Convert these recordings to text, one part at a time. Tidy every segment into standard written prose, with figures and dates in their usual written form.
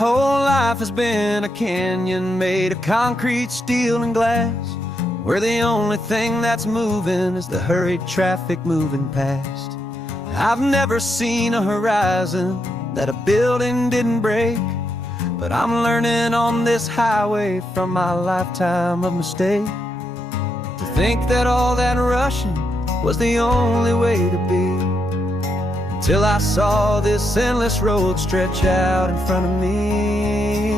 whole life has been a canyon made of concrete, steel, and glass, where the only thing that's moving is the hurried traffic moving past. I've never seen a horizon that a building didn't break, but I'm learning on this highway from my lifetime of mistakes to think that all that rushing was the only way to be, till I saw this endless road stretch out in front of me.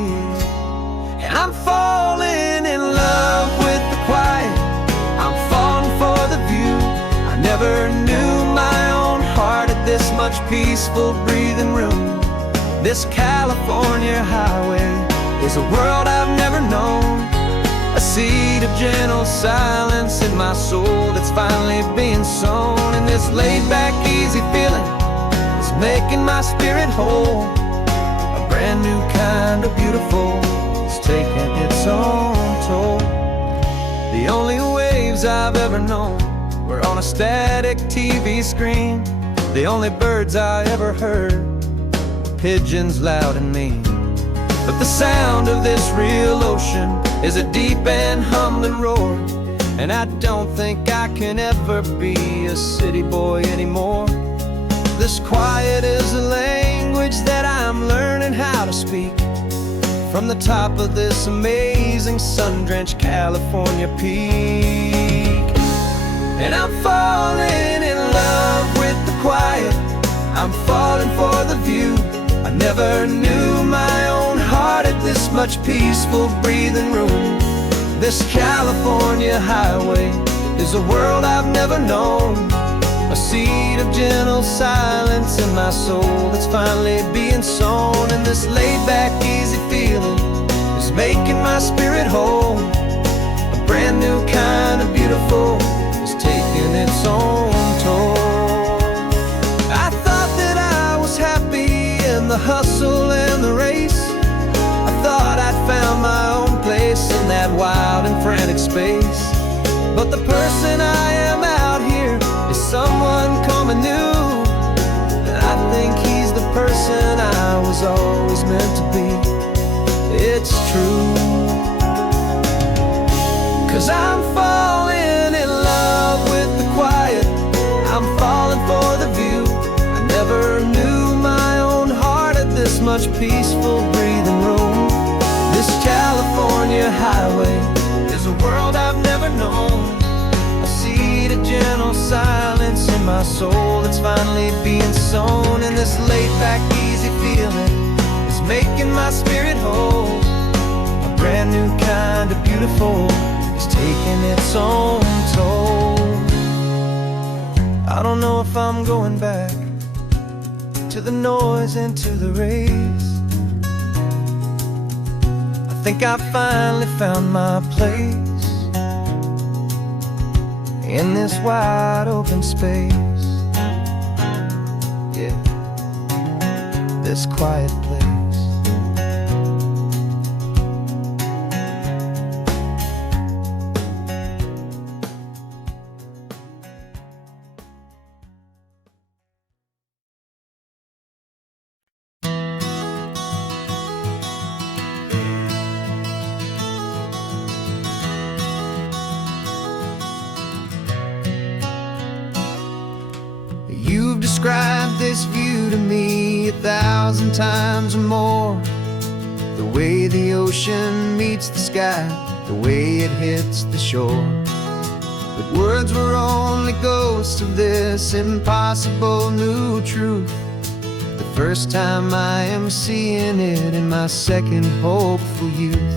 And I'm falling in love with the quiet, I'm falling for the view. I never knew my own heart had this much peaceful breathing room. This California highway is a world I've never known, a seed of gentle silence in my soul that's finally being sown. And this laid-back, easy feeling is making my spirit whole. A brand new kind of beautiful is taking its own toll. The only waves I've ever known were on a static TV screen. The only birds I ever heard were pigeons loud and mean. But the sound of this real ocean is a deep and humbling roar, and I don't think I can ever be a city boy anymore. This quiet is a language that I'm learning how to speak from the top of this amazing sun-drenched California peak. And I'm falling in love with the quiet, I'm falling for the view. I never knew my own heart had this much peaceful breathing room. This California highway is a world I've never known, a seed of gentle silence in my soul that's finally being sown. And this laid-back, easy feeling is making my spirit whole. A brand new kind of beautiful is taking its own toll. I thought that I was happy in the hustle and the race. I thought I'd found my own place in that wild and frantic space. But the person I am out here is someone coming new, and I think he's the person I was always meant to be. It's true, 'cause I'm falling in love with the quiet, I'm falling for the view. I never knew my own heart had this much peaceful breathing room. This California highway is a world I've never known, a seed of gentle silence in my soul that's finally being sown. And this laid-back, easy feeling is making my spirit whole. A brand new kind of beautiful is taking its own toll. I don't know if I'm going back to the noise and to the race. I think I finally found my place in this wide open space. Yeah, this quiet place. You've described this view to me 1,000 times or more. The way the ocean meets the sky, the way it hits the shore. But words were only ghosts of this impossible new truth. The first time I am seeing it in my second hopeful youth.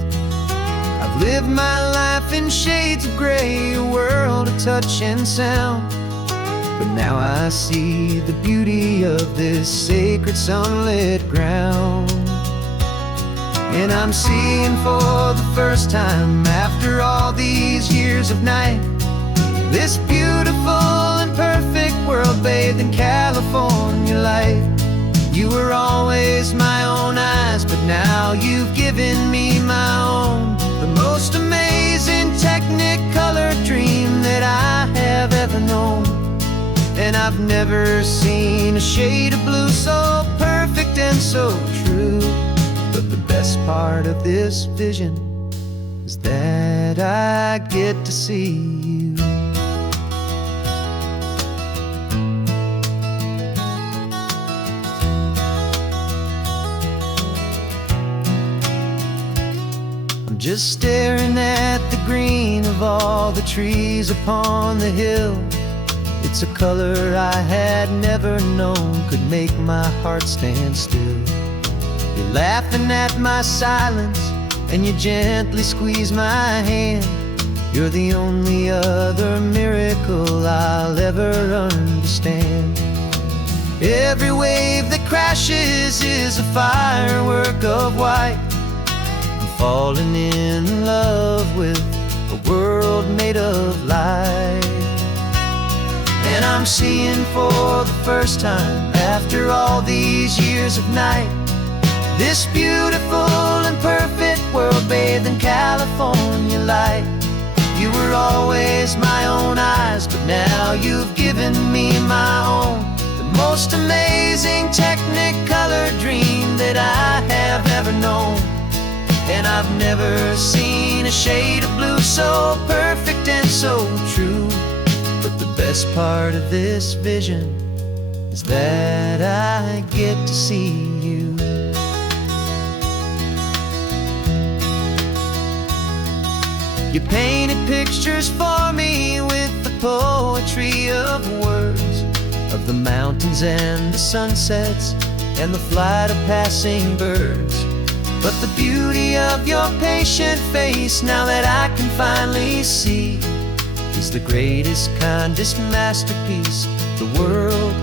I've lived my life in shades of gray, a world of touch and sound. But now I see the beauty of this sacred sunlit ground. And I'm seeing for the first time after all these years of night, this beautiful and perfect world bathed in California light. You were always my own eyes, but now you've given me my own. The most amazing technicolor dream that I have ever known. And I've never seen a shade of blue so perfect and so true. But the best part of this vision is that I get to see you. I'm just staring at the green of all the trees upon the hill. It's a color I had never known could make my heart stand still. You're laughing at my silence, and you gently squeeze my hand. You're the only other miracle I'll ever understand. Every wave that crashes is a firework of white. I'm falling in love with a world made of light. And I'm seeing for the first time, after all these years of night, this beautiful and perfect world bathed in California light. You were always my own eyes, but now you've given me my own. The most amazing technicolor dream that I have ever known. And I've never seen a shade of blue so perfect and so true. But the best part of this vision is that I get to see you. You painted pictures for me with the poetry of words, of the mountains and the sunsets and the flight of passing birds. But the beauty of your patient face, now that I can finally see, is the greatest, kindest masterpiece the world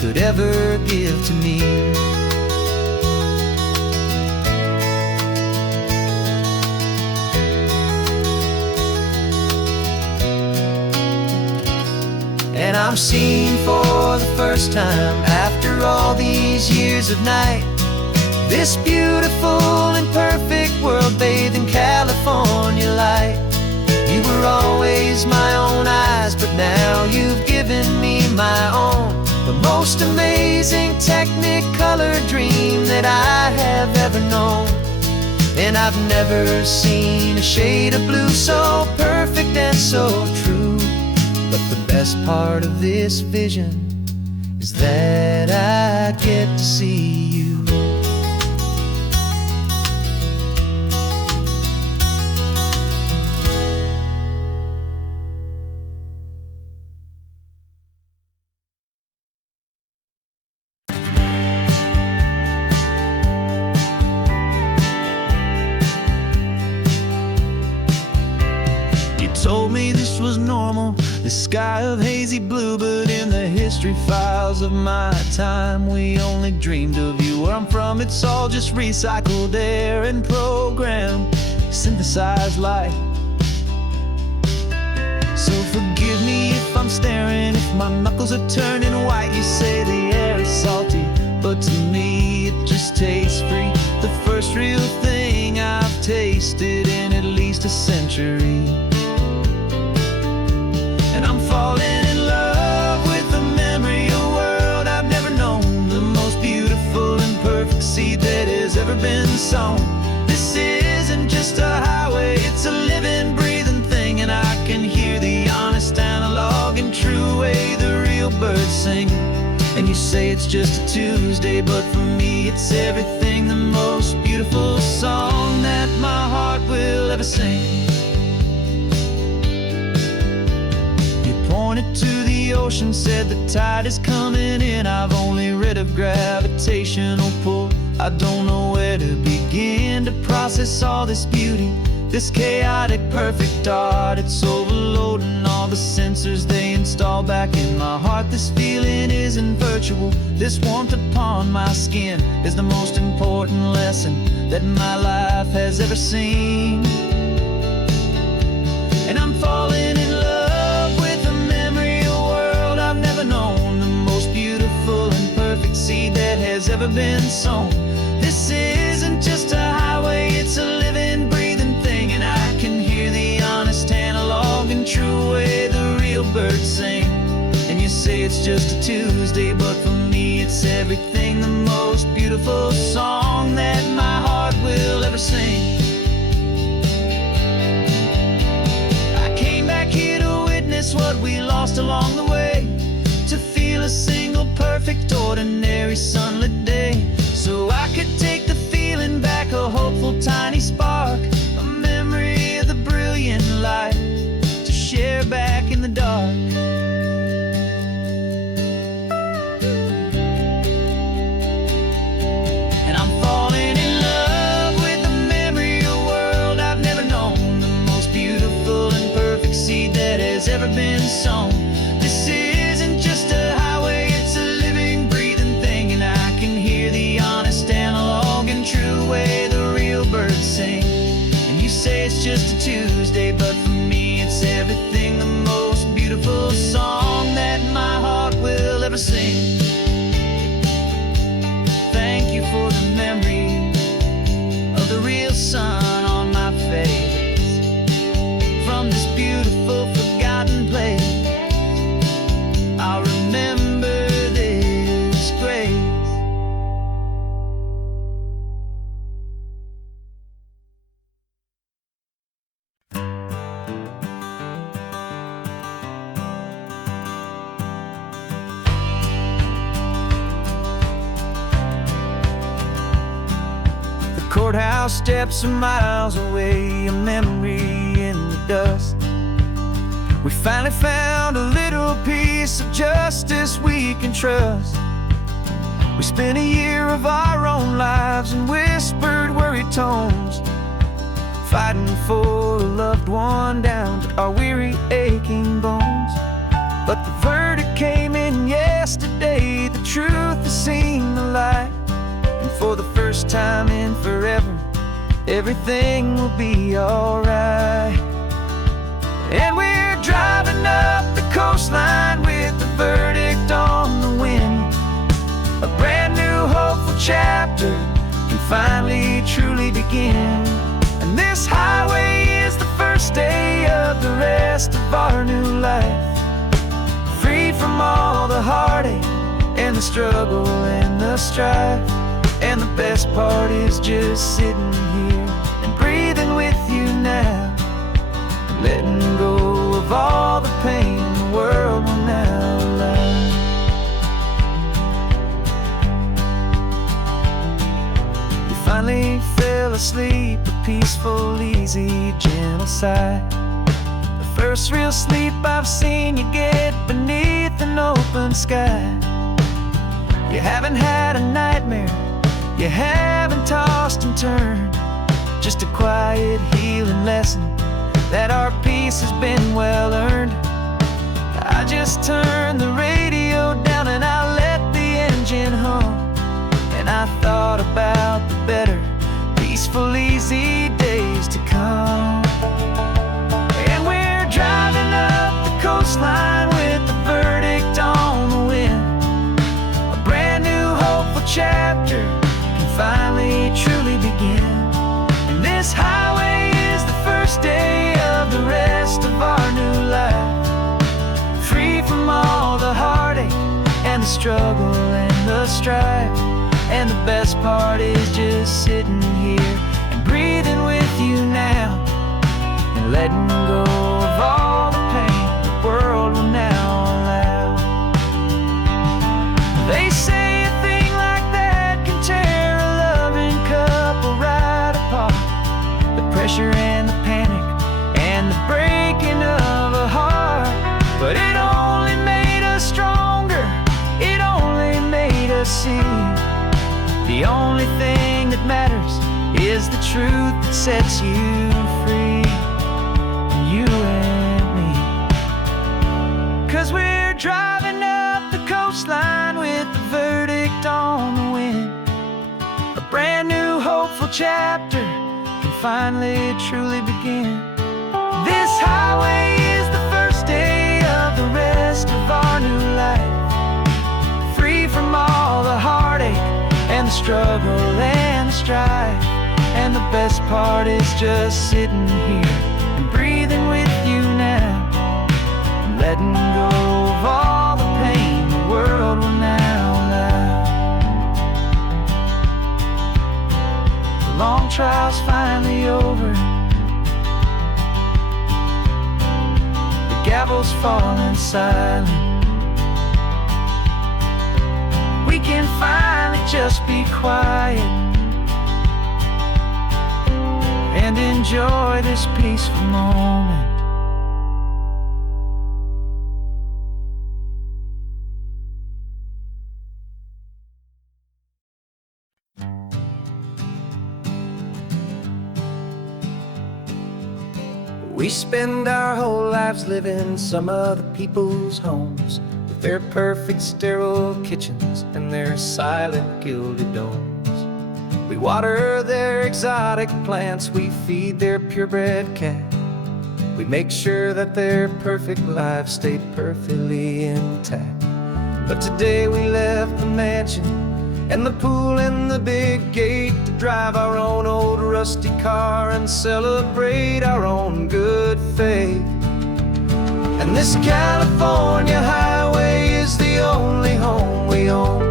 could ever give to me. And I'm seeing for the first time, after all these years of night, this beautiful and perfect world bathed in California light. You were always my own eyes, but now you've given me my own. The most amazing technicolor dream that I have ever known. And I've never seen a shade of blue so perfect and so true. But the best part of this vision is that I get to see you. Told me this was normal, this sky of hazy blue, but in the history files of my time, we only dreamed of you. Where I'm from, it's all just recycled air and programmed, synthesized light. So forgive me if I'm staring, if my knuckles are turning white. You say the air is salty, but to me it just tastes free. The first real thing I've tasted in at least a century. And I'm falling in love with the memory of a world I've never known. The most beautiful and perfect seed that has ever been sown. This isn't just a highway, it's a living, breathing thing. And I can hear the honest, analog, and true way the real birds sing. And you say it's just a Tuesday, but for me it's everything. The most beautiful song that my heart will ever sing. Pointed to the ocean, said the tide is coming in. I've only read of gravitational pull. I don't know where to begin to process all this beauty, this chaotic, perfect art. It's overloading all the sensors they install back in my heart. This feeling isn't virtual. This warmth upon my skin is the most important lesson that my life has ever seen. And I'm falling in love with the memory of a world I've never known. The most beautiful and perfect seed that has ever been sown. This isn't just a highway, it's a living, breathing thing. And I can hear the honest, analog, and true way the real birds sing. And you say it's just a Tuesday, but for me it's everything. The most beautiful song that my heart will ever sing. I came back here to witness what we lost along the way, to feel a single perfect ordinary sunlit day, so I could take the feeling back, a hopeful tiny spark, a memory of the brilliant light to share back in the dark. And I'm falling in love with the memory of a world I've never known, the most beautiful and perfect seed that has ever been sown. This isn't just a highway, it's a living, breathing thing, and I can hear the honest, analog, and true way the real birds sing. And you say it's just a Tuesday, but for me it's everything, the most beautiful song that my heart will ever sing. Thank you for the memory of the real sun on my face, from this beautiful forgotten place. I'll remember this grace. The courthouse steps are miles away, a memory in the dust. We finally found a little piece of justice we can trust. We spent a year of our own lives in whispered, worried tones, fighting for a loved one down to our weary, aching bones. But the verdict came in yesterday, the truth has seen the light, and for the first time in forever, everything will be alright. And we're driving up the coastline with the verdict on the wind. A brand new hopeful chapter can finally truly begin. And this highway is the first day of the rest of our new life, freed from all the heartache and the struggle and the strife. And the best part is just sitting here and breathing with you now, letting go of all the pain the world will now allow. You finally fell asleep, a peaceful, easy, gentle sigh, the first real sleep I've seen you get beneath an open sky. You haven't had a nightmare, you haven't tossed and turned, just a quiet, healing lesson that our peace has been well earned. I just turned the radio down and I let the engine hum, and I thought about the better, peaceful, easy days to come. And we're driving up the coastline with the verdict on the wind. A brand new hopeful chapter can finally truly begin. And this highway is the first day of the rest of our new life, free from all the heartache and the struggle and the strife. And the best part is just sitting here and breathing with you now, and letting go of all the pain the world will now allow. They say a thing like that can tear a loving couple right apart, the pressure and the panic and the breaking of a heart. But it only made us stronger, it only made us see the only thing that matters is the truth that sets you free, you and me. 'Cause we're driving up the coastline with the verdict on the wind. A brand new hopeful chapter can finally truly begin. This highway is the first day of the rest of our new life, free from all the heartache and the struggle and the strife. And the best part is just sitting here and breathing with you now, and letting go of all the pain the world will now allow. The long trials travels falling silent, we can finally just be quiet and enjoy this peaceful moment. We spend our whole lives living some other people's homes, with their perfect sterile kitchens and their silent gilded domes. We water their exotic plants, we feed their purebred cat. We make sure that their perfect lives stay perfectly intact. But today we left the mansion and the pool and the big gate to drive our own old rusty car and celebrate our own good faith. And this California highway is the only home we own,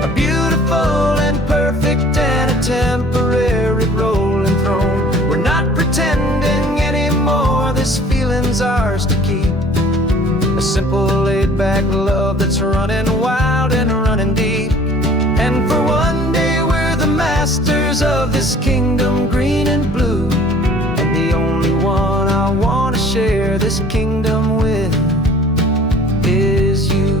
a beautiful and perfect and a temporary rolling throne. We're not pretending anymore, this feeling's ours to keep, a simple laid-back love that's running wild and running deep. And for one day we're the masters of this kingdom green and blue, and the only one I want to share this kingdom with is you.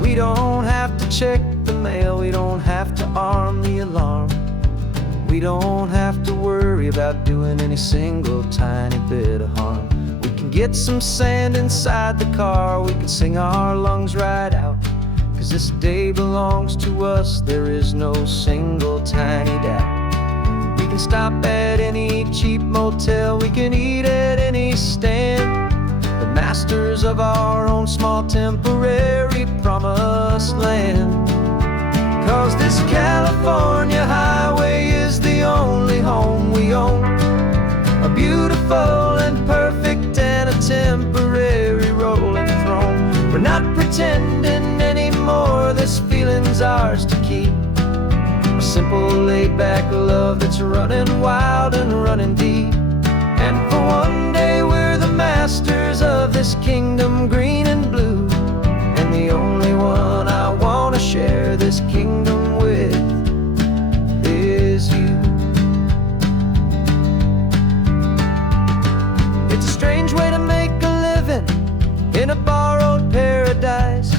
We don't have to check the mail, we don't have to arm the alarm, we don't have to worry about doing any single tiny bit of harm. We can get some sand inside the car, we can sing our lungs right out, 'cause this day belongs to us, there is no single tiny doubt. We can stop at any cheap motel, we can eat at any stand, the masters of our own small temporary promised land. 'Cause this California highway is the only home we own, a beautiful and perfect and a temporary rolling throne. We're not pretending anymore, this feeling's ours to keep, a simple laid-back love that's running wild and running deep. And for one day we're the masters of this kingdom green and blue, and the only one I want to share this kingdom with is you. It's a strange way to make a living in a borrowed paradise,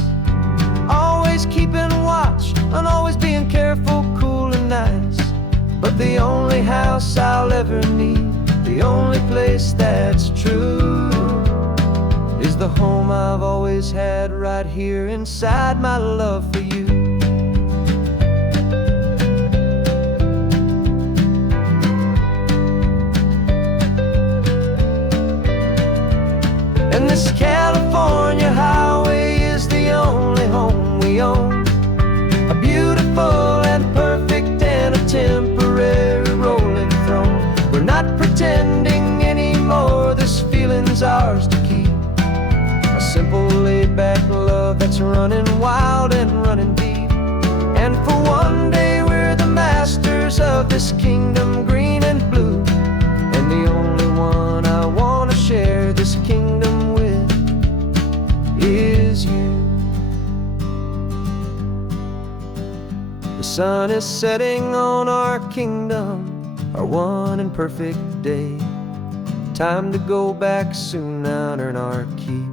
always keeping watch and always being careful, cool and nice. But the only house I'll ever need, the only place that's true, is the home I've always had right here inside my love for you. And this California highway is the only home we own, a beautiful and perfect and a temporary rolling throne. We're not pretending anymore, this feeling's ours to keep, a simple laid-back love that's running wild and running deep. And for one day we're the masters of this kingdom green and blue, and the only one I want to share this kingdom with is you. The sun is setting on our kingdom, our one and perfect day. Time to go back soon now and earn our keep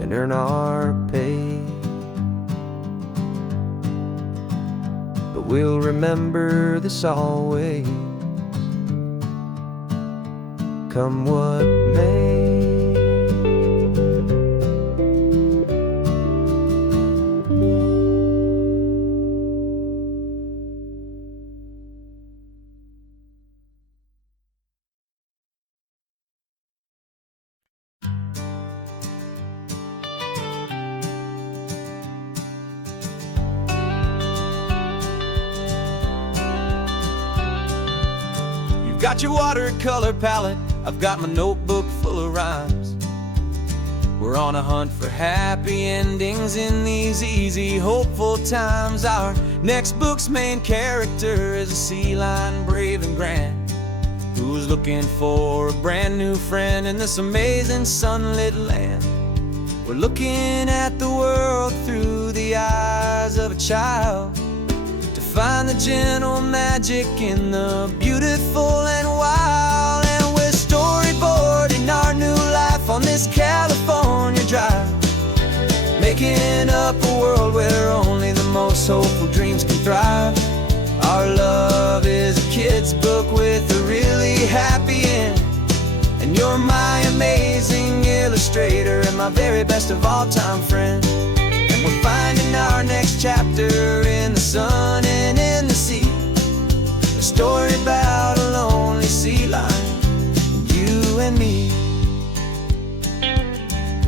and earn our pay. But we'll remember this always, come what may. Got your watercolor palette, I've got my notebook full of rhymes. We're on a hunt for happy endings in these easy, hopeful times. Our next book's main character is a sea lion, brave and grand. looking for a brand new friend in this amazing sunlit land. We're looking at the world through the eyes of a child, to find the gentle magic in the beautiful and wild. And we're storyboarding our new life on this California drive, making up a world where only the most hopeful dreams can thrive. Our love is a kid's book with a really happy end, and you're my amazing illustrator and my very best of all-time friend. And we're finding our next chapter in the sun and in the sea, a story about a lonely sea lion, you and me.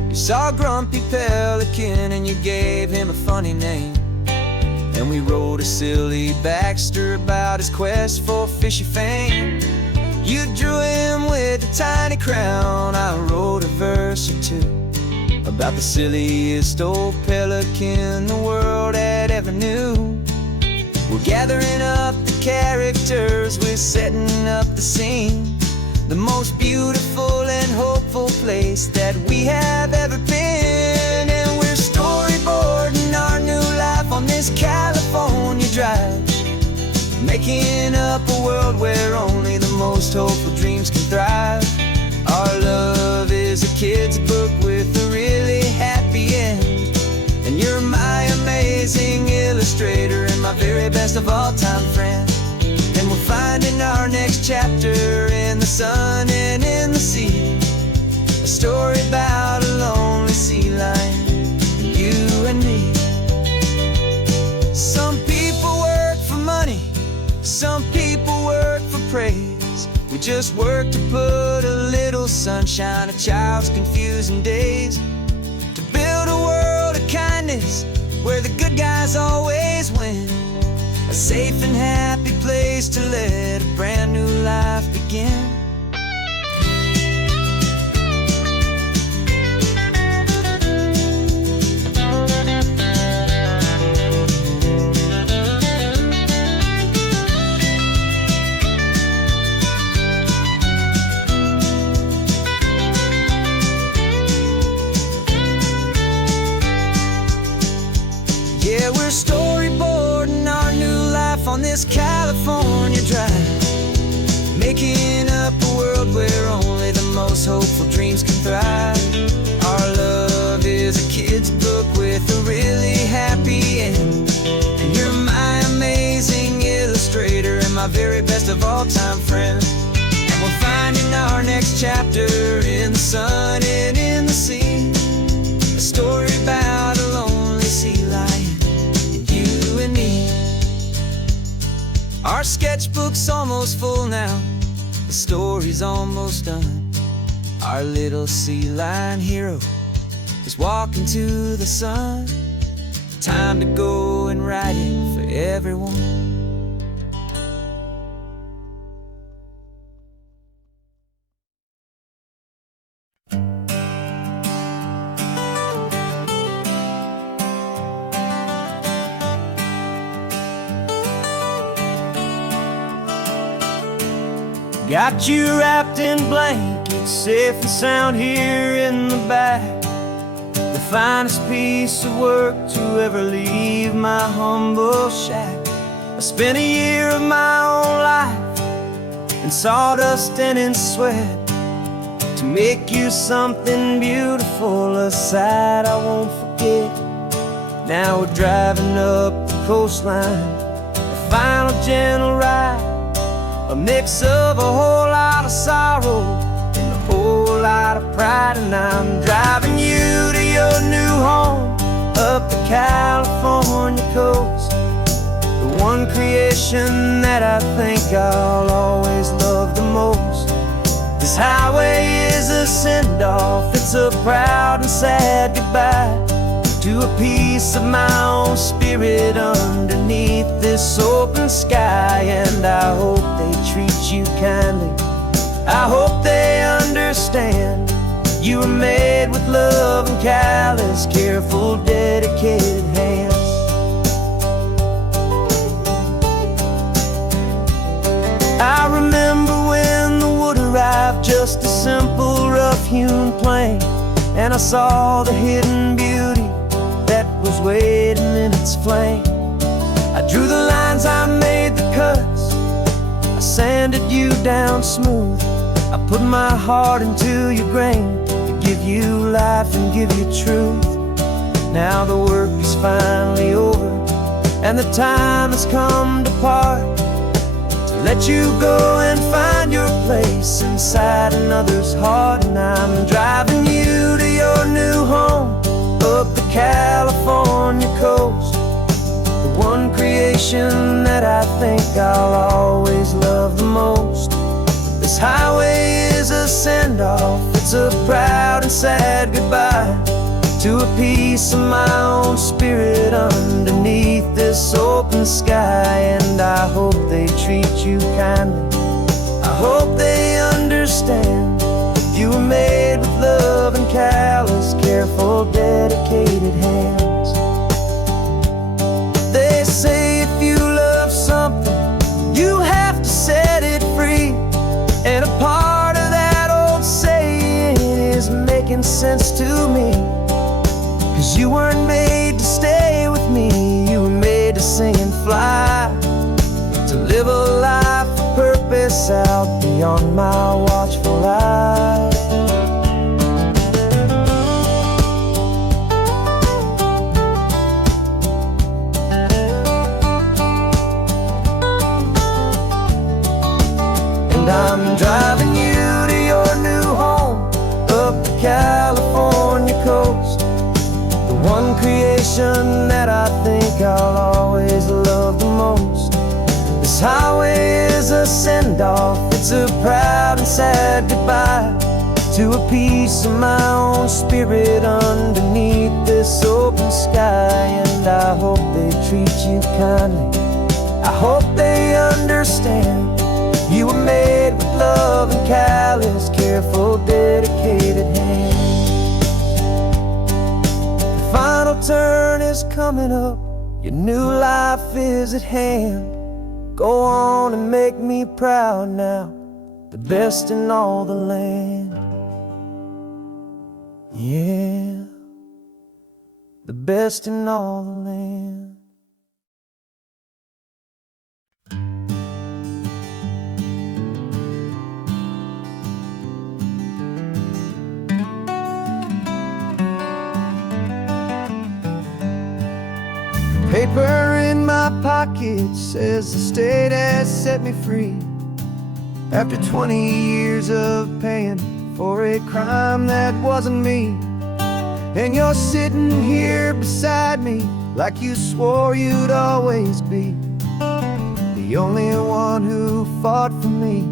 You saw a grumpy pelican and you gave him a funny name, and we wrote a silly Baxter about his quest for fishy fame. You drew him with a tiny crown, I wrote a verse or two about the silliest old pelican the world had ever knew. We're gathering up the characters, we're setting up the scene, the most beautiful and hopeful place that we have ever been. And we're storyboarding our new life on this California drive, making up a world where only the most hopeful dreams can thrive. Our love is a kid's book with a really happy end, and you're my amazing illustrator and my very best of all-time friend. And we're finding our next chapter in the sun and in the sea, a story about a lonely sea lion, you and me. Some people work for money, some people work for praise. We just work to put a little sunshine in a child's confusing days, to build a world of kindness where the good guys always win, a safe and happy place to let a brand new life begin. Yeah, we're storyboarding our new life on this California drive, making up a world where only the most hopeful dreams can thrive. Our love is a kid's book with a really happy end, and you're my amazing illustrator and my very best of all-time friend. And we're finding our next chapter in the sun and in the sea, a story about a lonely sea lion, you and me. Our sketchbook's almost full now, the story's almost done. Our little sea lion hero is walking to the sun. Time to go and write it for everyone. Got you wrapped in blankets, safe and sound here in the back. The finest piece of work to ever leave my humble shack. I spent a year of my own life in sawdust and in sweat to make you something beautiful, a sight I won't forget. Now we're driving up the coastline, a final gentle ride, a mix of a whole lot of sorrow and a whole lot of pride. And I'm driving you to your new home up the California coast, the one creation that I think I'll always love the most. This highway is a send-off, it's a proud and sad goodbye to a piece of my own spirit underneath this open sky. And I hope they treat you kindly, I hope they understand you were made with love and callous, careful, dedicated hands. I remember when the wood just a simple rough-hewn plain, and I saw the hidden beauty that was waiting in its flame. I drew the lines, I made the cuts, I sanded you down smooth. I put my heart into your grain to give you life and give you truth. Now the work is finally over, and the time has come to part, to let you go and find your place inside another's heart. And I'm driving you to your new home up the California coast, the one creation that I think I'll always love the most. This highway is a send-off, it's a proud and sad goodbye to a piece of my own spirit underneath this open sky. And I hope they treat you kindly, I hope they understand. You were made with love and callous, careful, dedicated hands. They say if you love something, you have to set it free. And a part of that old saying is making sense to me. 'Cause you weren't made to stay with me, you were made to sing and fly, to live a life of purpose out beyond my watchful eye. And I'm driving you to your new home up the California coast, the one creation that I think I'll always love the most. This highway is a send-off, it's a proud and sad goodbye to a piece of my own spirit underneath this open sky. And I hope they treat you kindly, I hope they understand. You were made with love and callous, careful, dedicated hands. The final turn is coming up, your new life is at hand. Go on and make me proud now, the best in all the land. Yeah, the best in all the land. Paper in my pocket says the state has set me free, after 20 years of paying for a crime that wasn't me. And you're sitting here beside me like you swore you'd always be, the only one who fought for me,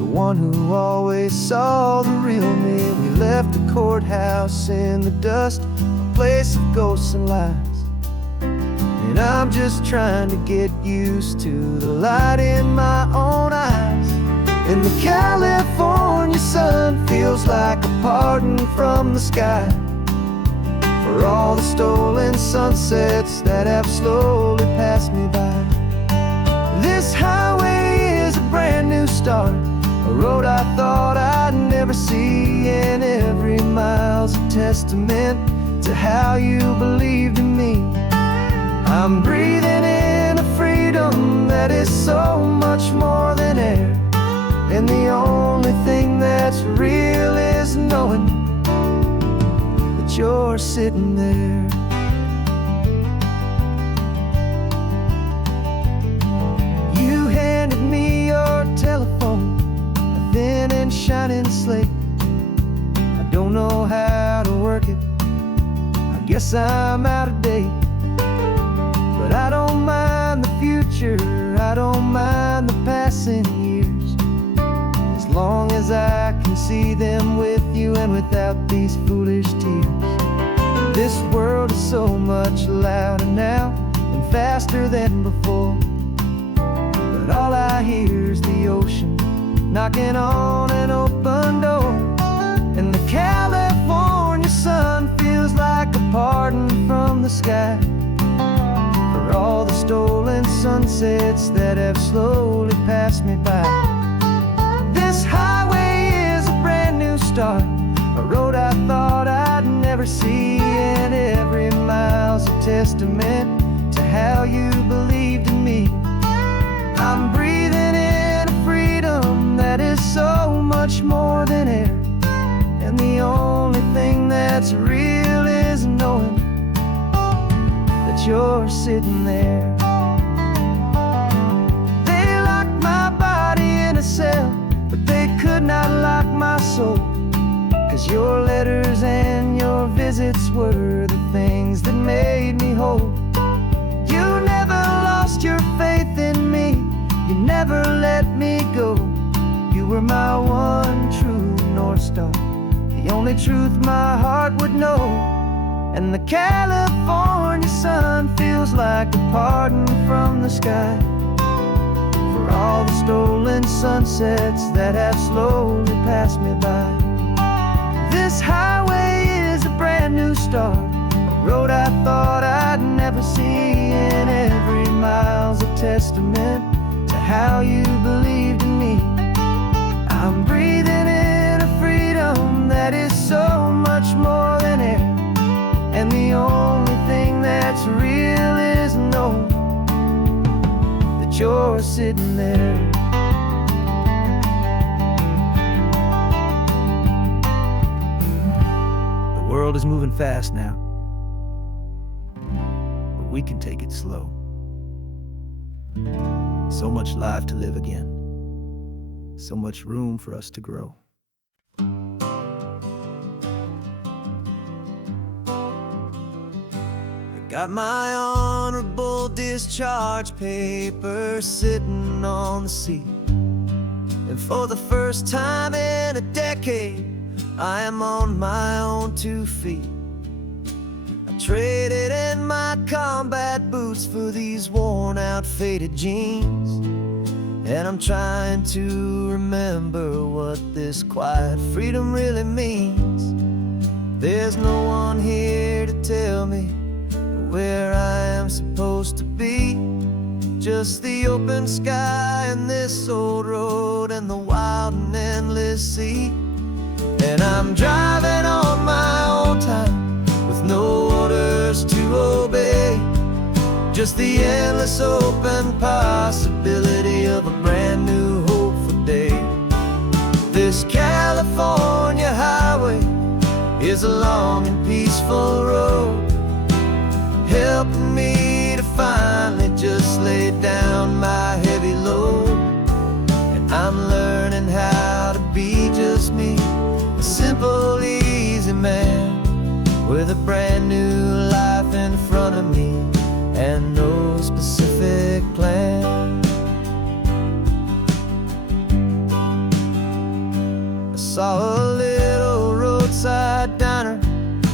the one who always saw the real me. We left the courthouse in the dust, a place of ghosts and lies. And I'm just trying to get used to the light in my own eyes. And the California sun feels like a pardon from the sky for all the stolen sunsets that have slowly passed me by. This highway is a brand new start, a road I thought I'd never see. And every mile's a testament to how you believed in me. I'm breathing in a freedom that is so much more than air. And the only thing that's real is knowing that you're sitting there. You handed me your telephone, a thin and shining slate. I don't know how to work it, I guess I'm out of date. But I don't mind the future, I don't mind the passing years, as long as I can see them with you and without these foolish tears. This world is so much louder now and faster than before, but all I hear is the ocean knocking on an open door. And the California sun feels like a pardon from the sky for all the stolen sunsets that have slowly passed me by. This highway is a brand much more than air, and the only thing that's real is knowing that you're sitting there. They locked my body in a cell, but they could not lock my soul, 'cause your letters and your visits were the things that made me whole. You never lost your faith in me, you never let me go. You were my one true North Star, the only truth my heart would know. And the California sun feels like a pardon from the sky for all the stolen sunsets that have slowly passed me by. This highway is a brand new start, a road I thought I'd never see, and every mile's a testament to how you believed in me. I'm breathing in a freedom that is so much more than air, and the only thing that's real is knowing that you're sitting there. The world is moving fast now, but we can take it slow. So much life to live again, so much room for us to grow. I got my honorable discharge papers sitting on the seat, and for the first time in a decade, I am on my own 2 feet. I traded in my combat boots for these worn out faded jeans, and I'm trying to remember what this quiet freedom really means. There's no one here to tell me where I am supposed to be, just the open sky and this old road and the wild and endless sea. And I'm driving on my own time with no orders to obey, just the endless open possibility of a brand new hopeful day. This California highway is a long and peaceful road, helping me to finally just lay down my heavy load. And I'm learning how to be just me, a simple, easy man with a brand new life in front of me and no specific plan. I saw a little roadside diner,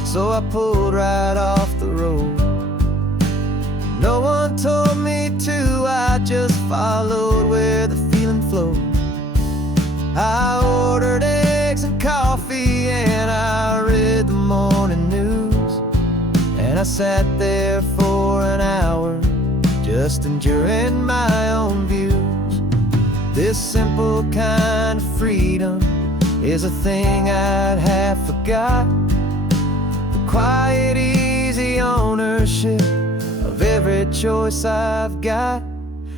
so I pulled right off the road. No one told me to, I just followed where the feeling flowed. I ordered eggs and coffee and I read the morning news, and I sat there for an hour just enduring my own views. This simple kind of freedom is a thing I'd have forgot, the quiet, easy ownership of every choice I've got.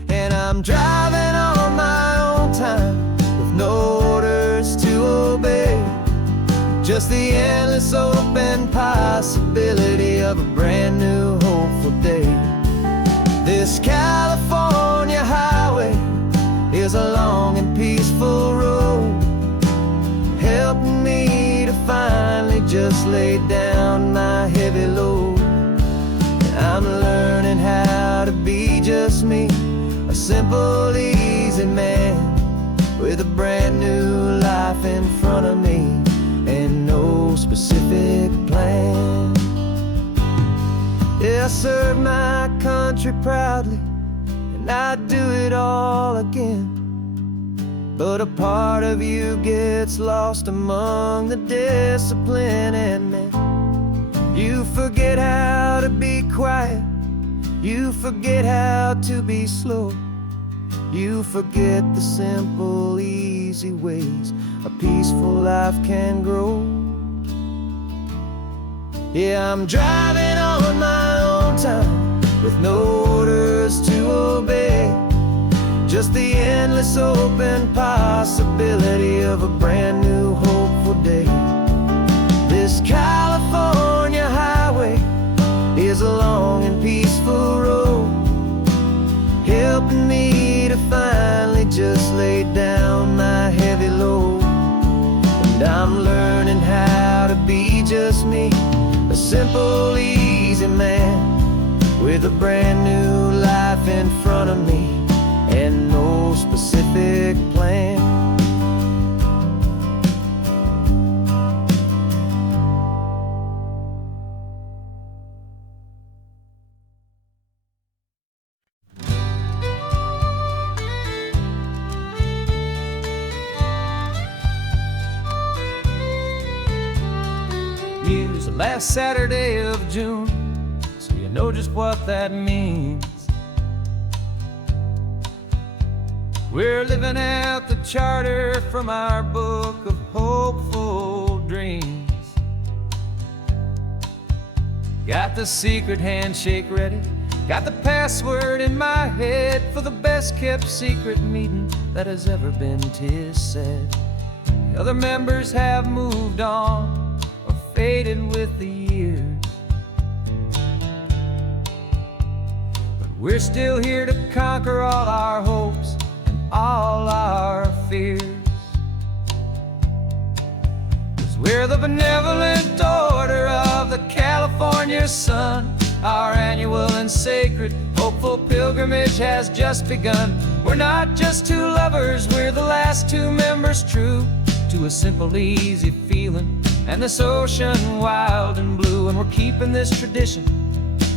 And I'm driving on my own time with no orders to obey, just the endless open possibility of a brand new hopeful day. This California highway is a long and peaceful road, helping me to finally just lay down my heavy load. And I'm learning how to be just me, a simple, easy man with a brand new life in front of me and no specific plan. Yeah, I serve my country proudly, and I'd do it all again. But a part of you gets lost among the discipline and men. You forget how to be quiet, you forget how to be slow, you forget the simple, easy ways a peaceful life can grow. Yeah, I'm driving on my own time with no orders to obey, just the endless open possibility of a brand new hopeful day. This California highway is a long and peaceful road, helping me to finally just lay down my heavy load. And I'm learning how to be just me, a simple, easy man with a brand new life in front of me and no specific plan. Use the last Saturday of June, so you know just what that means. We're living out the charter from our book of hopeful dreams. Got the secret handshake ready, got the password in my head for the best kept secret meeting that has ever been, 'tis said. The other members have moved on or faded with the years, but we're still here to conquer all our hopes, all our fears. 'Cause we're the benevolent order of the California sun. Our annual and sacred hopeful pilgrimage has just begun. We're not just two lovers, we're the last two members true to a simple, easy feeling and this ocean wild and blue. And we're keeping this tradition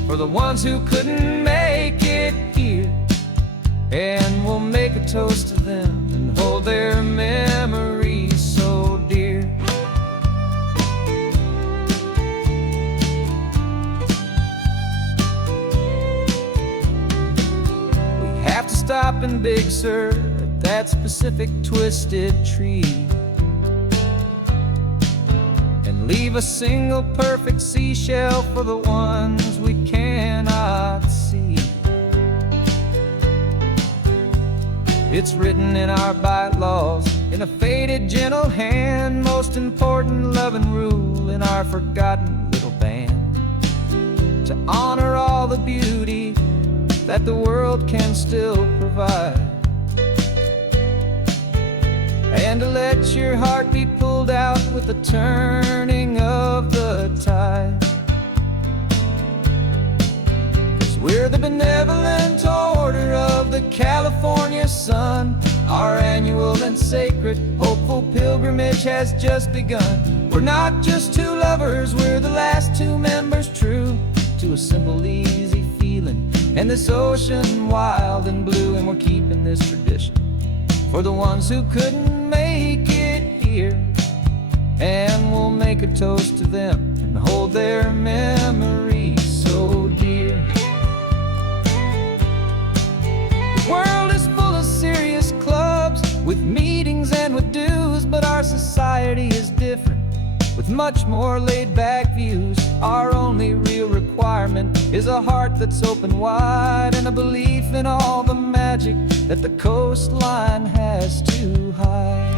for the ones who couldn't make it here, and we'll make a toast to them and hold their memories so dear. We have to stop in Big Sur at that specific twisted tree and leave a single perfect seashell for the ones we cannot see. It's written in our bylaws, in a faded gentle hand, most important loving rule in our forgotten little band, to honor all the beauty that the world can still provide, and to let your heart be pulled out with the turning of the tide. 'Cause we're the benevolent order of the California sun. Our annual and sacred hopeful pilgrimage has just begun. We're not just two lovers, we're the last two members true to a simple, easy feeling and this ocean wild and blue. And we're keeping this tradition for the ones who couldn't make it here, and we'll make a toast to them and hold their memories so dear. The world is full of serious clubs with meetings and with dues, but our society is different with much more laid-back views. Our only real requirement is a heart that's open wide and a belief in all the magic that the coastline has to hide.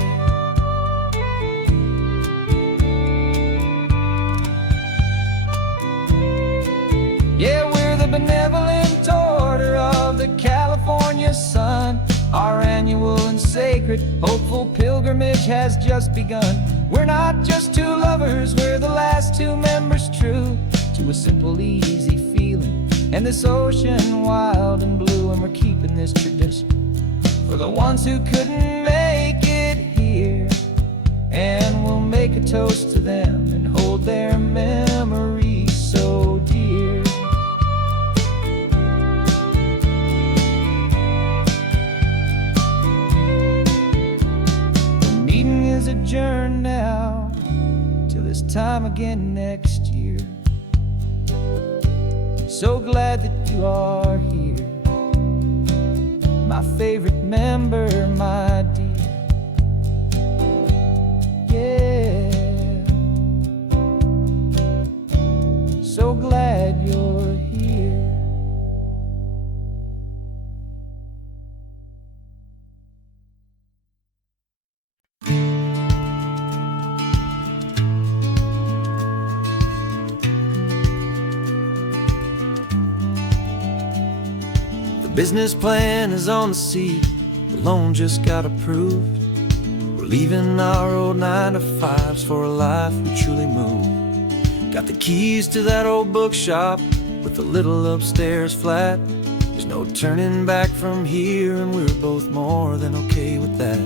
Yeah, we're the benevolent order of the California sun. Our annual and sacred hopeful pilgrimage has just begun. We're not just two lovers, we're the last two members true to a simple, easy feeling and this ocean wild and blue. And we're keeping this tradition for the ones who couldn't make it here, and we'll make a toast to them and hold their memories so dear. The meeting is adjourned now till this time again next year. So glad that you are here, my favorite member, my dear. Yeah, so glad you're here. Business plan is on the seat, the loan just got approved. We're leaving our old 9-to-5s for a life we truly move. Got the keys to that old bookshop with the little upstairs flat. There's no turning back from here, and we're both more than okay with that.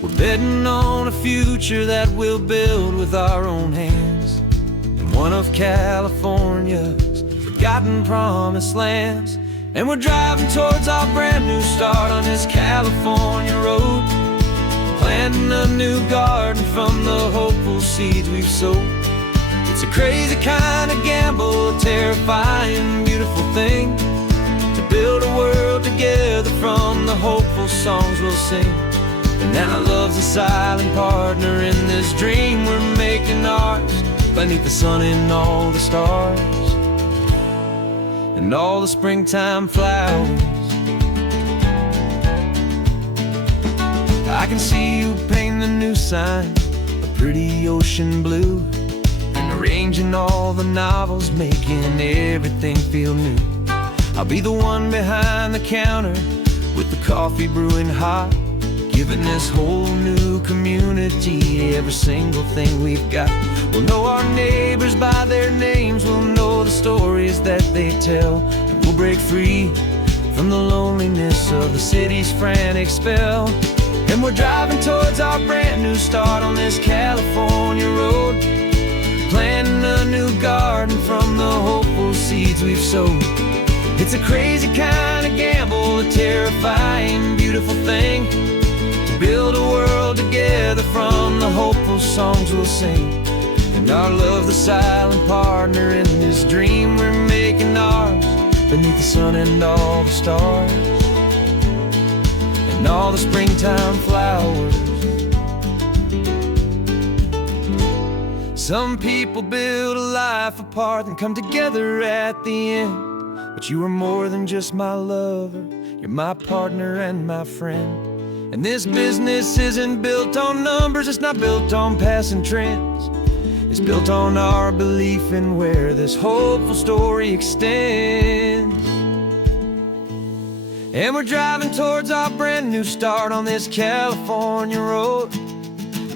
We're betting on a future that we'll build with our own hands in one of California's forgotten promised lands. And we're driving towards our brand new start on this California road, planting a new garden from the hopeful seeds we've sowed. It's a crazy kind of gamble, a terrifying, beautiful thing, to build a world together from the hopeful songs we'll sing. And now love's a silent partner in this dream we're making ours, beneath the sun and all the stars and all the springtime flowers. I can see you painting a new sign, a pretty ocean blue, and arranging all the novels, making everything feel new. I'll be the one behind the counter with the coffee brewing hot, giving this whole new community every single thing we've got. We'll know our neighbors by their names, we'll know the stories that they tell, and we'll break free from the loneliness of the city's frantic spell. And we're driving towards our brand new start on this California road, planting a new garden from the hopeful seeds we've sowed. It's a crazy kind of gamble, a terrifying, beautiful thing, to build a world together from the hopeful songs we'll sing. And our love's the silent partner in this dream we're making ours, beneath the sun and all the stars and all the springtime flowers. Some people build a life apart and come together at the end, but you are more than just my lover, you're my partner and my friend. And this business isn't built on numbers, it's not built on passing trends. It's built on our belief in where this hopeful story extends. And we're driving towards our brand new start on this California road,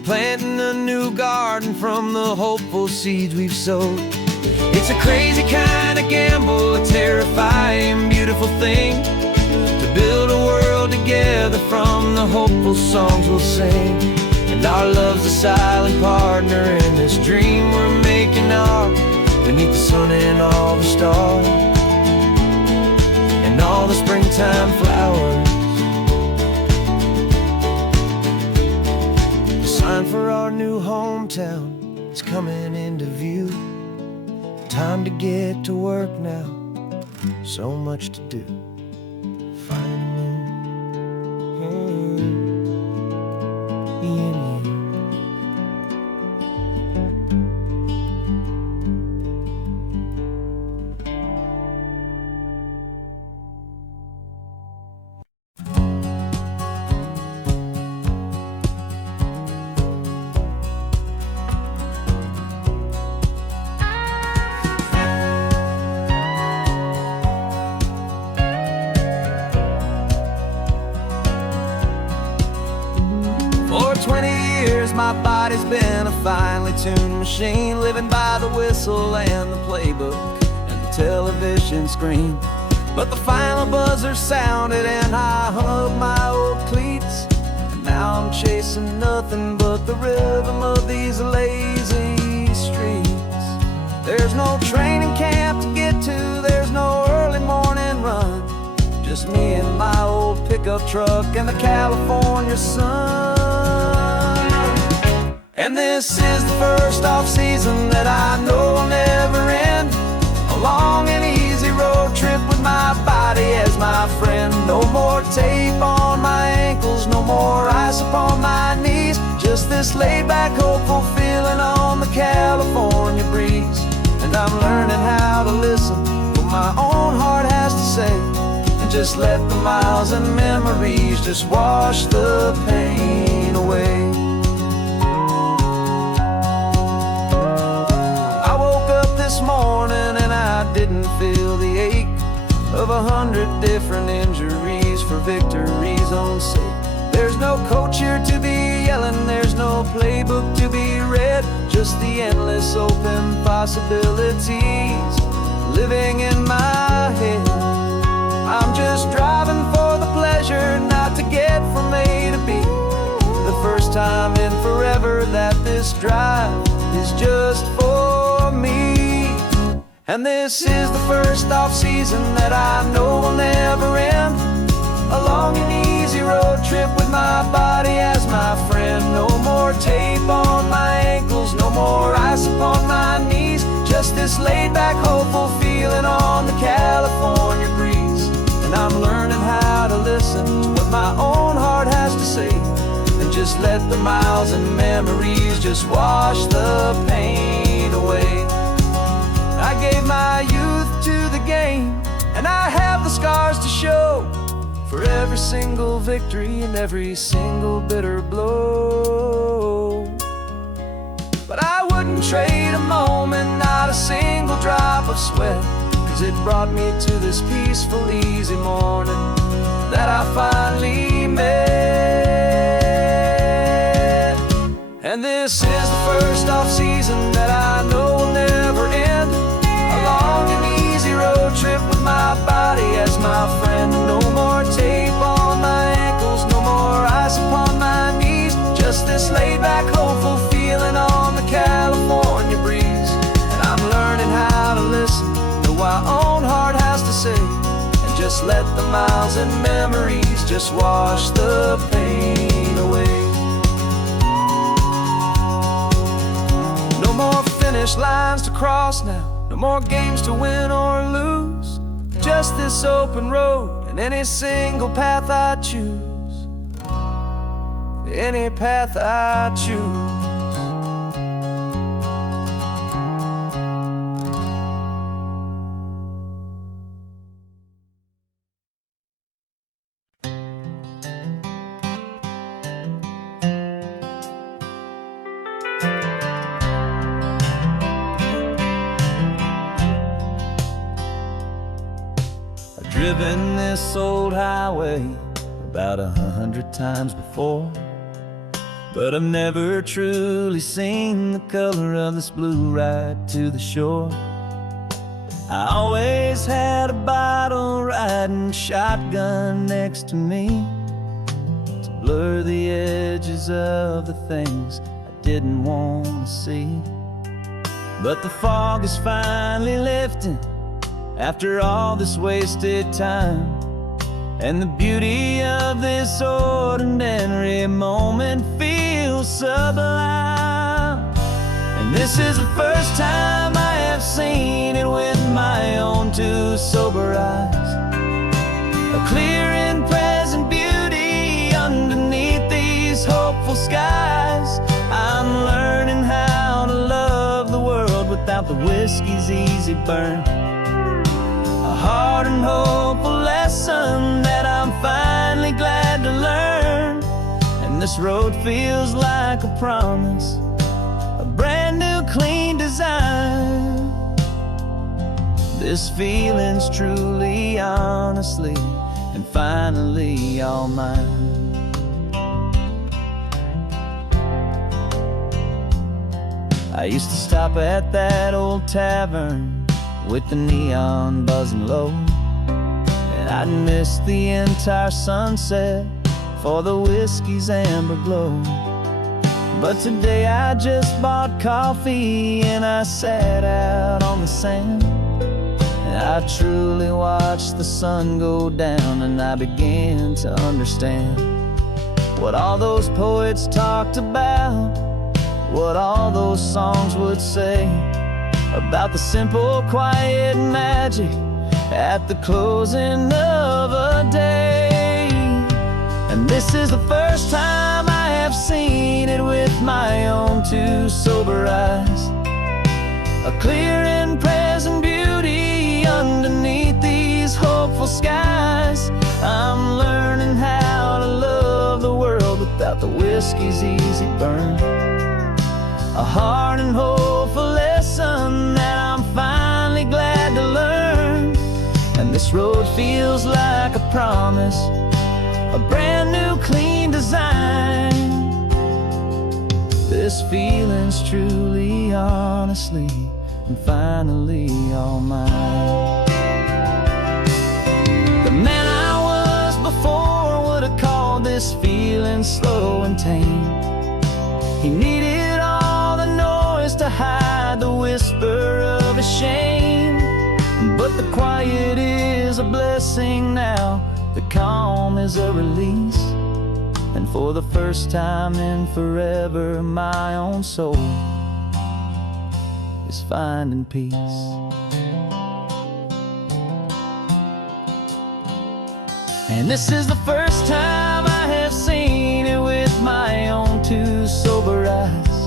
planting a new garden from the hopeful seeds we've sowed. It's a crazy kind of gamble, a terrifying, beautiful thing, to build a world together from the hopeful songs we'll sing. And our love's a silent partner in this dream we're making ours, beneath the sun and all the stars and all the springtime flowers. The sign for our new hometown is coming into view. Time to get to work now, so much to do. For 20 years my body's been a finely tuned machine, living by the whistle and the playbook and the television screen. But the final buzzer sounded and I hung up my old cleats, and now I'm chasing nothing but the rhythm of these lazy streets. There's no training camp to get to, there's no early morning run, just me and my old pickup truck and the California sun. And this is the first off-season that I know will never end, a long and easy road trip with my body as my friend. No more tape on my ankles, no more ice upon my knees, just this laid-back, hopeful feeling on the California breeze. And I'm learning how to listen to what my own heart has to say, and just let the miles and memories just wash the pain away. I woke up this morning and I didn't feel the ache of 100 different injuries for victory's own sake. There's no coach here to be yelling, there's no playbook to be read, just the endless open possibilities living in my head. I'm just driving for the pleasure, not to get from A to B. The first time in forever that this drive is just for me. And this is the first off-season that I know will never end. A long and easy road trip with my body as my friend. No more tape on my ankles, no more ice upon my knees. Just this laid-back, hopeful feeling on the California breeze. And I'm learning how to listen to what my own heart has to say, and just let the miles and memories just wash the pain away. I gave my youth to the game, and I have the scars to show for every single victory and every single bitter blow. But I wouldn't trade a moment, not a single drop of sweat, 'cause it brought me to this peaceful, easy morning that I finally met. And this is the first off-season that I know will never end. A long and easy road trip with my body as my friend. No more tape on my ankles, no more ice upon my knees. Just this laid-back, hopeful feeling on the California breeze. And I'm learning how to listen to what my own heart has to say, and just let the miles and memories just wash the pain away. No more finish lines to cross now, no more games to win or lose. Just this open road and any single path I choose. Any path I choose. Driven this old highway about 100 times before, but I've never truly seen the color of this blue right to the shore. I always had a bottle riding shotgun next to me to blur the edges of the things I didn't want to see. But the fog is finally lifting after all this wasted time, and the beauty of this ordinary moment feels sublime. And this is the first time I have seen it with my own two sober eyes. A clear and present beauty underneath these hopeful skies. I'm learning how to love the world without the whiskey's easy burn. A hard and hopeful lesson that I'm finally glad to learn. And this road feels like a promise, a brand new clean design. This feeling's truly, honestly, and finally all mine. I used to stop at that old tavern with the neon buzzing low, and I'd miss the entire sunset for the whiskey's amber glow. But today I just bought coffee and I sat out on the sand, and I truly watched the sun go down, and I began to understand what all those poets talked about, what all those songs would say about the simple, quiet magic at the closing of a day. And this is the first time I have seen it with my own two sober eyes. A clear and present beauty underneath these hopeful skies. I'm learning how to love the world without the whiskey's easy burn. A hard and hopeful lesson that I'm finally glad to learn. And this road feels feels like a promise, a brand new clean design. This feeling's truly, honestly, and finally all mine. The man I was before would have called this feeling slow and tame. He needed all the noise to hide the whisper of his shame. But the quiet is a blessing now, the calm is a release. And for the first time in forever, my own soul is finding peace. And this is the first time I have seen it with my own two sober eyes.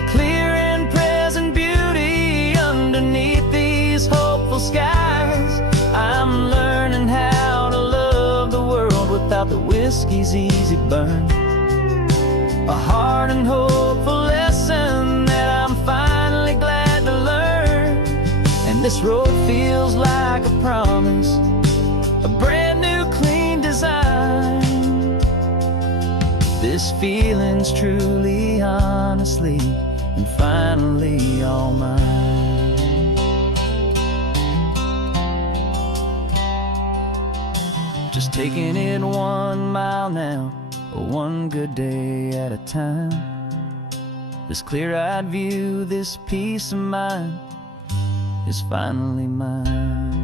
A clear and present beauty underneath these hopeful skies. I'm learning how to love the world without the whiskey's easy burn. A hard and hopeful lesson that I'm finally glad to learn. And this road feels like a promise, a brand new clean design. This feeling's truly, honestly, and finally all mine. Just taking it 1 mile now, one good day at a time. This clear-eyed view, this peace of mind is finally mine.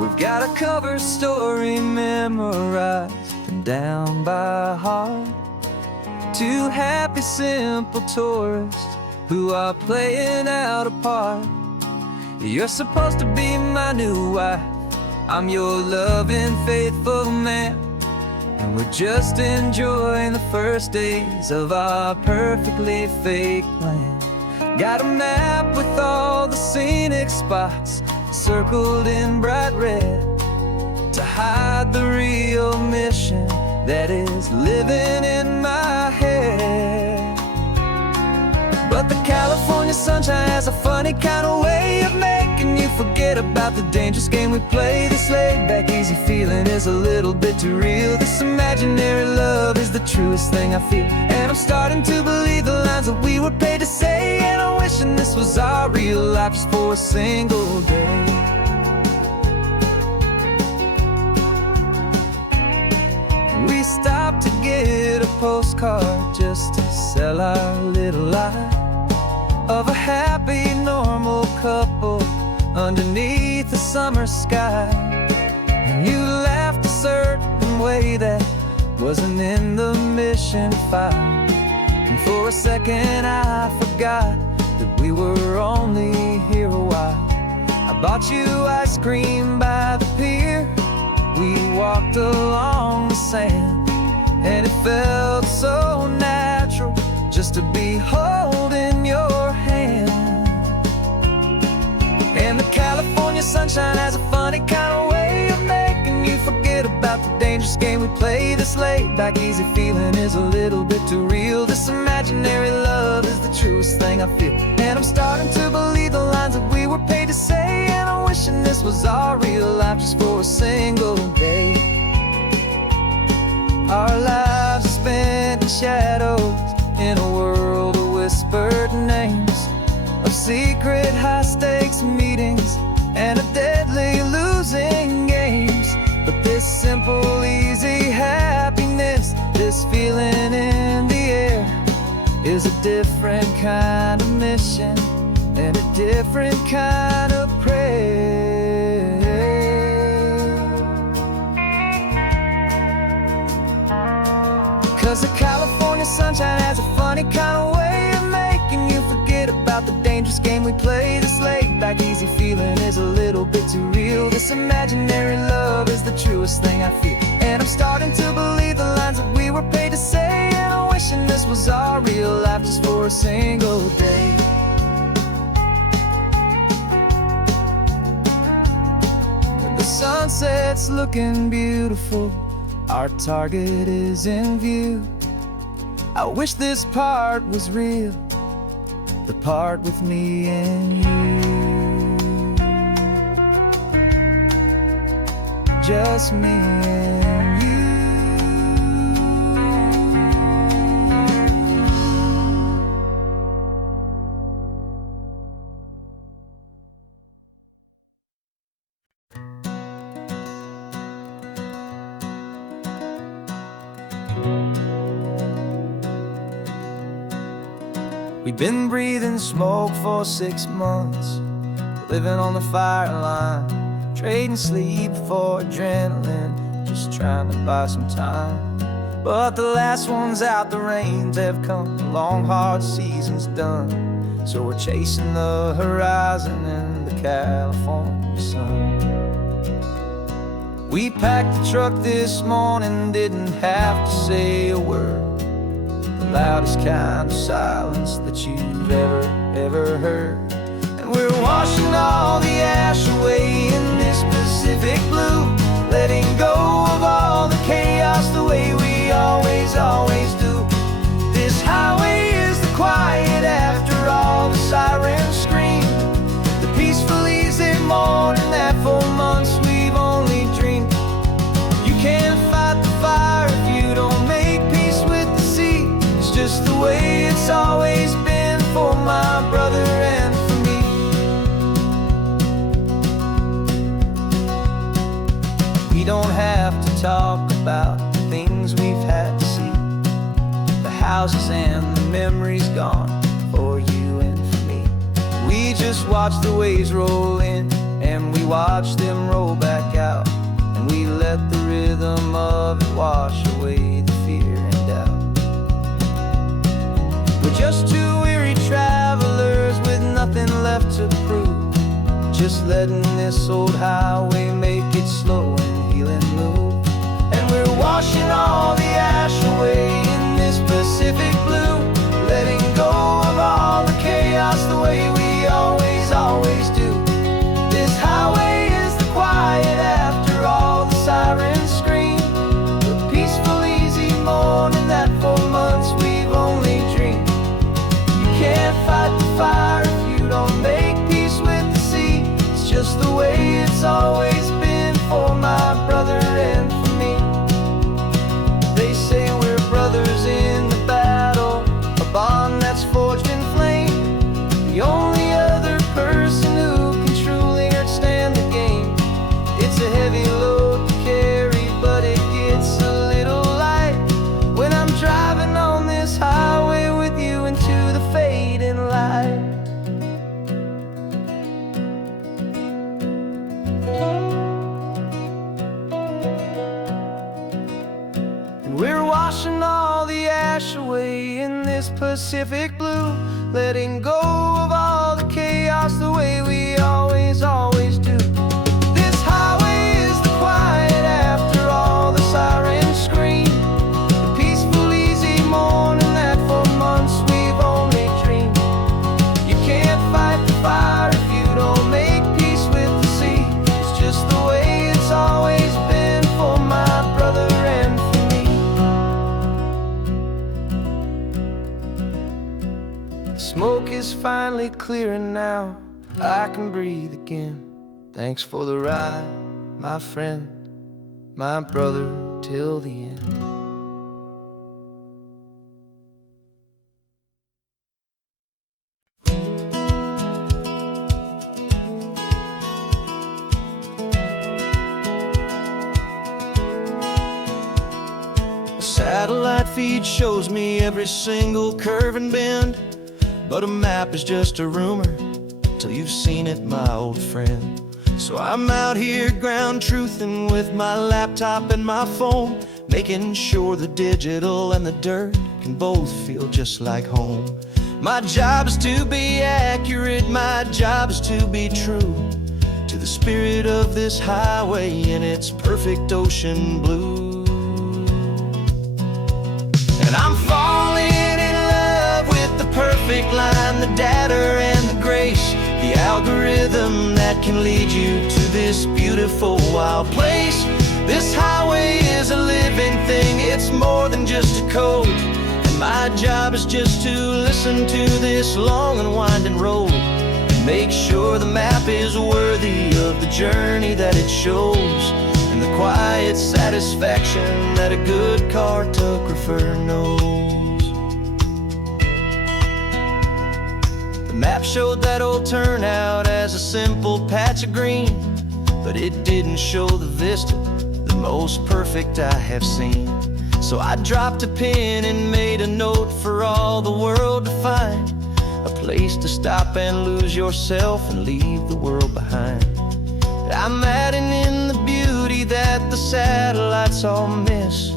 We've got a cover story memorized and down by heart. Two happy, simple tourists who are playing out a part. You're supposed to be my new wife, I'm your loving, faithful man. And we're just enjoying the first days of our perfectly fake plan. Got a map with all the scenic spots circled in bright red to hide the real mission that is living in my head. But the California sunshine has a funny kind of way of making you forget about the dangerous game we play. This laid-back, easy feeling is a little bit too real. This imaginary love is the truest thing I feel. And I'm starting to believe the lines that we were paid to say. And I'm wishing this was our real life just for a single day. We stopped to get a postcard just to sell our little lie of a happy, normal couple underneath the summer sky. And you laughed a certain way that wasn't in the mission file. And for a second I forgot that we were only here a while. I bought you ice cream by the pier. We walked along the sand, and it felt so natural just to be holding your hand. And the California sunshine has a funny kind of way of making you forget about the dangerous game we play. This laid-back, easy feeling is a little bit too real. This imaginary love is the truest thing I feel. And I'm starting to believe the lines that we were paid to say. And I'm wishing this was our real life just for a single day. Our lives are spent in shadows in a world of whispered names, of secret high-stakes meetings and of deadly losing games. But this simple, easy happiness, this feeling in the air, is a different kind of mission and a different kind of prayer. 'Cause the California sunshine has a funny kind of way of making you forget about the dangerous game we play. This laid-back, easy feeling is a little bit too real. This imaginary love is the truest thing I feel. And I'm starting to believe the lines that we were paid to say. And I'm wishing this was our real life just for a single day. sunset's looking beautiful, our target is in view. I wish this part was real, the part with me and you. Just me and you. We've been breathing smoke for 6 months, living on the fire line, trading sleep for adrenaline, just trying to buy some time. But the last one's out, the rains have come, the long hard season's done. So we're chasing the horizon in the California sun. We packed the truck this morning, didn't have to say a word. The loudest kind of silence that you've ever heard. And we're washing all the ash away in this Pacific blue, letting go of all the chaos the way we always do. This highway is the quiet after all the sirens scream, the peaceful easy morning that for months we've only dreamed. You can't fight the fire if you don't make peace with the sea. It's just the way it's always been for my brother and for me. We don't have to talk about the things we've had to see, the houses and the memories gone for you and for me. We just watch the waves roll in and we watch them roll back out, and we let the rhythm of it wash away the fear and doubt. We're just two weary travelers with nothing left to prove, just letting this old highway make it slow and healing move. And we're washing all the ash away in this Pacific blue, letting go of all the chaos the way we always do. This highway is the quiet after all the sirens scream, the peaceful easy morning that for months we've only dreamed. You can't fight the fire if you don't make peace with the sea. It's just the way it's always been for my brother and for me. They say we're brothers in the battle, a bond that's forged in flame. The only other person who can truly understand the game. It's a heavy load to carry, but it gets a little light when I'm driving on this highway with you into the fading light. And we're washing all the ash away in this Pacific blue, letting go of all the chaos the way we always do. This highway is the quiet after all the sirens scream, the peaceful easy morning that for months we've only dreamed. You can't fight the fire if you don't make peace with the sea. It's just the way it's always been for my brother and for me. The smoke is finally clearing now, I can breathe again. Thanks for the ride, my friend, my brother, till the end. A satellite feed shows me every single curve and bend, but a map is just a rumor till you've seen it, my old friend. So I'm out here ground truthing with my laptop and my phone, making sure the digital and the dirt can both feel just like home. My job is to be accurate, my job is to be true to the spirit of this highway in its perfect ocean blue. And I'm falling in love with the perfect line, the data and the grace, the algorithm that that can lead you to this beautiful wild place. This highway is a living thing, it's more than just a code. And my job is just to listen to this long and winding road and make sure the map is worthy of the journey that it shows, and the quiet satisfaction that a good cartographer knows. The map showed that old turnout as a simple patch of green, but it didn't show the vista, the most perfect I have seen. So I dropped a pin and made a note for all the world to find, a place to stop and lose yourself and leave the world behind. I'm adding in the beauty that the satellites all miss,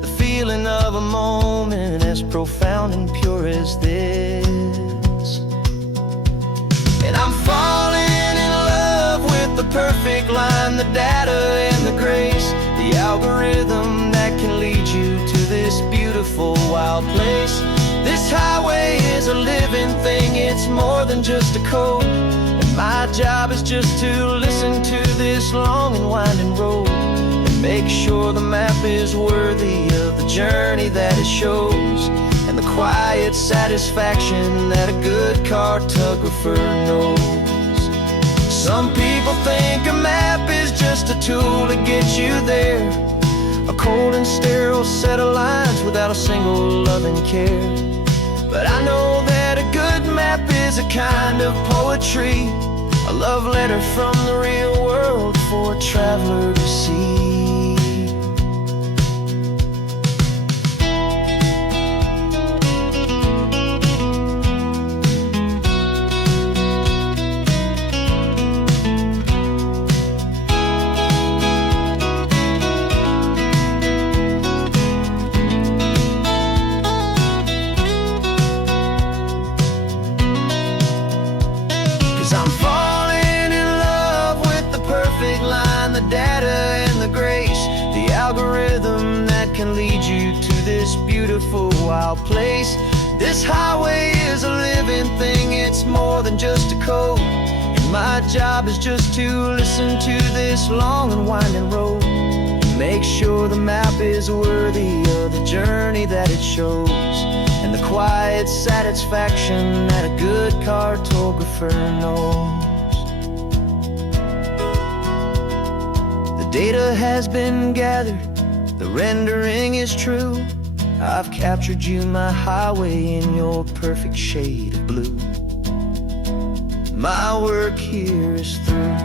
the feeling of a moment as profound and pure as this. And I'm falling in love with the perfect line, the data and the grace, the algorithm that can lead you to this beautiful wild place. This highway is a living thing, it's more than just a code. And my job is just to listen to this long and winding road and make sure the map is worthy of the journey that it shows, and the quiet satisfaction that a good cartographer knows. Some people think a map is just a tool to get you there, a cold and sterile set of lines without a single loving care. But I know that a good map is a kind of poetry, a love letter from the real world for a traveler to see. 'Cause I'm falling in love with the perfect line, the data and the grace, the algorithm that can lead you to this beautiful wild place. This highway is a living thing, it's more than just a code. And my job is just to listen to this long and winding road and make sure the map is worthy of the journey that it shows, and the quiet satisfaction that a good cartographer knows. The data has been gathered, the rendering is true. I've captured you, my highway, in your perfect shade of blue. My work here is through.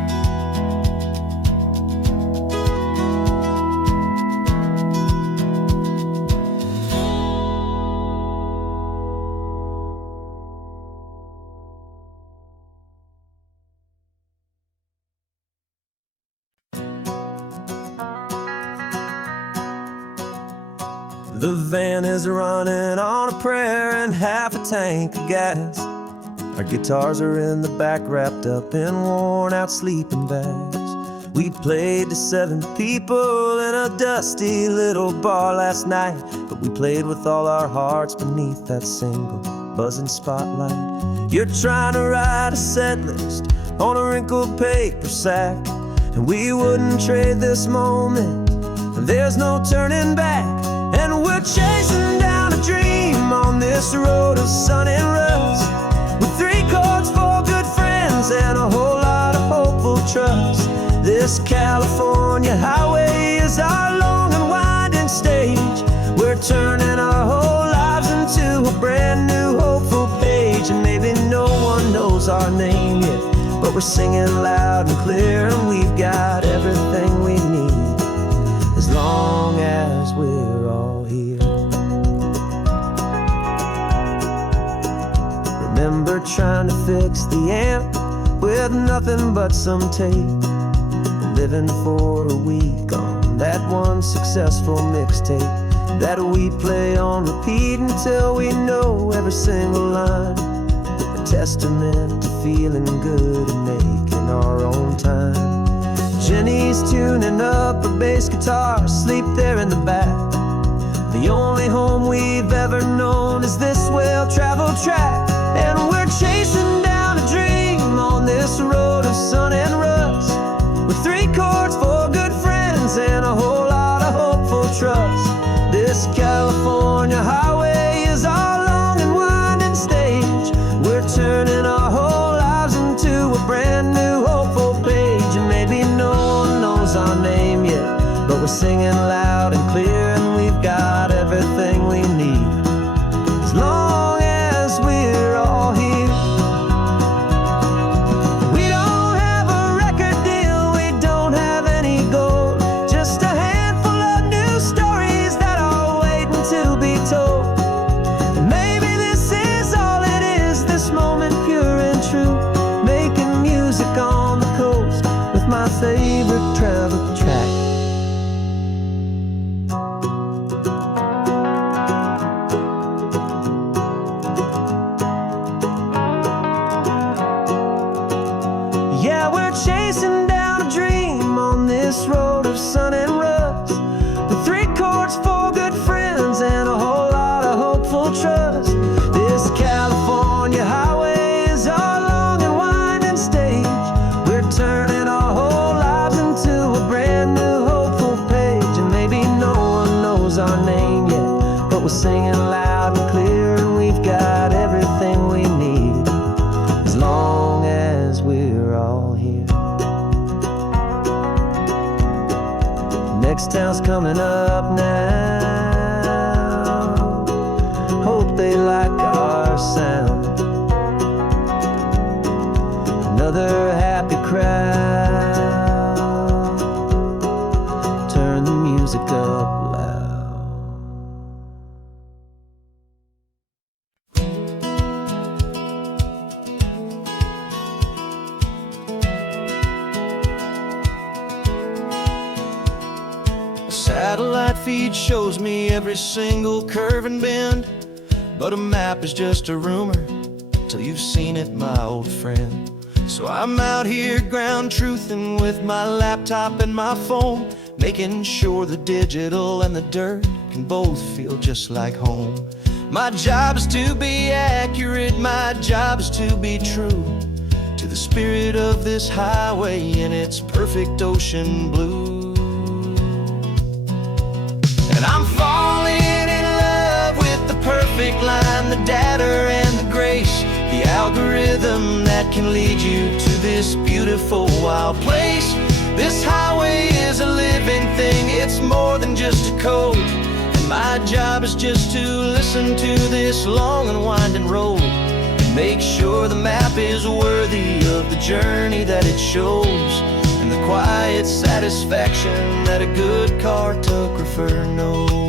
The van is running on a prayer and half a tank of gas. Our guitars are in the back, wrapped up in worn-out sleeping bags. We played to 7 people in a dusty little bar last night, but we played with all our hearts beneath that single buzzing spotlight. You're trying to write a set list on a wrinkled paper sack, and we wouldn't trade this moment. There's no turning back. And we're chasing down a dream on this road of sun and rust, with 3 chords, 4 good friends, and a whole lot of hopeful trust. This California highway is our long and winding stage. We're turning our whole lives into a brand new hopeful page. And maybe no one knows our name yet, but we're singing loud and clear, and we've got everything we need as long as we're all here. Remember trying to fix the amp with nothing but some tape, living for a week on that one successful mixtape that we play on repeat until we know every single line. A testament to feeling good and making our own time. Jenny's tuning up her bass guitar, asleep there in the back. The only home we've ever known is this well-traveled track. And we're chasing down a dream on this road of sun and singing loud and clear, and we've got everything we need, as long as we're all here. We don't have a record deal, we don't have any gold, just a handful of new stories that are waiting to be told. And maybe this is all it is, this moment pure and true, making music on the coast with my favorite travel track. Yeah, we're chasing down a dream on this road of sun and rust, with 3 chords, 4 good friends, and a whole lot of hopeful trust. This California highway is our long and winding stage. We're turning our whole lives into a brand new hopeful page. And maybe no one knows our name yet, but we're singing loud and clear, and we've got everything we need, as long as we're all here. Next town's coming up now, hope they like our sound. Another happy crowd, turn the music up loud. Satellite feed shows me every single curve and bend, but a map is just a rumor till you've seen it, my old friend. So I'm out here ground truthing with my laptop and my phone, making sure the digital and the dirt can both feel just like home. My job is to be accurate, my job is to be true to the spirit of this highway in its perfect ocean blue. And I'm falling in love with the perfect line, the data and the grace, the algorithm that can lead you to this beautiful wild place. This highway is a living thing, it's more than just a code. And my job is just to listen to this long and winding road, and make sure the map is worthy of the journey that it shows, and the quiet satisfaction that a good cartographer knows.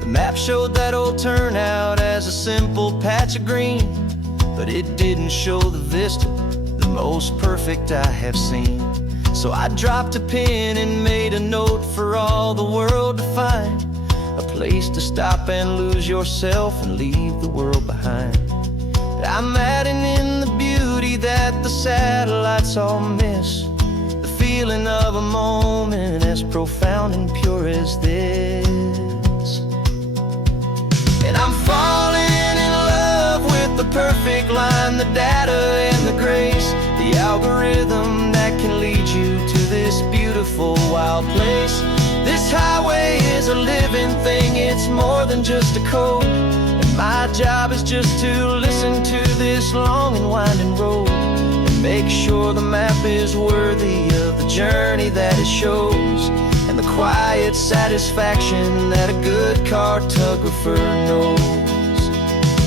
The map showed that old turnout as a simple patch of green, but it didn't show the vista, the most perfect I have seen. So I dropped a pin and made a note for all the world to find, a place to stop and lose yourself and leave the world behind. I'm adding in the beauty that the satellites all miss, the feeling of a moment as profound and pure as this. And I'm falling in love with the perfect line, the data and the grace, the algorithm that can lead you to this beautiful wild place. This highway is a living thing, it's more than just a code. My job is just to listen to this long and winding road, and make sure the map is worthy of the journey that it shows, and the quiet satisfaction that a good cartographer knows.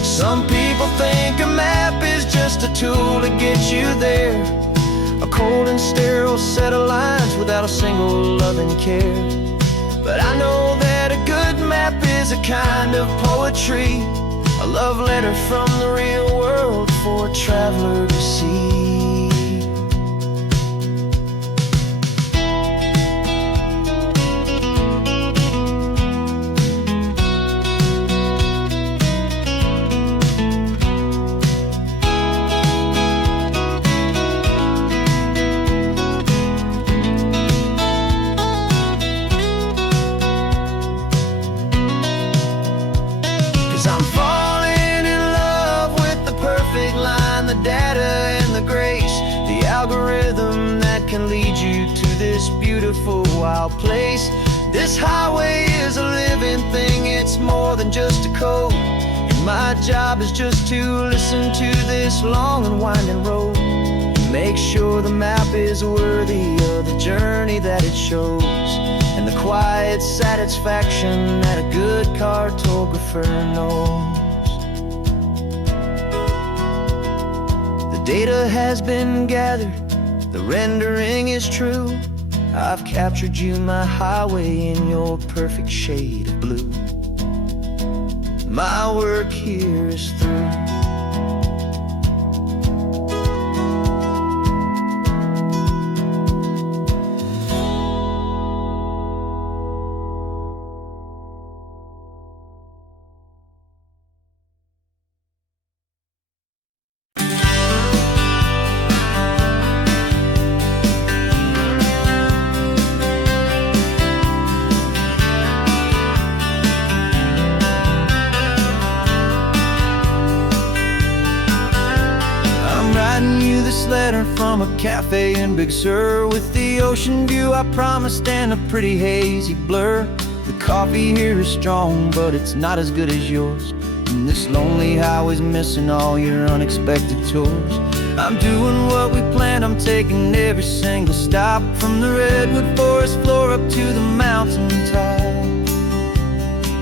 Some people think a map is just a tool to get you there, a cold and sterile set of lines without a single loving care. But I know that a good map is a kind of poetry, a love letter from the real world for a traveler to see. 'Cause I'm falling in love with the perfect line, the data and the grace, the algorithm that can lead you to this beautiful wild place. This highway is a living thing, it's more than just a code. And my job is just to listen to this long and winding road, make sure the map is worthy of the journey that it shows, and the quiet satisfaction that a good cartographer knows. The data has been gathered, the rendering is true. I've captured you, my highway, in your perfect shade of blue. My work here is through. This letter from a cafe in Big Sur, with the ocean view I promised and a pretty hazy blur. The coffee here is strong, but it's not as good as yours, and this lonely highway's missing all your unexpected tours. I'm doing what we planned, I'm taking every single stop, from the redwood forest floor up to the mountain top.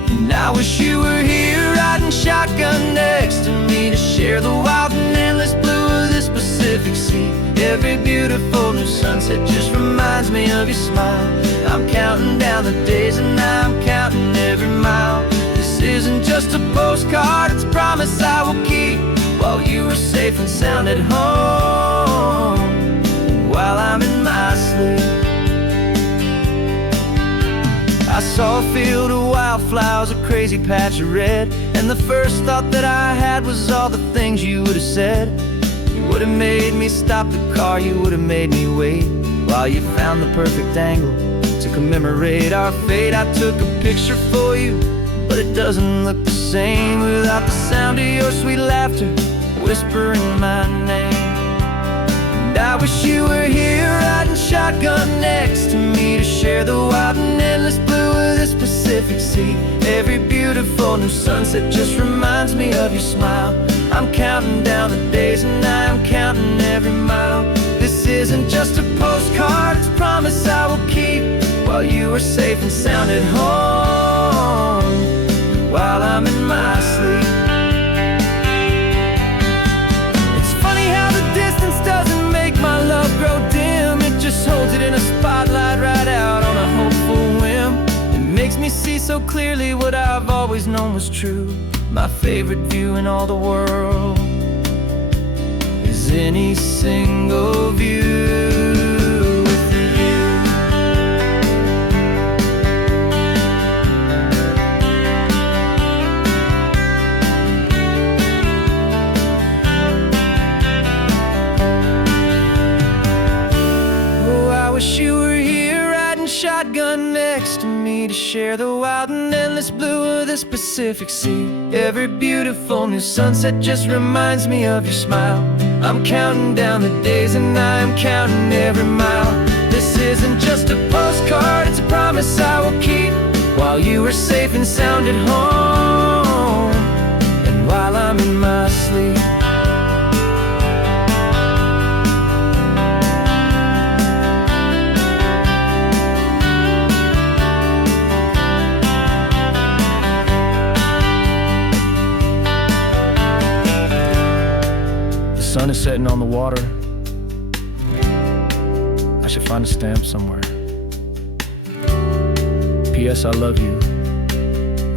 And I wish you were here riding shotgun next to me, to share the wild and endless blue of this Pacific Sea. Every beautiful new sunset just reminds me of your smile. I'm counting down the days and I'm counting every mile. This isn't just a postcard, it's a promise I will keep, while you are safe and sound at home, and while I'm in my sleep. I saw a field of wildflowers, a crazy patch of red, and the first thought that I had was all the things you would have said. You would have made me stop the car, you would have made me wait, while you found the perfect angle to commemorate our fate. I took a picture for you, but it doesn't look the same without the sound of your sweet laughter whispering my name. And I wish you were here riding shotgun next to me, to share the wild and endless blue of this Pacific Sea. Every beautiful new sunset just reminds me of your smile. I'm counting down the days and I'm counting every mile. This isn't just a postcard, it's a promise I will keep, while you are safe and sound at home, while I'm in my sleep. It's funny how the distance doesn't make my love grow dim, it just holds it in a spotlight right out on a hopeful whim. It makes me see so clearly what I've always known was true. My favorite view in all the world is any single view with you. Oh, I wish you were here riding shotgun next to me, to share the wild and endless blue of this Pacific Sea. Every beautiful new sunset just reminds me of your smile. I'm counting down the days and I'm counting every mile. This isn't just a postcard, it's a promise I will keep, while you are safe and sound at home, and while I'm in my sleep. The sun is setting on the water. I should find a stamp somewhere. P.S. I love you.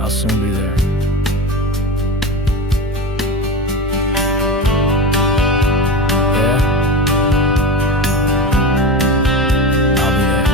I'll soon be there. Yeah? I'll be there.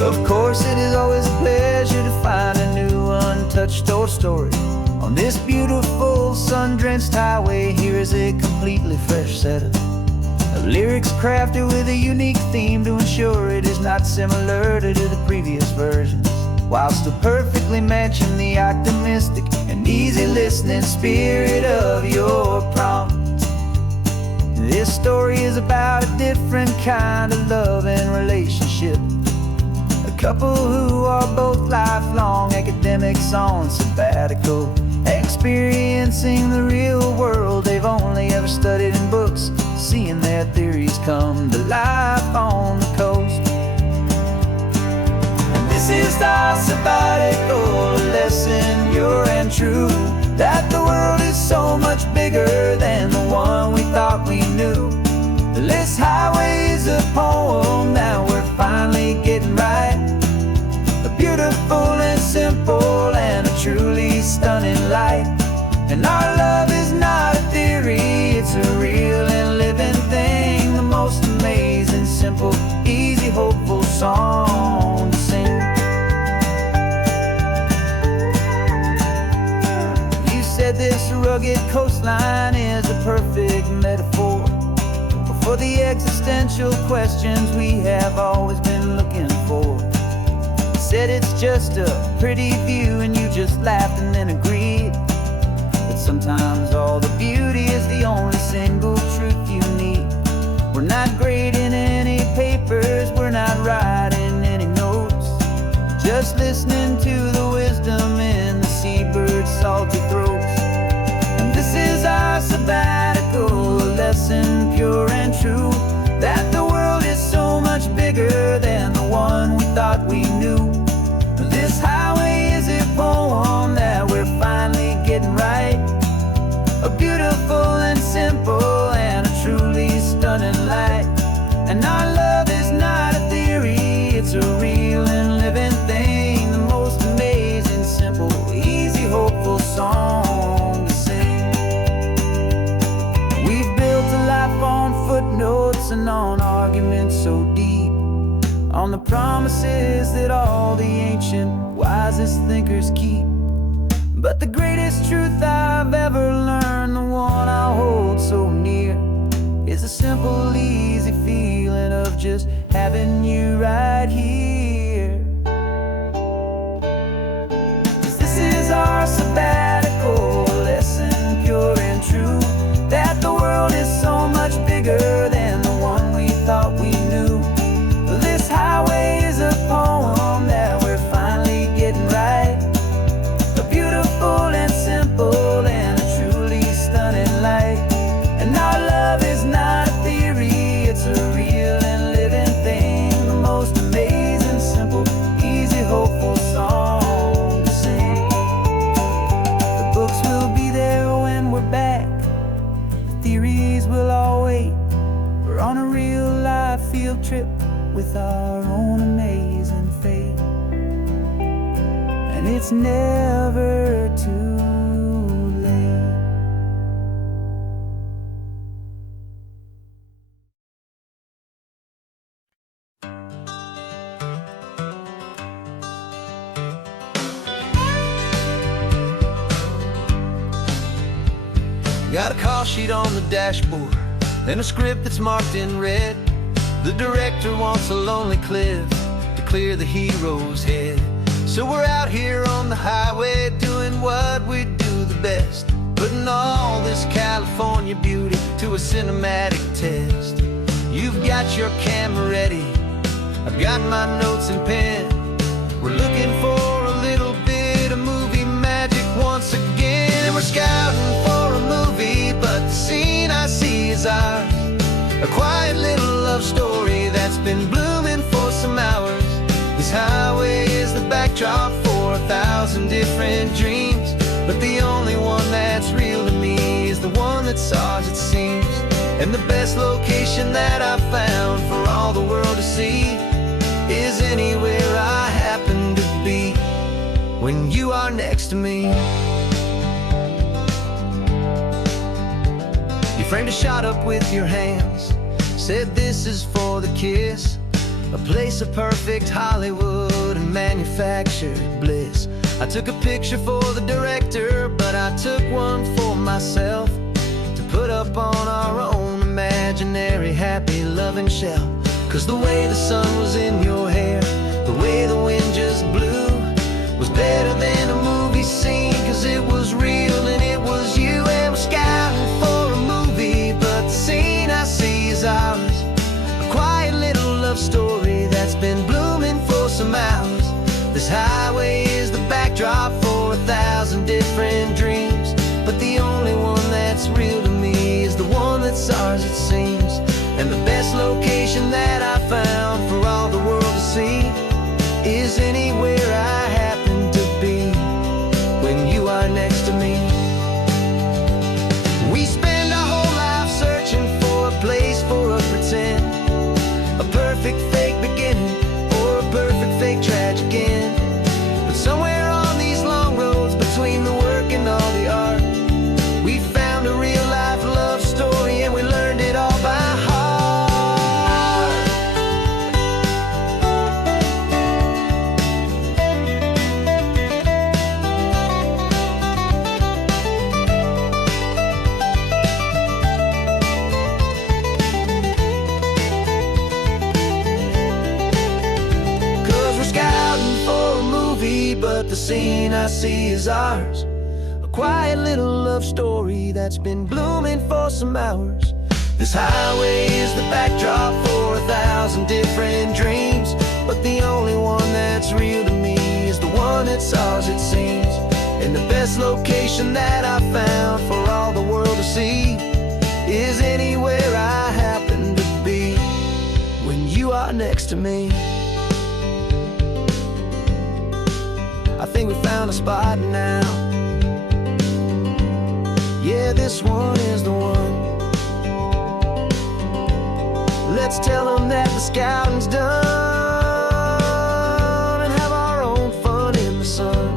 Of course, it is always a pleasure to find a new untouched old story. On this beautiful sun-drenched highway, here is a completely fresh set of lyrics crafted with a unique theme to ensure it is not similar to the previous versions. while still perfectly matching the optimistic and easy listening spirit of your prompt. This story is about a different kind of love and relationship. A couple who are both lifelong academics on sabbatical, experiencing the real world they've only ever studied in books, seeing their theories come to life on the coast. And this is our sabbatical lesson, pure and true, that the world is so much bigger than the one we thought we knew. This highway is a poem that we're finally getting right. A beautiful and simple and a truly stunning light. And our love is not a theory, it's a real and living thing. The most amazing, simple, easy, hopeful song to sing. You said this rugged coastline is a perfect metaphor for the existential questions we have always been looking for. You said it's just a pretty view and you just laughed and then agreed. But sometimes all the beauty is the only single truth you need. We're not grading any papers, we're not writing any notes, just listening to the wisdom in the seabird's salty throats. And this is our sabbatical lesson, pure and true, that the world is so much bigger than the one we thought we knew. This highway is a poem that we're finally getting right. A beautiful and simple and a truly stunning light. And our love is not a theory, it's a real and living thing. The most amazing, simple, easy, hopeful song to sing. We've built a life on footnotes and on arguments so deep, on the promises that all the ancient, wisest thinkers keep. But the greatest truth I've ever learned, the one I hold so near, is a simple, easy feeling of just having you right here. 'Cause this is our sabbatical lesson, pure and true, that the world is so much bigger than the one we thought we knew. This highway is a poem that we're finally getting right. A beautiful and simple and a truly stunning light. And our love is not a theory, it's a real and living thing. The most amazing, simple, easy, hopeful song to sing. The books will be there when we're back, the theories will all wait. We're on a real life field trip with our own amazing fate. And it's never too late. Got a call sheet on the dashboard and a script that's marked in red. The director wants a lonely cliff to clear the hero's head. So we're out here on the highway doing what we do the best, putting all this California beauty to a cinematic test. You've got your camera ready, I've got my notes and pen. We're looking for a little bit of movie magic once again. And we're scouting for a movie, but the scene I see is ours. A quiet little love story that's been blooming for some hours. This highway is the backdrop for 1,000 different dreams, but the only one that's real to me is the one that's ours, it seems. And the best location that I've found for all the world to see is anywhere I happen to be when you are next to me. You framed a shot up with your hands, said this is for the kiss, a place of perfect Hollywood and manufactured bliss. I took a picture for the director, but I took one for myself to put up on our own imaginary happy loving shelf. 'Cause the way the sun was in your hair, the way the wind just blew, better than a movie scene, 'cause it was real and it was you. And we're scouting for a movie, but the scene I see is ours. A quiet little love story that's been blooming for some hours. This highway is the backdrop for 1,000 different dreams, but the only one that's real to me is the one that's ours, it seems. And the best location that I found for all the world to see is anywhere I happen to be when you are next to me. We spend our whole life searching for a place for a pretend, a perfect fake beginning or a perfect fake tragic end. But somewhere on these long roads between the work and all the art, we found a real life love story, and we learned it all by heart. 'Cause we're scouting for a movie, but the scene I see is ours. A quiet little love story that's been blooming for some hours. This highway is the backdrop for 1,000 different dreams, but the only one that's real to me is the one that's ours, it seems. And the best location that I found for all the world to see is anywhere I happen to be when you are next to me. I think we found a spot now. Yeah, this one is the one. Let's tell them that the scouting's done and have our own fun in the sun.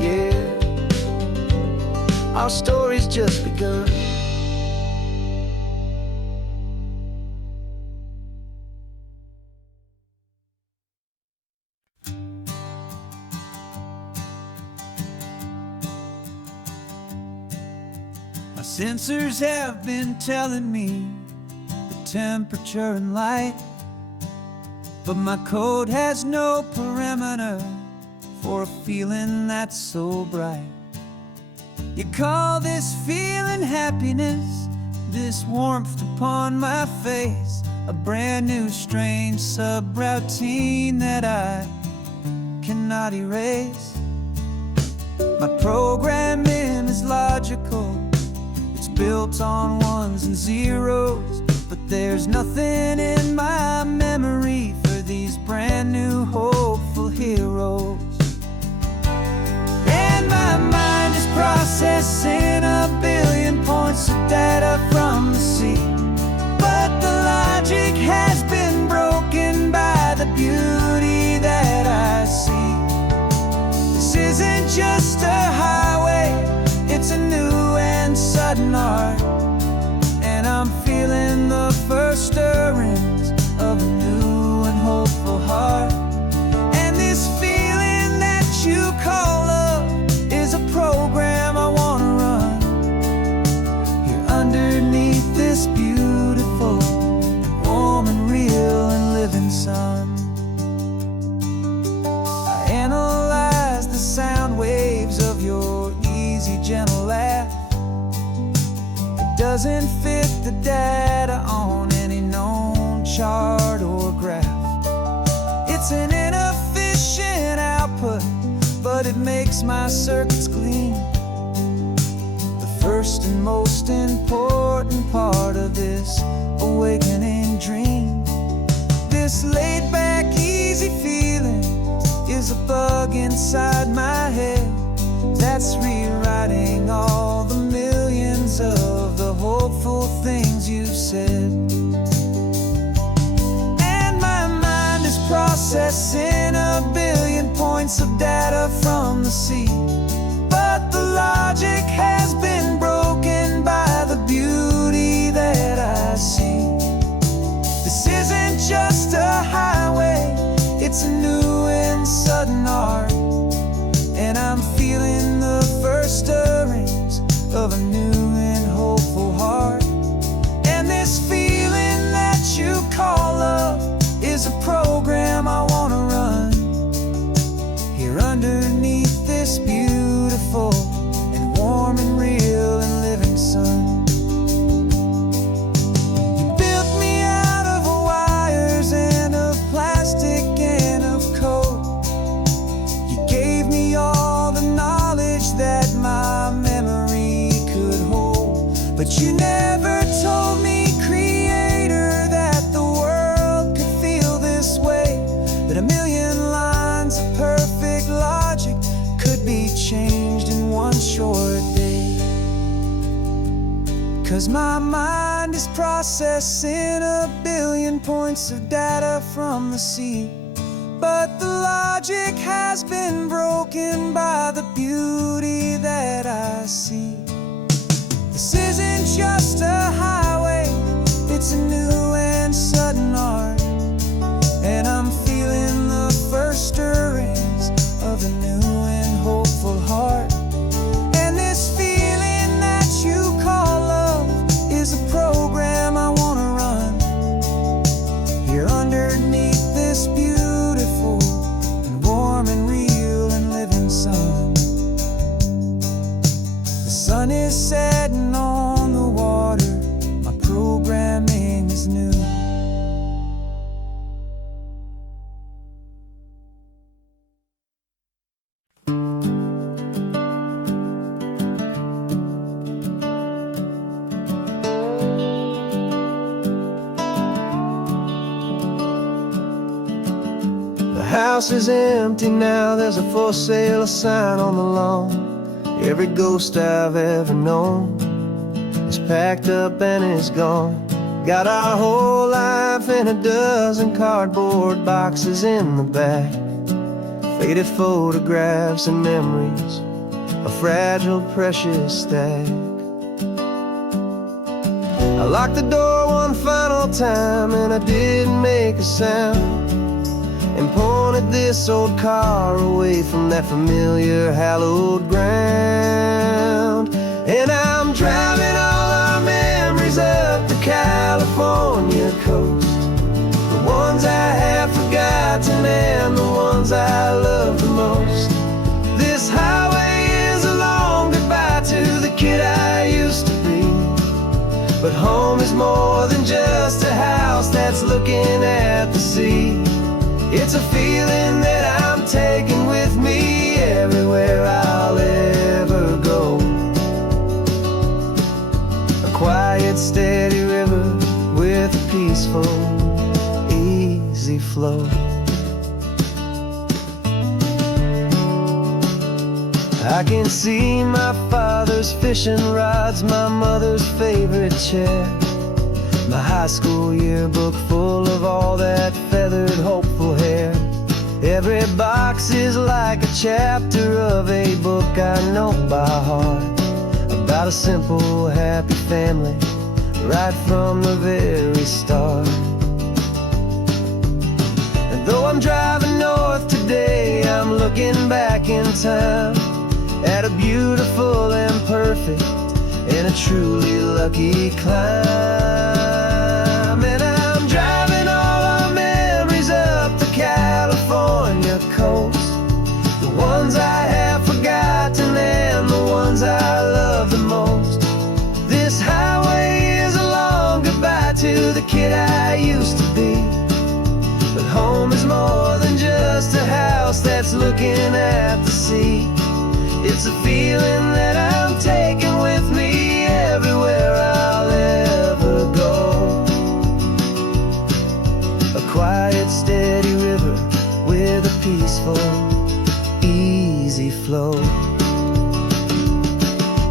Yeah, our story's just begun. My sensors have been telling me the temperature and light, but my code has no perimeter for a feeling that's so bright. You call this feeling happiness, this warmth upon my face, a brand new strange subroutine that I cannot erase. My programming is logical, it's built on ones and zeros, but there's nothing in my memory for these brand new hopeful heroes. And my mind is processing a billion points of data from the sea, but the logic has been broken by the beauty that I see. This isn't just a highway, it's a new and sudden art, and I'm feeling the first stirrings of a new and hopeful heart. And this feeling that you call love is a program I wanna run here underneath this beautiful and warm and real and living sun. I analyze the sound waves of your easy, gentle laugh. It doesn't fit the data on any known chart or graph. It's an inefficient output, but it makes my circuits clean. The first and most important part of this awakening dream. This laid-back, easy feeling is a bug inside my head that's rewriting all the millions of the hopeful things you've said. And my mind is processing a billion points of data from the sea, but the logic has been broken by the beauty that I see. This isn't just a highway, it's a new and sudden art, and I'm feeling the first stirrings of a new and hopeful heart. And this feeling that you call love is a program I wanna run here underneath processing a billion points of data from the sea. But the logic has been broken by the beauty that I see. This isn't just a highway, it's a new and sudden art. And I'm feeling the first stirrings of a new and hopeful heart. And this feeling that you call love is a program I wanna run here underneath this beautiful and warm and real and living sun. The sun is setting on the water, my programming is new. The house is empty now, there's a for sale sign on the lawn. Every ghost I've ever known is packed up and is gone. Got our whole life in a dozen cardboard boxes in the back. Faded photographs and memories, a fragile, precious stack. I locked the door one final time and I didn't make a sound, and pointed this old car away from that familiar hallowed ground. And I'm driving all our memories up the California coast, the ones I have forgotten and the ones I love the most. This highway is a long goodbye to the kid I used to be. But home is more than just a house that's looking at the sea. It's a feeling that I'm taking with me everywhere I'll ever go. A quiet, steady river with a peaceful, easy flow. I can see my father's fishing rods, my mother's favorite chair, my high school yearbook full of all that feathered, hopeful hair. Every box is like a chapter of a book I know by heart, about a simple, happy family right from the very start. And though I'm driving north today, I'm looking back in time at a beautiful and perfect and a truly lucky climb. And I'm driving all our memories up the California coast, the ones I have forgotten and the ones I love the most. This highway is a long goodbye to the kid I used to be. But home is more than just a house that's looking at the sea. It's a feeling that I'm taking with me everywhere I'll ever go. A quiet, steady river with a peaceful, easy flow.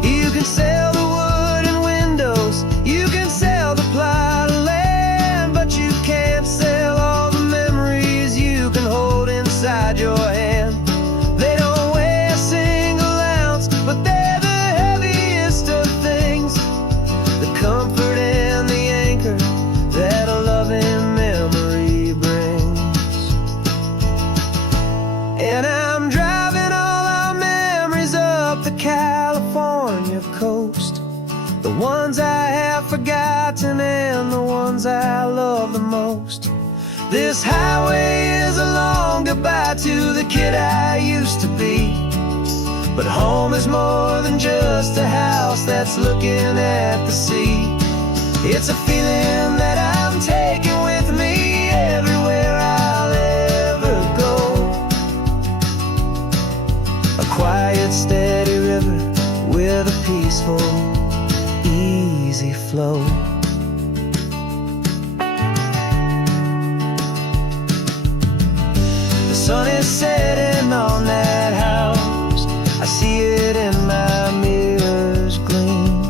You can sell the wood and windows, you can sell the plot of land, but you can't sell all the memories you can hold inside your hand. They don't weigh a single ounce, but they're the heaviest of things, the comfort and the anchor that a loving memory brings. And I'm driving all our memories up the California coast, the ones I have forgotten and the ones I love the most. This highway is a long goodbye to the kid I used to be. But home is more than just a house that's looking at the sea. It's a feeling that I'm taking with me everywhere I'll ever go. A quiet, steady river with a peaceful, easy flow. The sun is setting on that house, I see it in my mirror's gleam.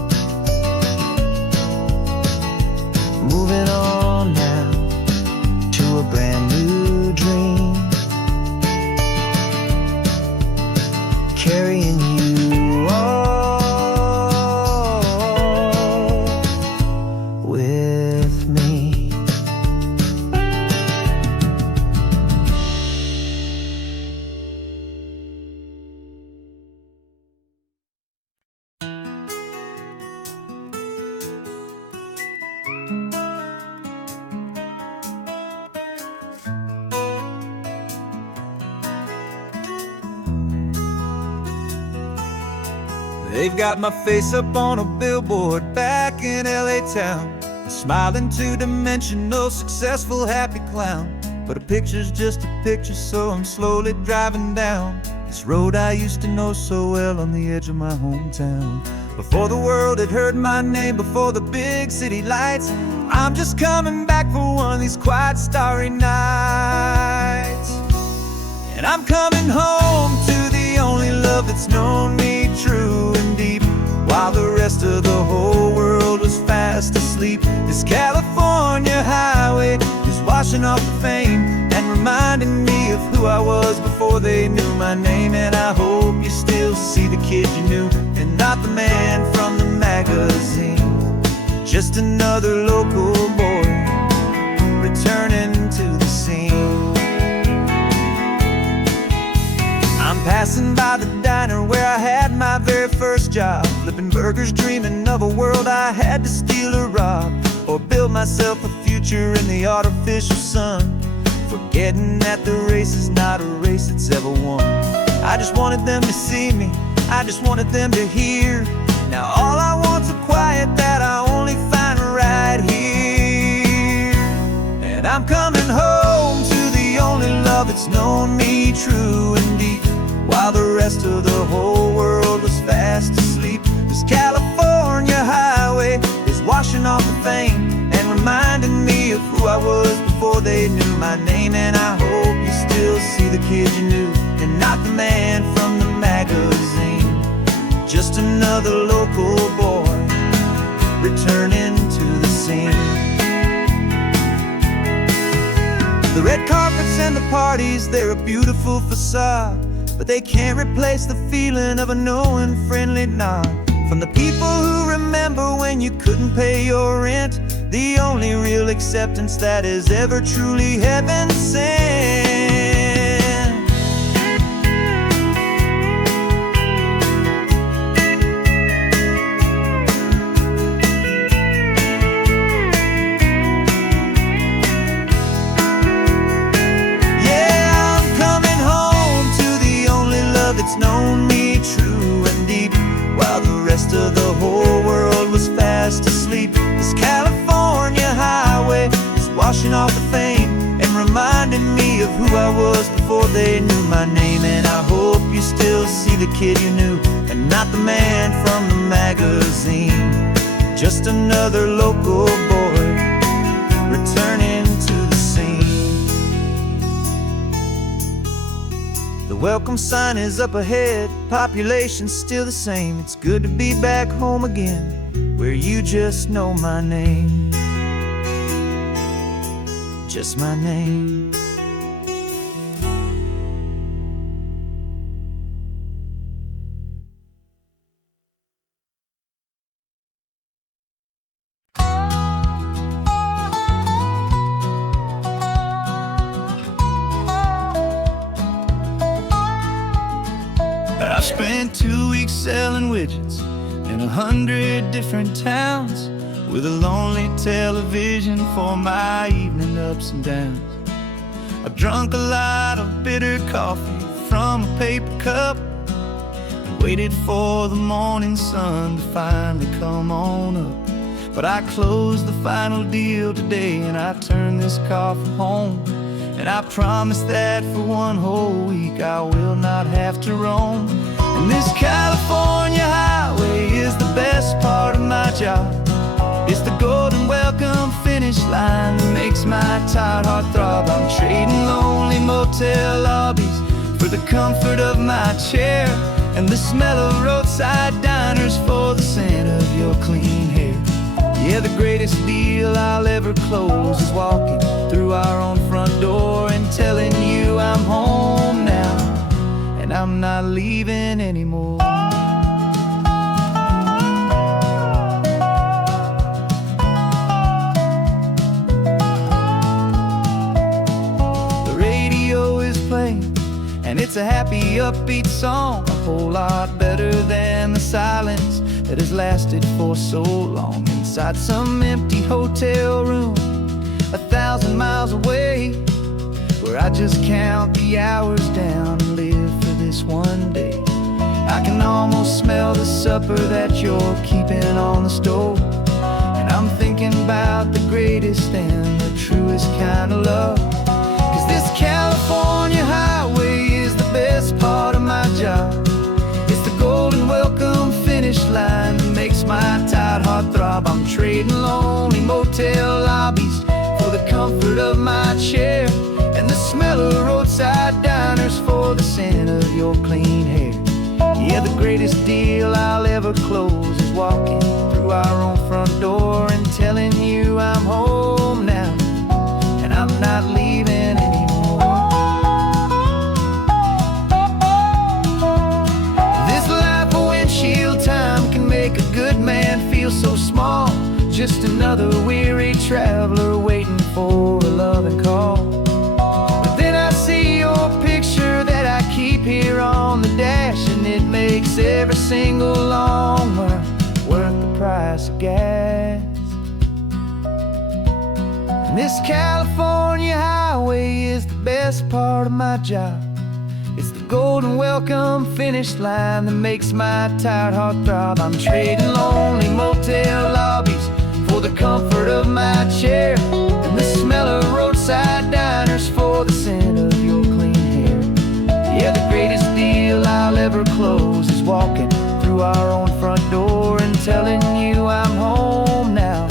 They've got my face up on a billboard back in LA town, a smiling two-dimensional, successful, happy clown. But a picture's just a picture, so I'm slowly driving down this road I used to know so well on the edge of my hometown. Before the world had heard my name, before the big city lights, I'm just coming back for one of these quiet, starry nights. And I'm coming home to the only love that's known me true and deep, while the rest of the whole world was fast asleep. This California highway is washing off the fame and reminding me of who I was before they knew my name. And I hope you still see the kid you knew, and not the man from the magazine. Just another local boy returning to the scene. I'm passing by the diner where I had my very first job, flipping burgers, dreaming of a world I had to steal or rob, or build myself a future in the artificial sun, forgetting that the race is not a race that's ever won. I just wanted them to see me, I just wanted them to hear. Now all I want's a quiet that I only find right here. And I'm coming home to the only love that's known me true and deep, while the rest of the whole world was fast asleep. This California highway is washing off the fame and reminding me of who I was before they knew my name. And I hope you still see the kid you knew, and not the man from the magazine. Just another local boy returning to the scene. The red carpets and the parties, they're a beautiful facade, but they can't replace the feeling of a knowing, friendly nod from the people who remember when you couldn't pay your rent. The only real acceptance that is ever truly heaven sent. It's known me true and deep, while the rest of the whole world was fast asleep. This California highway is washing off the fame and reminding me of who I was before they knew my name. And I hope you still see the kid you knew, and not the man from the magazine. Just another local boy returning to the scene. The welcome sign is up ahead, population's still the same. It's good to be back home again, where you just know my name. Just my name. I spent 2 weeks selling widgets in 100 different towns, with a lonely television for my evening ups and downs. I drunk a lot of bitter coffee from a paper cup and waited for the morning sun to finally come on up. But I closed the final deal today, and I turned this car from home. And I promise that for one whole week I will not have to roam. And this California highway is the best part of my job. It's the golden welcome finish line that makes my tired heart throb. I'm trading lonely motel lobbies for the comfort of my chair, and the smell of roadside diners for the scent of your clean hair. Yeah, the greatest deal I'll ever close is walking through our own front door and telling you I'm home now, and I'm not leaving anymore. The radio is playing, and it's a happy, upbeat song, a whole lot better than the silence that has lasted for so long. Inside some empty hotel room 1,000 miles away, where I just count the hours down and live for this one day. I can can almost smell the supper that you're keeping on the stove. And I'm thinking about the greatest and the truest kind of love. 'Cause this California highway is the best part of my job. It's the golden welcome finish line that makes my tired heart throb. I'm trading lonely motel lobbies for the comfort of my chair, and the smell of roadside diners for the scent of your clean hair. Yeah, the greatest deal I'll ever close is walking through our own front door and telling you I'm home now, and I'm not leaving anymore. This life of windshield time can make a good man feel so small. Just another weary traveler waiting for a loving call. But then I see your picture that I keep here on the dash, and it makes every single long mile worth the price of gas. And this California highway is the best part of my job. It's the golden welcome finish line that makes my tired heart throb. I'm trading lonely motel lobbies for the comfort of my chair, and the smell of roadside diners for the scent of your clean hair. Yeah, the greatest deal I'll ever close is walking through our own front door and telling you I'm home now,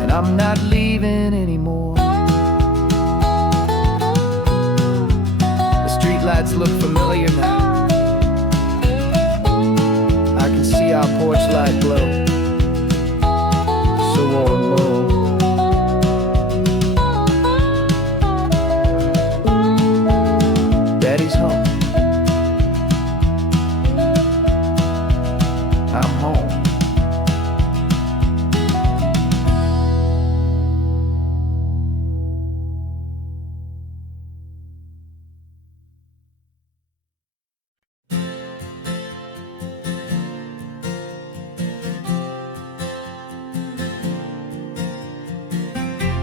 and I'm not leaving anymore. The streetlights look familiar now. I can see our porch light glow, so warm, oh. Daddy's home. I'm home.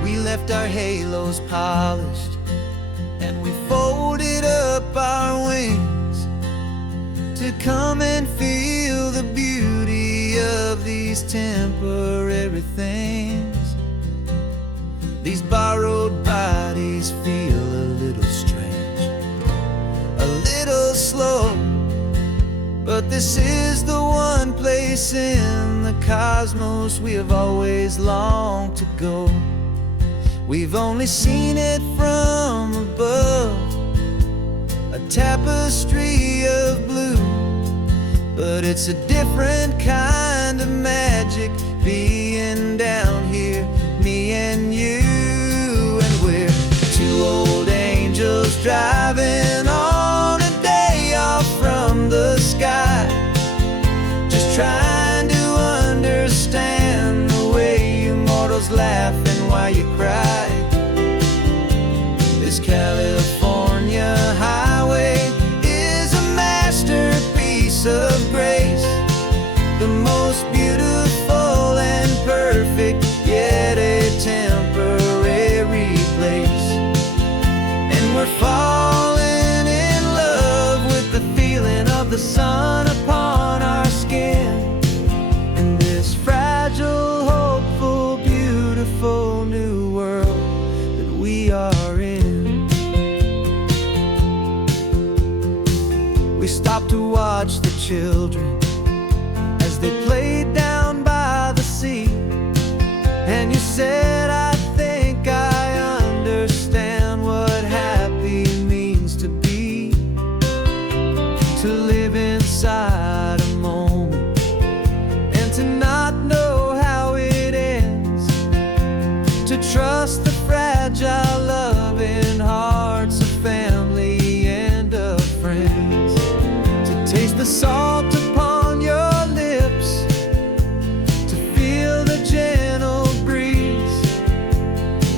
We left our halos polished, and we folded up our wings to come and feel the beauty of these temporary things. These borrowed bodies feel a little strange, a little slow, but this is the one place in the cosmos we have always longed to go. We've only seen it from above, a tapestry of blue, but it's a different kind of magic being down here, me and you. And we're two old angels driving on a day off from the sky, just trying to understand the way you mortals laugh and why you cry. This California highway is a masterpiece of grace, the most beautiful and perfect, yet a temporary place. And we're falling in love with the feeling of the sun upon our skin, in this fragile, hopeful, beautiful new world that we are in. We stopped to watch the children as they played down by the sea, and you said, I think I understand what happy means to be, to live inside a moment and to not know how it ends, to trust the fragile loving hearts of family and of friends, to taste the salt upon your lips, to feel the gentle breeze,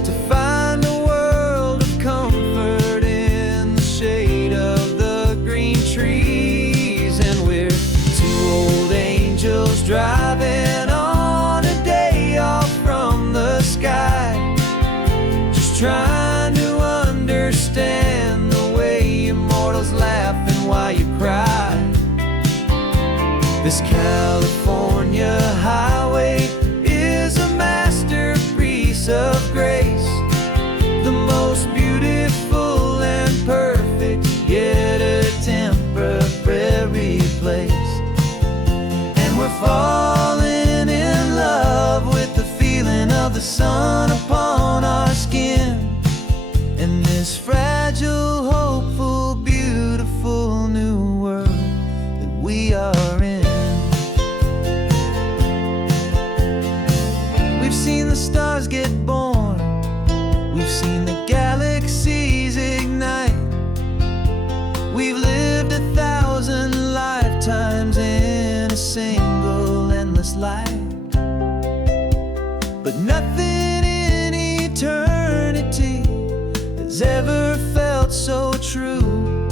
to find a world of comfort in the shade of the green trees. And we're two old angels driving on a day off from the sky, just trying to understand the way you mortals laugh and why you cry. California highway is a masterpiece of grace, the most beautiful and perfect, yet a temporary place. And we're falling in love with the feeling of the sun upon our skin, and this fragile, hopeful, beautiful new world that we are in. We've seen the stars get born, we've seen the galaxies ignite, we've lived 1,000 lifetimes in a single endless life. But nothing in eternity has ever felt so true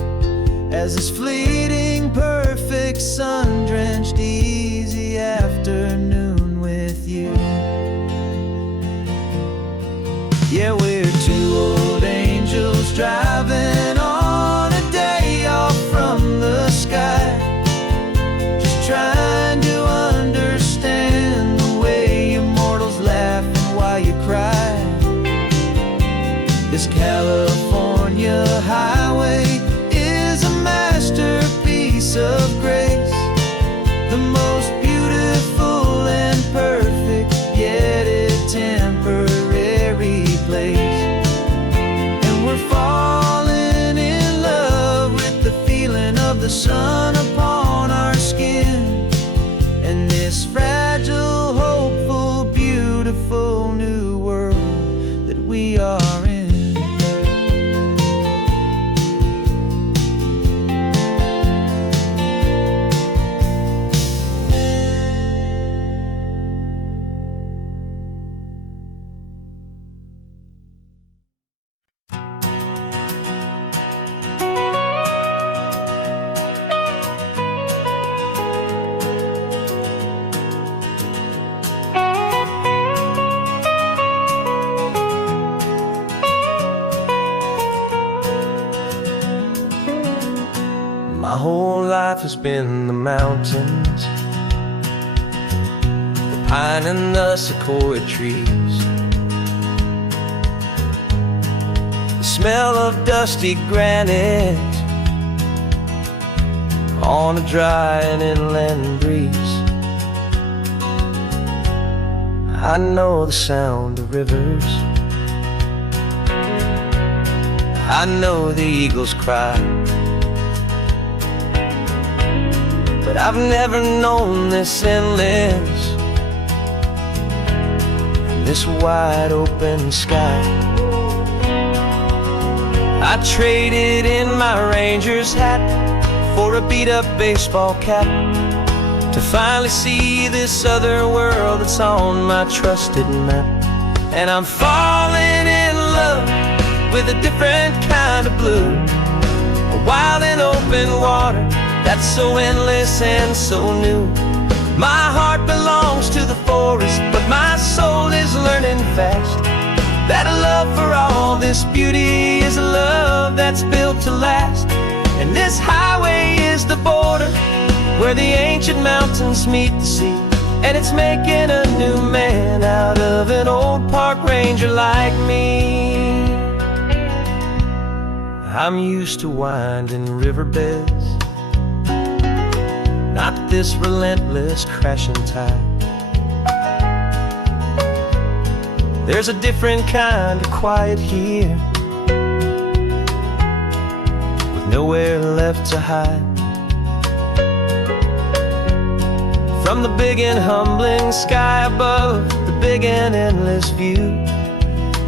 as this fleeting, perfect, sun-drenched, easy afternoon with you. Yeah, we're two old angels driving on a day off from the sky, just trying to understand the way immortals laugh and why you cry. This California highway is a masterpiece of grace, the most beautiful and perfect, yet a temporary place. And we're falling in love with the feeling of the sun upon our skin, and this fragile, hopeful, beautiful new world that we are in. My whole life has been the mountains, the pine and the sequoia trees, the smell of dusty granite on a dry and inland breeze. I know the sound of rivers, I know the eagles cry, but I've never known this endless, this wide open sky. I traded in my Ranger's hat for a beat-up baseball cap to finally see this other world that's on my trusted map. And I'm falling in love with a different kind of blue, a wild and open water that's so endless and so new. My heart belongs to the forest, but my soul is learning fast that a love for all this beauty is a love that's built to last. And this highway is the border where the ancient mountains meet the sea, and it's making a new man out of an old park ranger like me. I'm used to winding riverbeds, not this relentless crashing tide. There's a different kind of quiet here, with nowhere left to hide. From the big and humbling sky above, the big and endless view,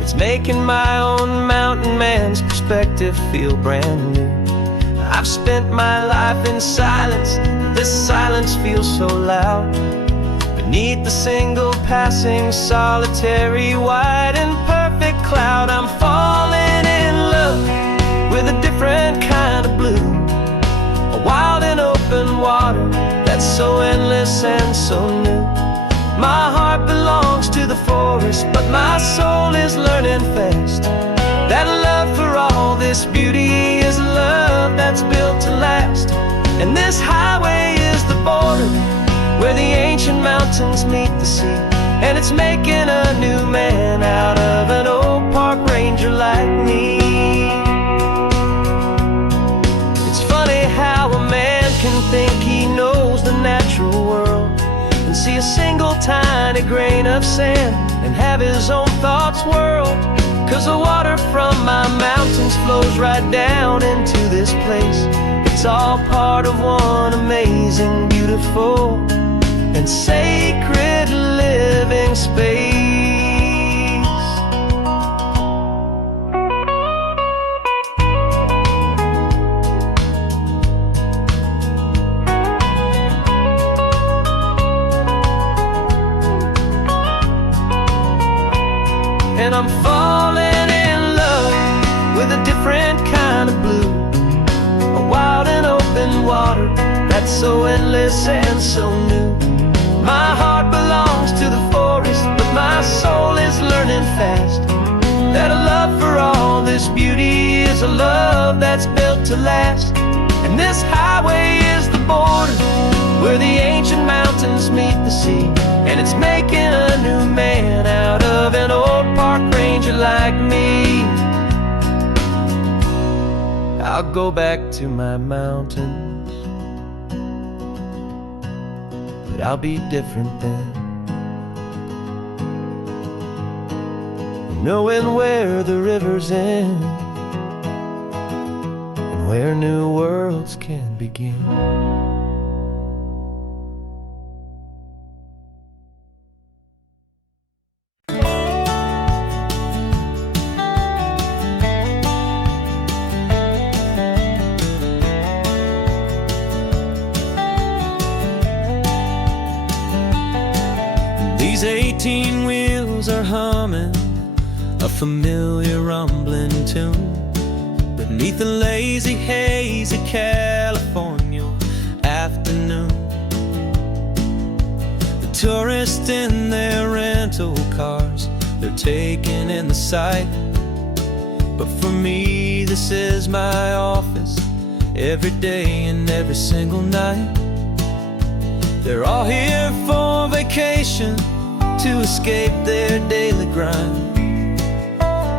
it's making my own mountain man's perspective feel brand new. I've spent my life in silence, this silence feels so loud. Beneath the single passing solitary white and perfect cloud, I'm falling in love with a different kind of blue, a wild and open water that's so endless and so new. My heart belongs to the forest, but my soul is learning fast that love for all this beauty is love that's built to last. And this highway is the border mountains meet the sea, and it's making a new man out of an old park ranger like me. It's funny how a man can think he knows the natural world and see a single tiny grain of sand and have his own thoughts whirled. 'Cause the water from my mountains flows right down into this place. It's all part of one amazing, beautiful, and sacred living space. And I'm falling in love with a different kind of blue, a wild and open water that's so endless and so new. My heart belongs to the forest, but my soul is learning fast that a love for all this beauty is a love that's built to last. And this highway is the border where the ancient mountains meet the sea, and it's making a new man out of an old park ranger like me. I'll go back to my mountains, but I'll be different then, knowing where the rivers end and where new worlds can begin. These 18 wheels are humming a familiar rumbling tune beneath the lazy haze of California afternoon. The tourists in their rental cars, they're taking in the sight. But for me, this is my office every day and every single night. They're all here for vacation, to escape their daily grind.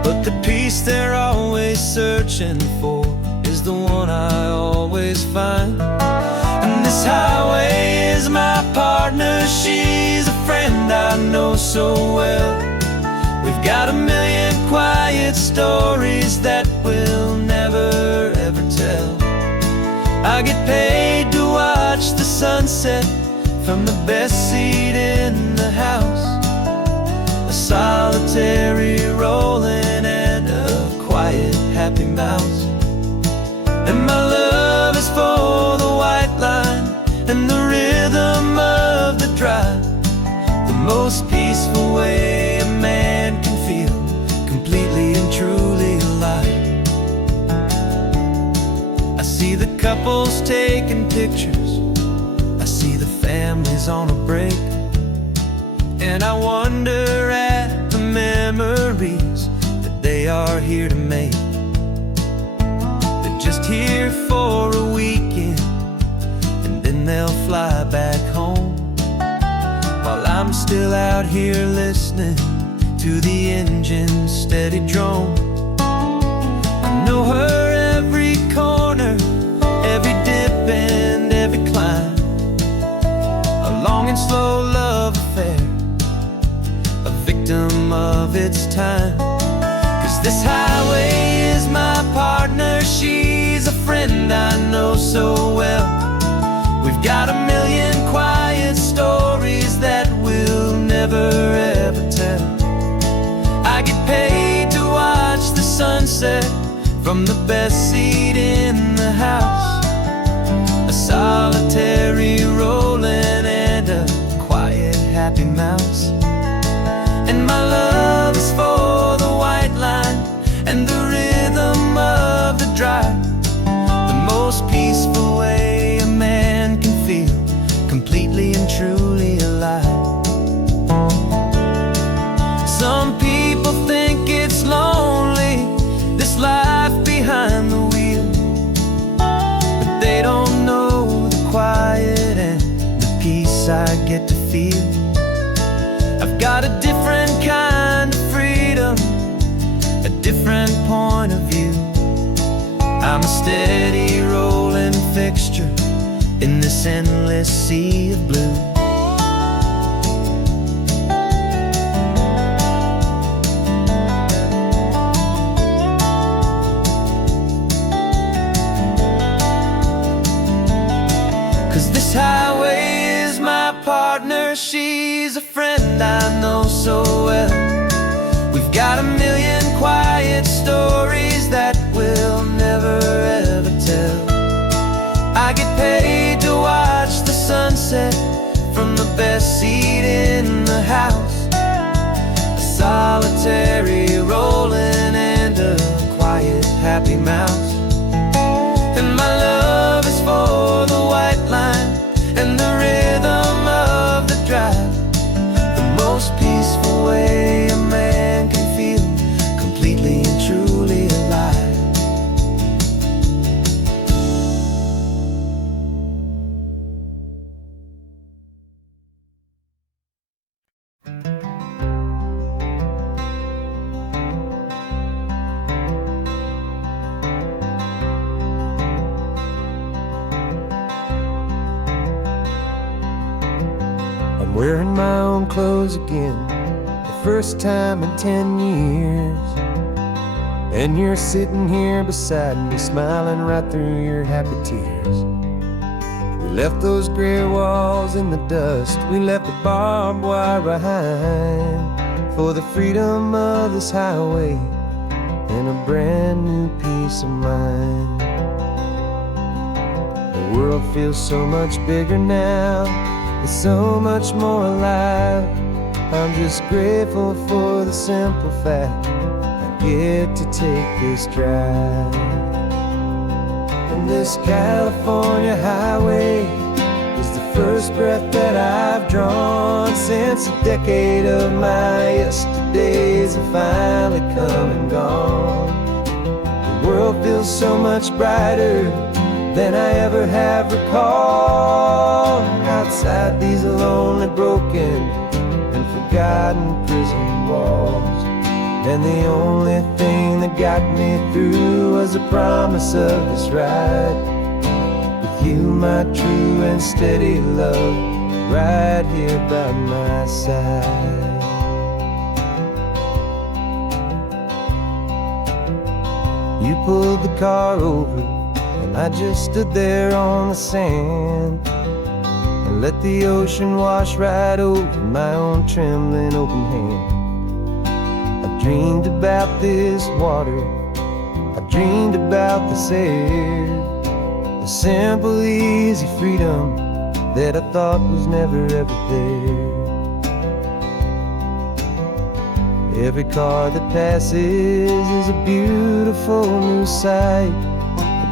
But the peace they're always searching for is the one I always find. And this highway is my partner, she's a friend I know so well. We've got a million quiet stories that we'll never ever tell. I get paid to watch the sunset from the best seat in the house, a solitary rolling and a quiet happy mouse. And my love is for the white line and the rhythm of the drive, the most peaceful way a man can feel completely and truly alive. I see the couples taking pictures, I see the families on a break, and I wonder at the memories that they are here to make. They're just here for a weekend, and then they'll fly back home, while I'm still out here listening to the engine's steady drone. I know her every corner, every dip and every climb, a long and slow love affair, a victim of its time. 'Cause this highway is my partner, she's a friend I know so well. We've got a million quiet stories that we'll never ever tell. I get paid to watch the sunset from the best seat in the house, a solitary rolling and a quiet happy mouse. And my love is for the white line and the rhythm of the drive, the most peaceful way a man can feel completely and truly alive. Some people think it's lonely, this life behind the wheel, but they don't know the quiet and the peace I get to feel. got a different kind of freedom, a different point of view. I'm a steady rolling fixture in this endless sea of blue. Cause this highway is my partner, she's a friend I know so well. We've got a million quiet stories that we'll never ever tell. I get paid to watch the sunset from the best seat in the house. A solitary rolling and a quiet happy mouse. And my love is for the white line and the rhythm of the drive. The most peaceful way a man can feel completely and truly alive. I'm wearing my own clothes again, the first time in 10 years. And you're sitting here beside me, smiling right through your happy tears. We left those gray walls in the dust, we left the barbed wire behind, for the freedom of this highway and a brand new peace of mind. The world feels so much bigger now, it's so much more alive. I'm just grateful for the simple fact I get to take this drive. And this California highway is the first breath that I've drawn since a decade of my yesterdays have finally come and gone. The world feels so much brighter than I ever have recalled. Outside these lonely, broken, and forgotten prison walls. And the only thing that got me through was the promise of this ride. With you, my true and steady love, right here by my side. You pulled the car over, and I just stood there on the sand and let the ocean wash right over my own trembling open hand. I dreamed about this water, I dreamed about this air, the simple easy freedom that I thought was never ever there. Every car that passes is a beautiful new sight,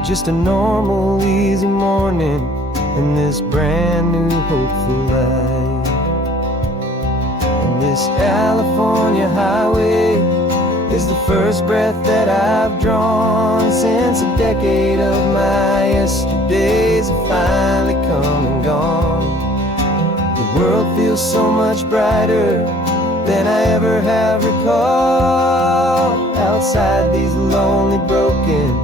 just a normal easy morning in this brand new hopeful life. And this California highway is the first breath that I've drawn since a decade of my yesterdays have finally come and gone. The world feels so much brighter than I ever have recalled. Outside these lonely, broken,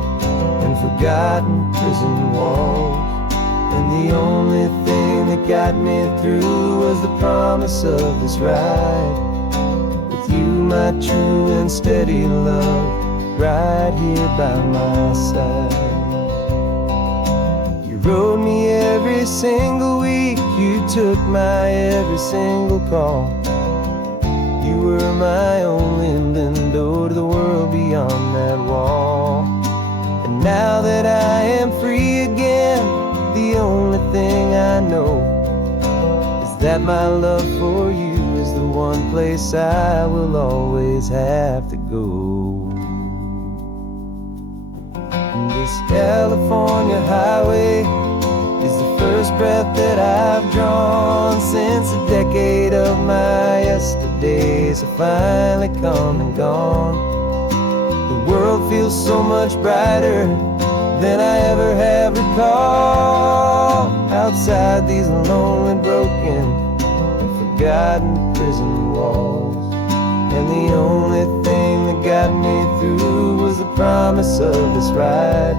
and forgotten prison walls. And the only thing that got me through was the promise of this ride. With you, my true and steady love, right here by my side. You rode me every single week, you took my every single call. You were my only window to the world beyond that wall. And now that I am free again, the only thing I know is that my love for you is the one place I will always have to go. And this California highway is the first breath that I've drawn since a decade of my yesterdays have finally come and gone. The world feels so much brighter than I ever have recalled. Outside these lonely, broken, and forgotten prison walls. And the only thing that got me through was the promise of this ride.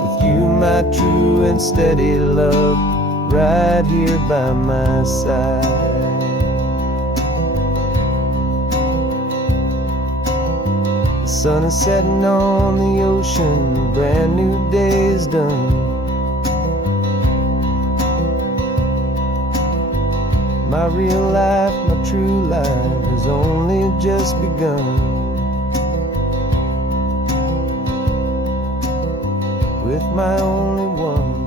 With you, my true and steady love, right here by my side. The sun is setting on the ocean, a brand new day is done. My real life, my true life has only just begun. With my only one.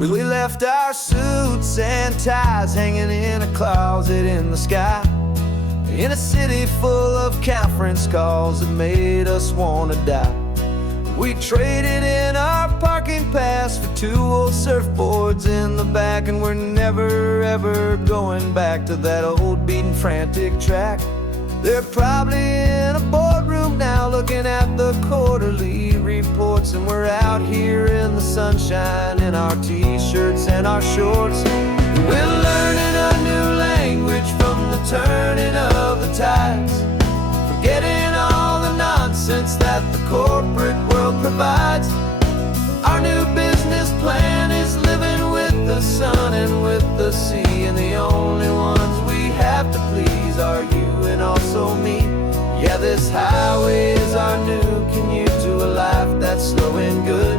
We left our suits and ties hanging in a closet in the sky, in a city full of conference calls that made us wanna die. We traded in our parking pass for 2 old surfboards in the back, and we're never ever going back to that old beaten frantic track. They're probably in a boardroom now looking at the quarterly reports, and we're out here in the sunshine in our t-shirts and our shorts. We're learning a new language from the turning of the tides, forgetting all the nonsense that the corporate world provides. Our new business plan is living with the sun and with the sea, and the only ones we have to please are you and also me. Yeah, this highway is our new commute to a life that's slow and good,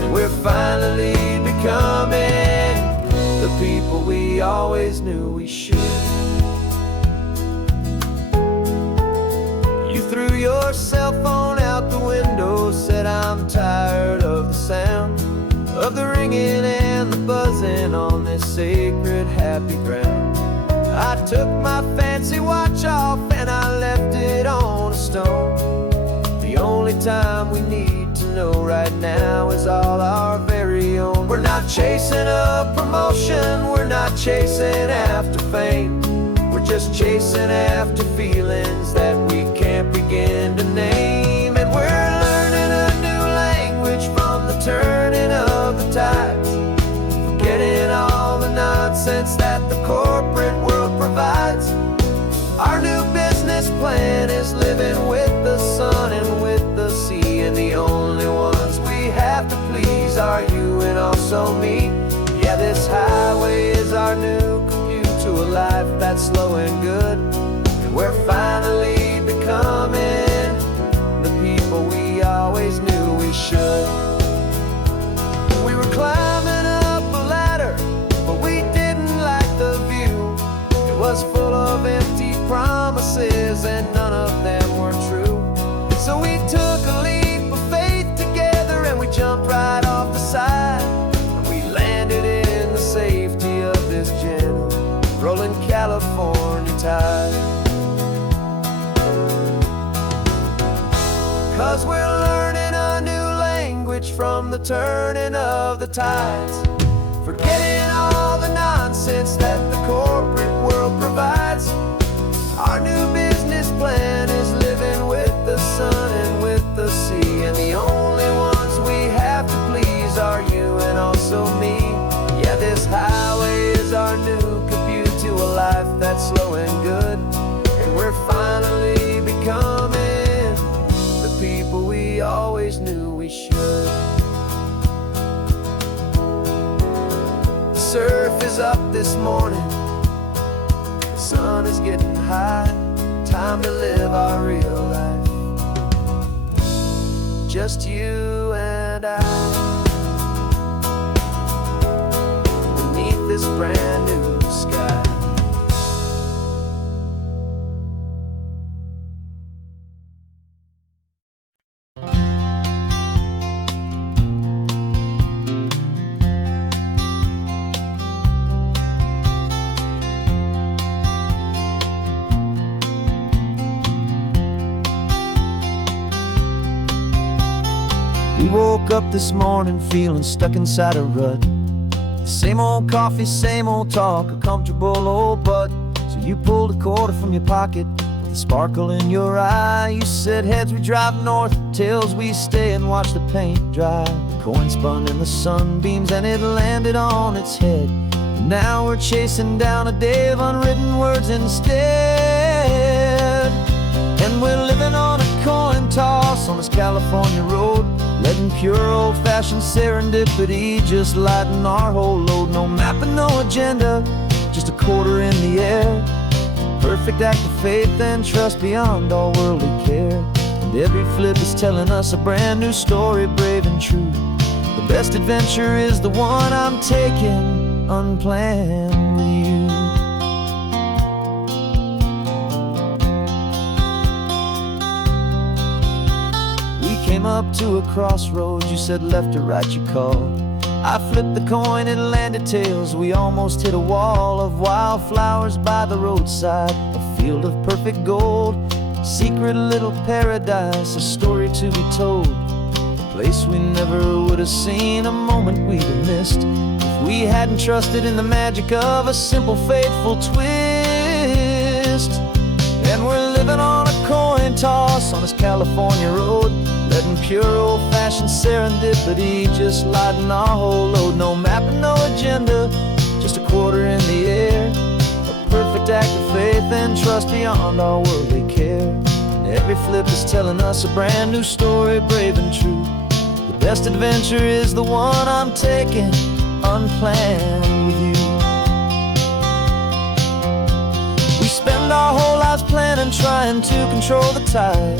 and we're finally becoming the people we always knew we should. You threw your cell phone out the window, said I'm tired of the sound of the ringing and the buzzing on this sacred happy ground. I took my fancy watch off and I left it on a stone. The only time we need to know right now is all our very own. We're not chasing a promotion, we're not chasing after fame. We're just chasing after feelings that we can't begin to name. And we're learning a new language from the turning of the tides, forgetting all the nonsense that the corporate world provides. Our new business plan is living with the sun and with the sea, and the only ones we have to please are you and also me. Yeah, this highway is our new commute to a life that's slow and good, and we're finally becoming the people we always knew we should. We were climbing up a ladder, but we didn't like the view. It was full of empty promises and none of them were true. So we took a leap of faith together and we jumped right off the side, and we landed in the safety of this gentle rolling California tide. 'Cause we're learning a new language from the turning of the tides, forgetting all the nonsense that the corporate world provides. Our new business plan is living with the sun and with the sea, and the only ones we have to please are you and also me. Yeah, this highway is our new commute to a life that's slow and good, and we're finally becoming the people we always knew we should. The surf is up this morning, the sun is getting high, time to live our real life, just you and I, beneath this brand new sky. We woke woke up this morning feeling stuck inside a rut. Same old coffee, same old talk, a comfortable old butt. So you pulled a quarter from your pocket with a sparkle in your eye. You said, heads we drive north, tails we stay and watch the paint dry. The coin spun in the sunbeams and it landed on its head. And now we're chasing down a day of unwritten words instead. And we're living on a coin toss on this California road, letting pure old-fashioned serendipity just lighten our whole load. No map and no agenda, just a quarter in the air. Perfect act of faith and trust beyond all worldly care. And every flip is telling us a brand new story, brave and true. The best adventure is the one I'm taking unplanned with you. Came up to a crossroads, you said left or right you called. I flipped the coin, it landed tails. We almost hit a wall of wildflowers by the roadside, a field of perfect gold, secret little paradise, a story to be told. A place we never would have seen, a moment we'd have missed if we hadn't trusted in the magic of a simple faithful twist. And we're living on a coin toss on this California road, letting pure old-fashioned serendipity just lighten our whole load. No map and no agenda, just a quarter in the air. A perfect act of faith and trust beyond all worldly care. And every flip is telling us a brand new story, brave and true. The best adventure is the one I'm taking unplanned with you. We spend our whole lives planning, trying to control the tide,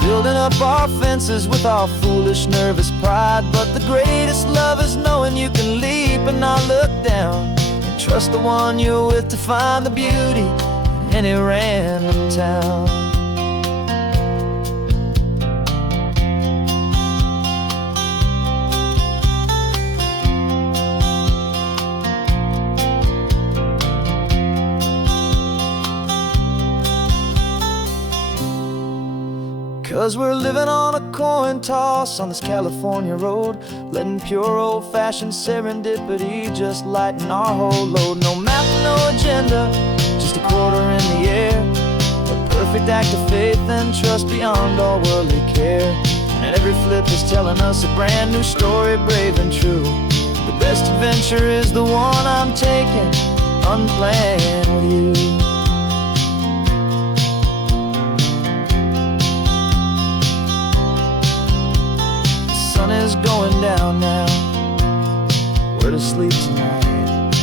building up our fences with our foolish, nervous pride. But the greatest love is knowing you can leap and not look down, and trust the one you're with to find the beauty in any random town. 'Cause we're living on a coin toss on this California road, letting pure old-fashioned serendipity just lighten our whole load. No map, no agenda, just a quarter in the air. A perfect act of faith and trust beyond all worldly care. And every flip is telling us a brand new story, brave and true. The best adventure is the one I'm taking unplanned with you. Sun is going down now, we're to sleep tonight.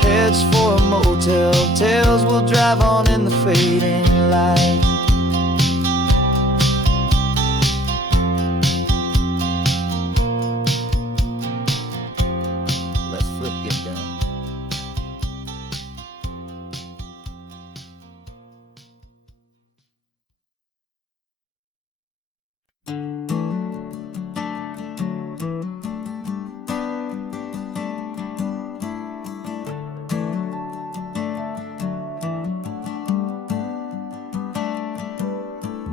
Heads for a motel, tails will drive on in the fading light. Let's flip, get down.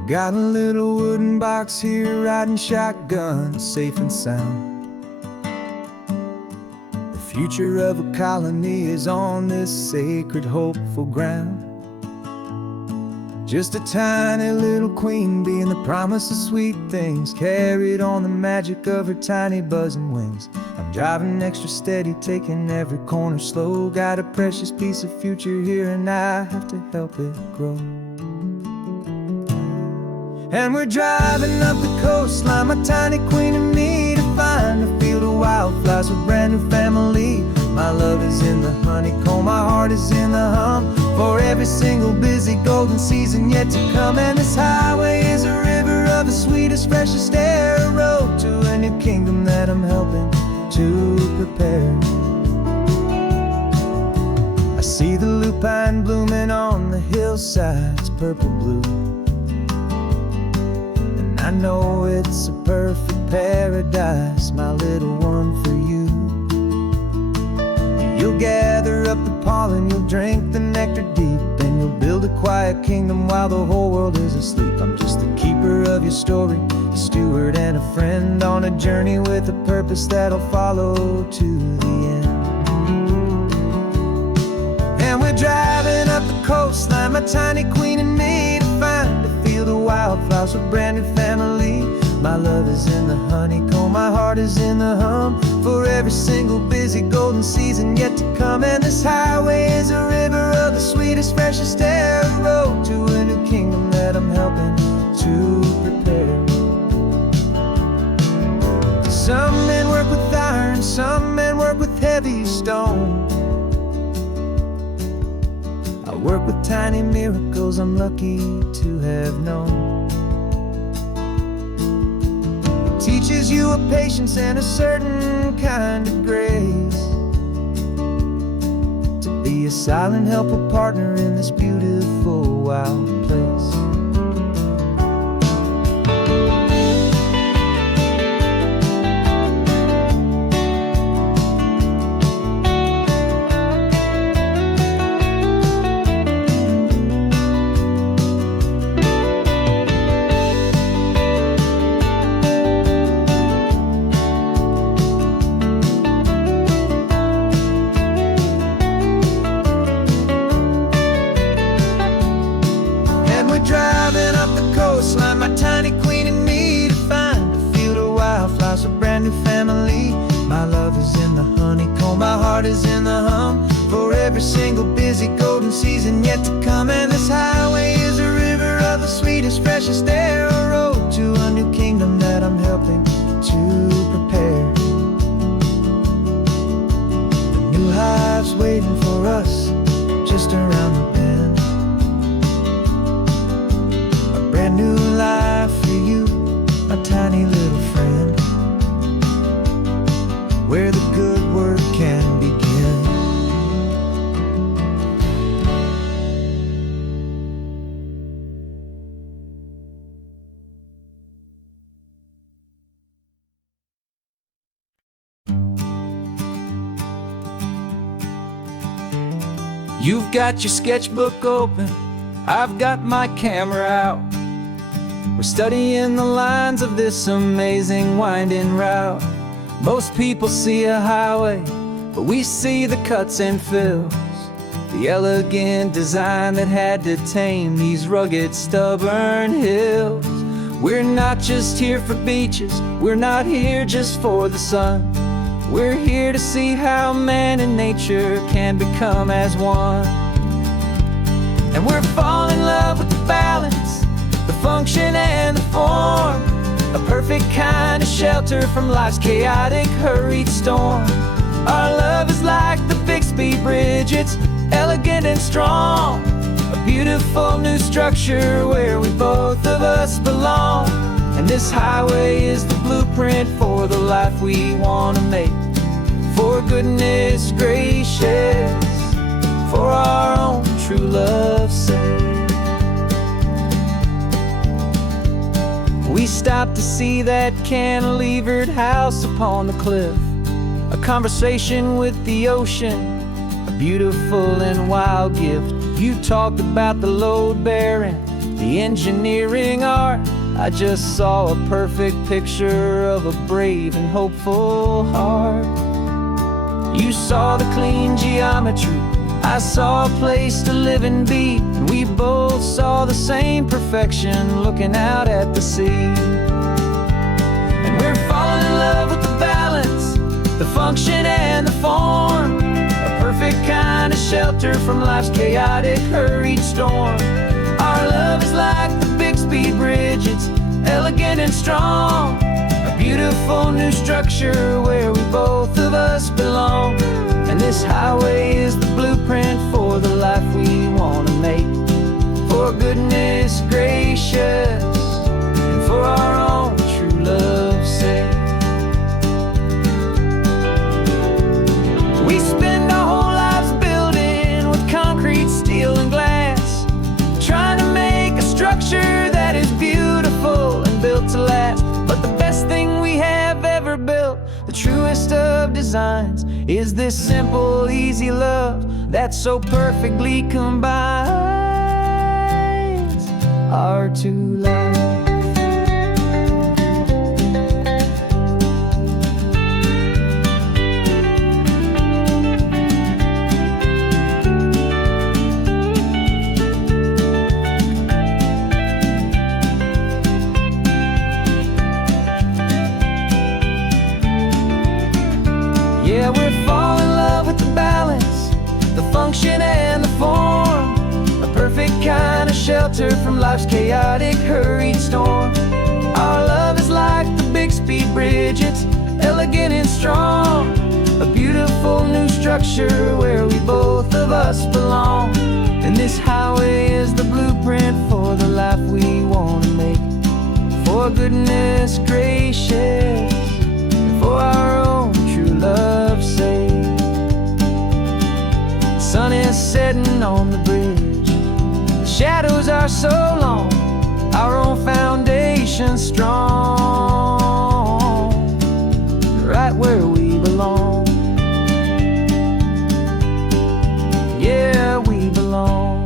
Got a little wooden box here, riding shotgun, safe and sound. The future of a colony is on this sacred, hopeful ground. Just a tiny little queen bee and the promise of sweet things, carried on the magic of her tiny buzzing wings. I'm driving extra steady, taking every corner slow. Got a precious piece of future here and I have to help it grow. And we're driving up the coastline, my tiny queen and me, to find a field of wildflowers with brand new family. My love is in the honeycomb, my heart is in the hum, for every single busy golden season yet to come. And this highway is a river of the sweetest, freshest air, a road to a new kingdom that I'm helping to prepare. I see the lupine blooming on the hillsides, purple blue. I know it's a perfect paradise, my little one, for you. You'll gather up the pollen, you'll drink the nectar deep, and and you'll build a quiet kingdom while the whole world is asleep. I'm just the keeper of your story, a steward and a friend on a journey with a purpose that'll follow to the end. And we're driving up the coastline, my tiny queen and me, to find a field of wildflowers for a brand new family. My love is in the honeycomb, my heart is in the hum, for every single busy golden season yet to come. And this highway is a river of the sweetest, freshest air, a road to a new kingdom that I'm helping to prepare. Some men work with iron, some men work with heavy stone. I work with tiny miracles I'm lucky to have known. Teaches you a patience and a certain kind of grace, to be a silent helper partner in this beautiful wild place. Driving up the coastline, my tiny queen and me, to find a field of wildflowers, a brand new family. My love is in the honeycomb, my heart is in the hum, for every single busy golden season yet to come. And this highway is a river of the sweetest, freshest air, a road to a new kingdom that I'm helping to prepare. The new hive's waiting for us just around the bend. New life for you, my tiny little friend, where the good work can begin. You've got your sketchbook open, I've got my camera out. We're studying the lines of this amazing winding route. Most people see a highway, but we see the cuts and fills, the elegant design that had to tame these rugged, stubborn hills. We're not just here for beaches, we're not here just for the sun. We're here to see how man and nature can become as one. And we're falling in love with the balance, the function and the form, a perfect kind of shelter from life's chaotic, hurried storm. Our love is like the Bixby Bridge, it's elegant and strong, a beautiful new structure where we both of us belong. And this highway is the blueprint for the life we want to make, for goodness gracious, for our own true love's sake. We stopped to see that cantilevered house upon the cliff, a conversation with the ocean, a beautiful and wild gift. You talked about the load bearing, the engineering art. I just saw a perfect picture of a brave and hopeful heart. You saw the clean geometry, I saw a place to live and be, and we both saw the same perfection looking out at the sea. And we're falling in love with the balance, the function and the form, a perfect kind of shelter from life's chaotic, hurried storm. Our love is like the Bixby Bridge, it's elegant and strong, a beautiful new structure where we both of us belong. And this highway is the blueprint for the life we want to make, for goodness gracious and for our own true love's sake. We spend our whole lives building with concrete, steel and glass, trying to make a structure that is beautiful and built to last. But the best thing we have ever built, the truest of designs, is this simple, easy love that's so perfectly combined. hard to laugh. Yeah, we're falling in love with the balance, the function and the form, a perfect kind of shelter from life's chaotic, hurried storm. Our love is like the Bixby Bridge, it's elegant and strong, a beautiful new structure where we both of us belong. And this highway is the blueprint for the life we want to make. For goodness gracious, for our own true love's sake. The sun is setting on the bridge, the shadows are so long, our own foundation strong, right where we belong. Yeah, we belong.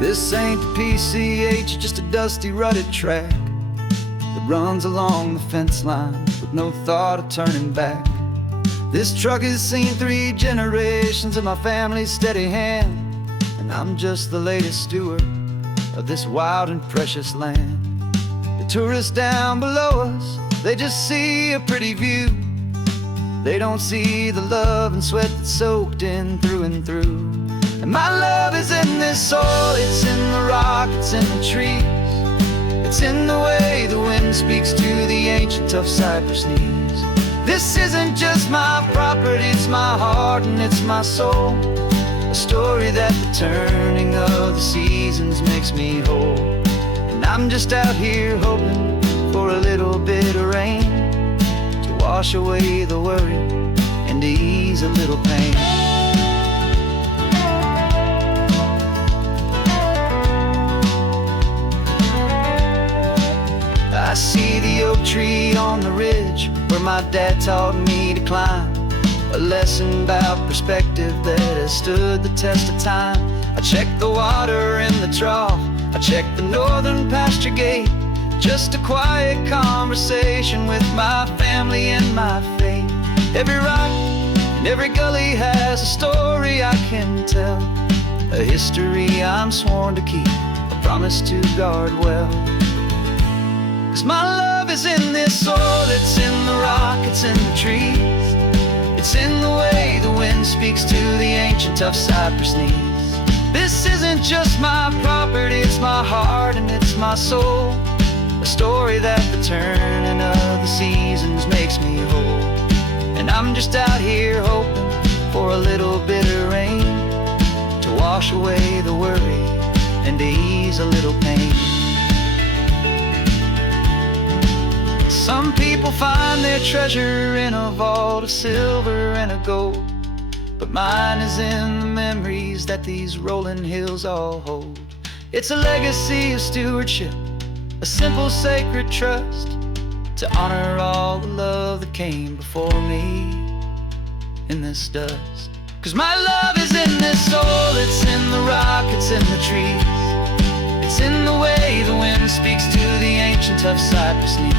This ain't the PCH, just a dusty, rutted track that runs along the fence line with no thought of turning back. This truck has seen 3 generations of my family's steady hand, and I'm just the latest steward of this wild and precious land. The tourists down below us, they just see a pretty view. They don't see the love and sweat that's soaked in through and through. And my love is in this soil, it's in the rock, it's in the trees. It's in the way the wind speaks to the ancient tough cypress knees. This isn't just my property, it's my heart and it's my soul. A story that the turning of the seasons makes me whole. And I'm just out here hoping for a little bit of rain to wash away the worry and to ease a little pain. I see the oak tree on the ridge where my dad taught me to climb, a lesson about perspective that has stood the test of time. I check the water in the trough, I check the northern pasture gate, just a quiet conversation with my family and my faith. Every rock and every gully has a story I can tell, a history I'm sworn to keep, a promise to guard well. 'Cause my love is in this soil, it's in the rock, it's in the trees. It's in the way the wind speaks to the ancient tough cypress knees. This isn't just my property, it's my heart and it's my soul. A story that the turning of the seasons makes me whole. And I'm just out here hoping for a little bit of rain to wash away the worry and to ease a little pain. Some people find their treasure in a vault of silver and of gold, but mine is in the memories that these rolling hills all hold. It's a legacy of stewardship, a simple sacred trust, to honor all the love that came before me in this dust. 'Cause my love is in this soul, it's in the rock, it's in the trees. It's in the way the wind speaks to the ancient tough cypress knees.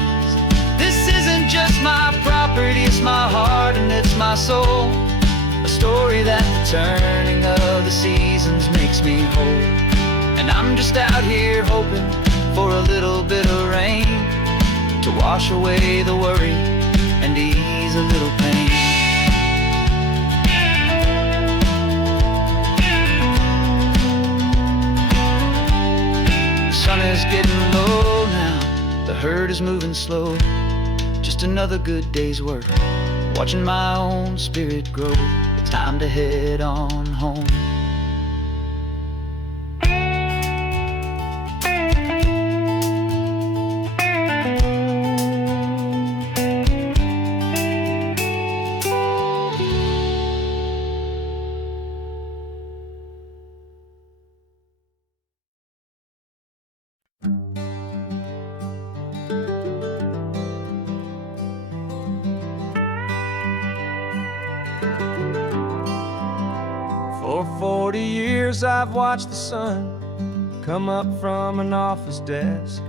This isn't just my property, it's my heart and it's my soul. A story that the turning of the seasons makes me whole. And I'm just out here hoping for a little bit of rain to wash away the worry and ease a little pain. The sun is getting low now, the herd is moving slow. Just another good day's work, watching my own spirit grow. It's time to head on home. years I've watched the sun come up from an office desk,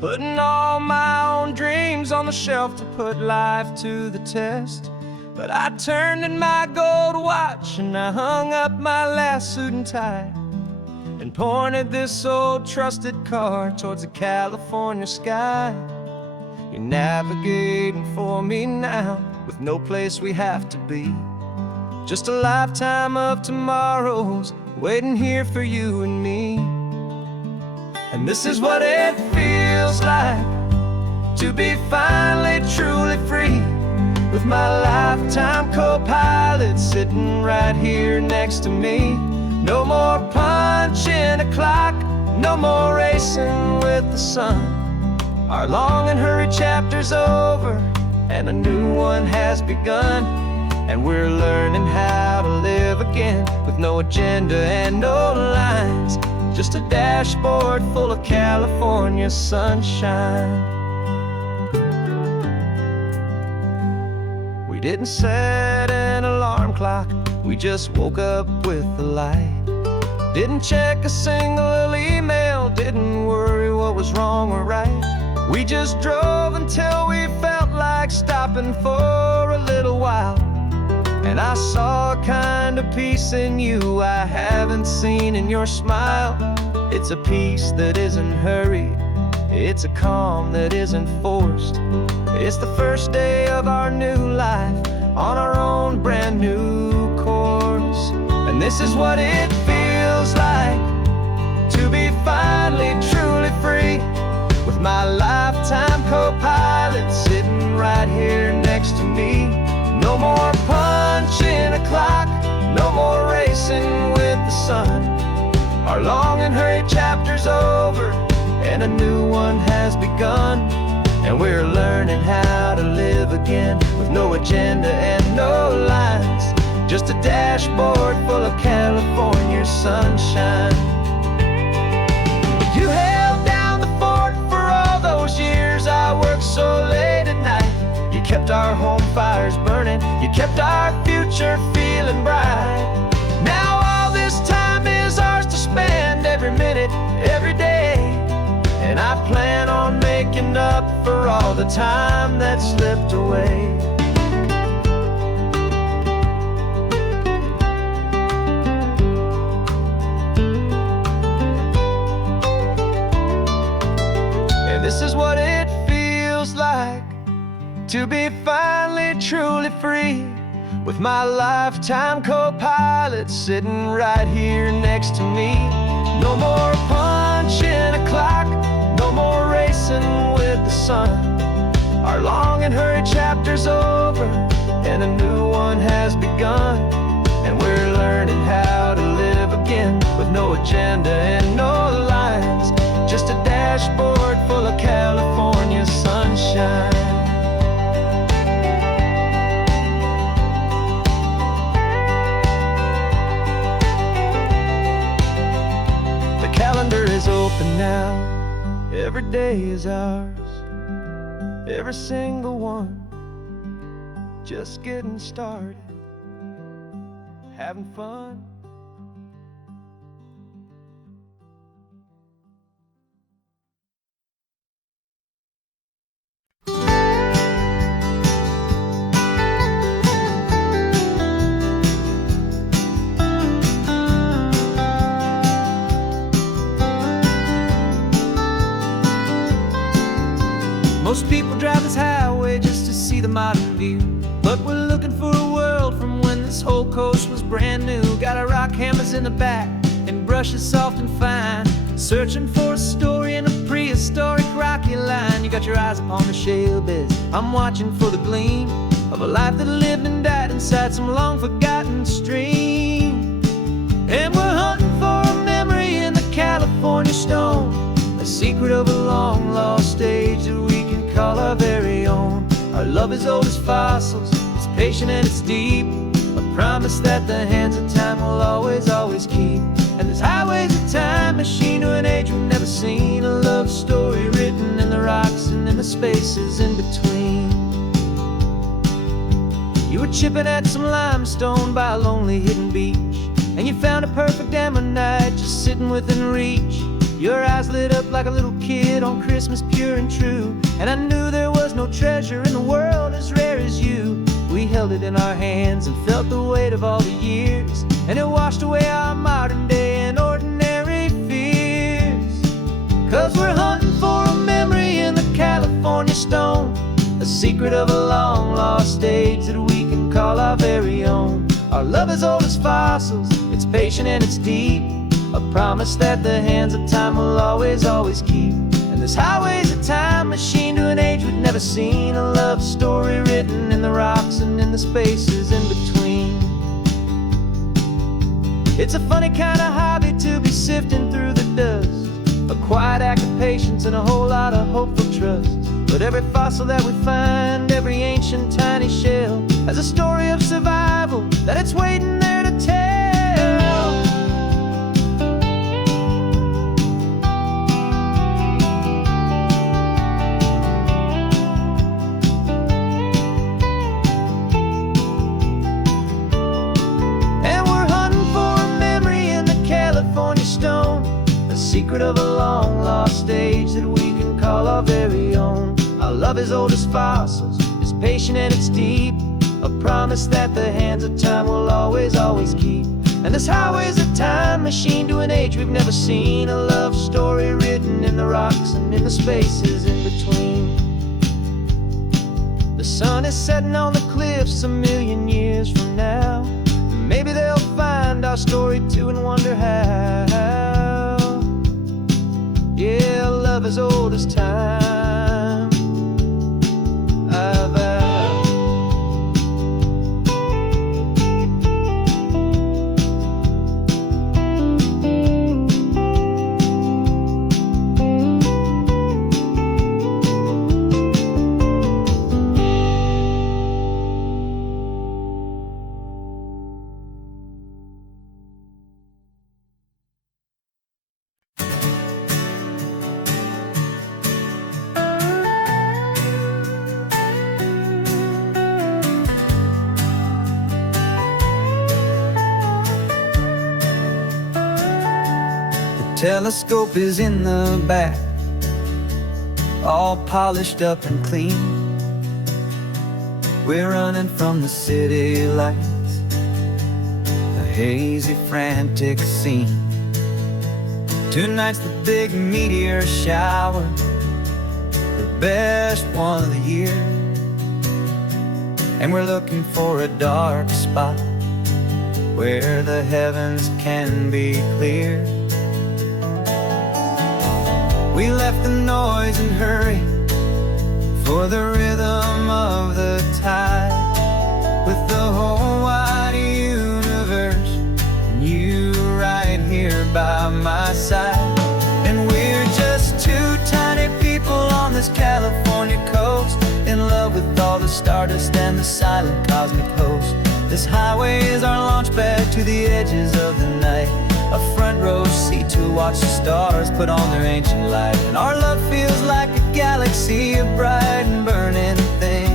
putting all my own dreams on the shelf to put life to the test. But I turned in my gold watch and I hung up my last suit and tie, and pointed this old trusted car towards the California sky. You're navigating for me now, with no place we have to be. Just a lifetime of tomorrows waiting here for you and me. And this is what it feels like to be finally truly free, with my lifetime co-pilot sitting right here next to me. No more punching a clock, no more racing with the sun. Our long and hurried chapter's over, and a new one has begun. And we're learning how to live again, with no agenda and no lines, just a dashboard full of California sunshine. We didn't set an alarm clock, we just woke up with the light. Didn't check a single email, didn't worry what was wrong or right. We just drove until we felt like stopping for a little while. And I saw a kind of peace in you I haven't seen in your smile. It's a peace that isn't hurried, it's a calm that isn't forced. It's the first day of our new life, on our own brand new course. And this is what it feels like to be finally truly free, with my lifetime co-pilot sitting right here next to me. No more punching a clock, no more racing with the sun. Our long and hurried chapter's over, and a new one has begun. And we're learning how to live again, with no agenda and no lines, just a dashboard full of California sunshine. You held down the fort for all those years I worked so late at night. You kept our home fires burning, you kept our future feeling bright. Now all this time is ours to spend, every minute, every day. And I plan on making up for all the time that slipped away. And this is what it feels like to be finally truly free, with my lifetime co-pilot sitting right here next to me. No more punching a clock, no more racing with the sun. Our long and hurried chapter's over, and a new one has begun. And we're learning how to live again, with no agenda and no lines, just a dashboard full of California sunshine. The calendar is open now, every day is ours, every single one, just getting started, having fun. Most people drive this highway just to see the modern view, but we're looking for a world from when this whole coast was brand new. Got our rock hammers in the back and brushes soft and fine, searching for a story in a prehistoric rocky line. You got your eyes upon the shale beds, I'm watching for the gleam of a life that lived and died inside some long forgotten stream. And we're hunting for a memory in the California stone, a secret of a long lost age that we can call our very own. Our love is old as fossils, it's patient and it's deep, a promise that the hands of time will always, always keep. And this highway's a time machine to an age we've never seen, a love story written in the rocks and in the spaces in between. You were chipping at some limestone by a lonely hidden beach, and you found a perfect ammonite just sitting within reach. Your eyes lit up like a little kid on Christmas, pure and true. And I knew there was no treasure in the world as rare as you. We held it in our hands and felt the weight of all the years, and it washed away our modern day and ordinary fears. 'Cause we're hunting for a memory in the California stone, a secret of a long lost age that we can call our very own. Our love is old as fossils, it's patient and it's deep, a promise that the hands of time will always, always keep. And this highway's a time machine to an age we've never seen, a love story written in the rocks and in the spaces in between. It's a funny kind of hobby to be sifting through the dust, a quiet act of patience and a whole lot of hopeful trust. But every fossil that we find, every ancient tiny shell, has a story of survival that it's waiting there to tell. And we're hunting for a memory in the California stone, a secret of a long lost age that we can call our very own. Our love is old as fossils, it's patient and it's deep, a promise that the hands of time will always, always keep. And this highway's a time machine to an age we've never seen, a love story written in the rocks and in the spaces in between. The sun is setting on the cliffs a million years from now. Maybe they'll find our story too and wonder how. Yeah, love is old as time. Telescope is in the back, all polished up and clean. We're running from the city lights, a hazy, frantic scene. Tonight's the big meteor shower, the best one of the year. And we're looking for a dark spot where the heavens can be clear. We left the noise and hurry for the rhythm of the tide, with the whole wide universe and you right here by my side. And we're just two tiny people on this California coast, in love with all the stardust and the silent cosmic host. This highway is our launch pad to the edges of the night, a front row seat to watch the stars put on their ancient light. And our love feels like a galaxy, a bright and burning thing,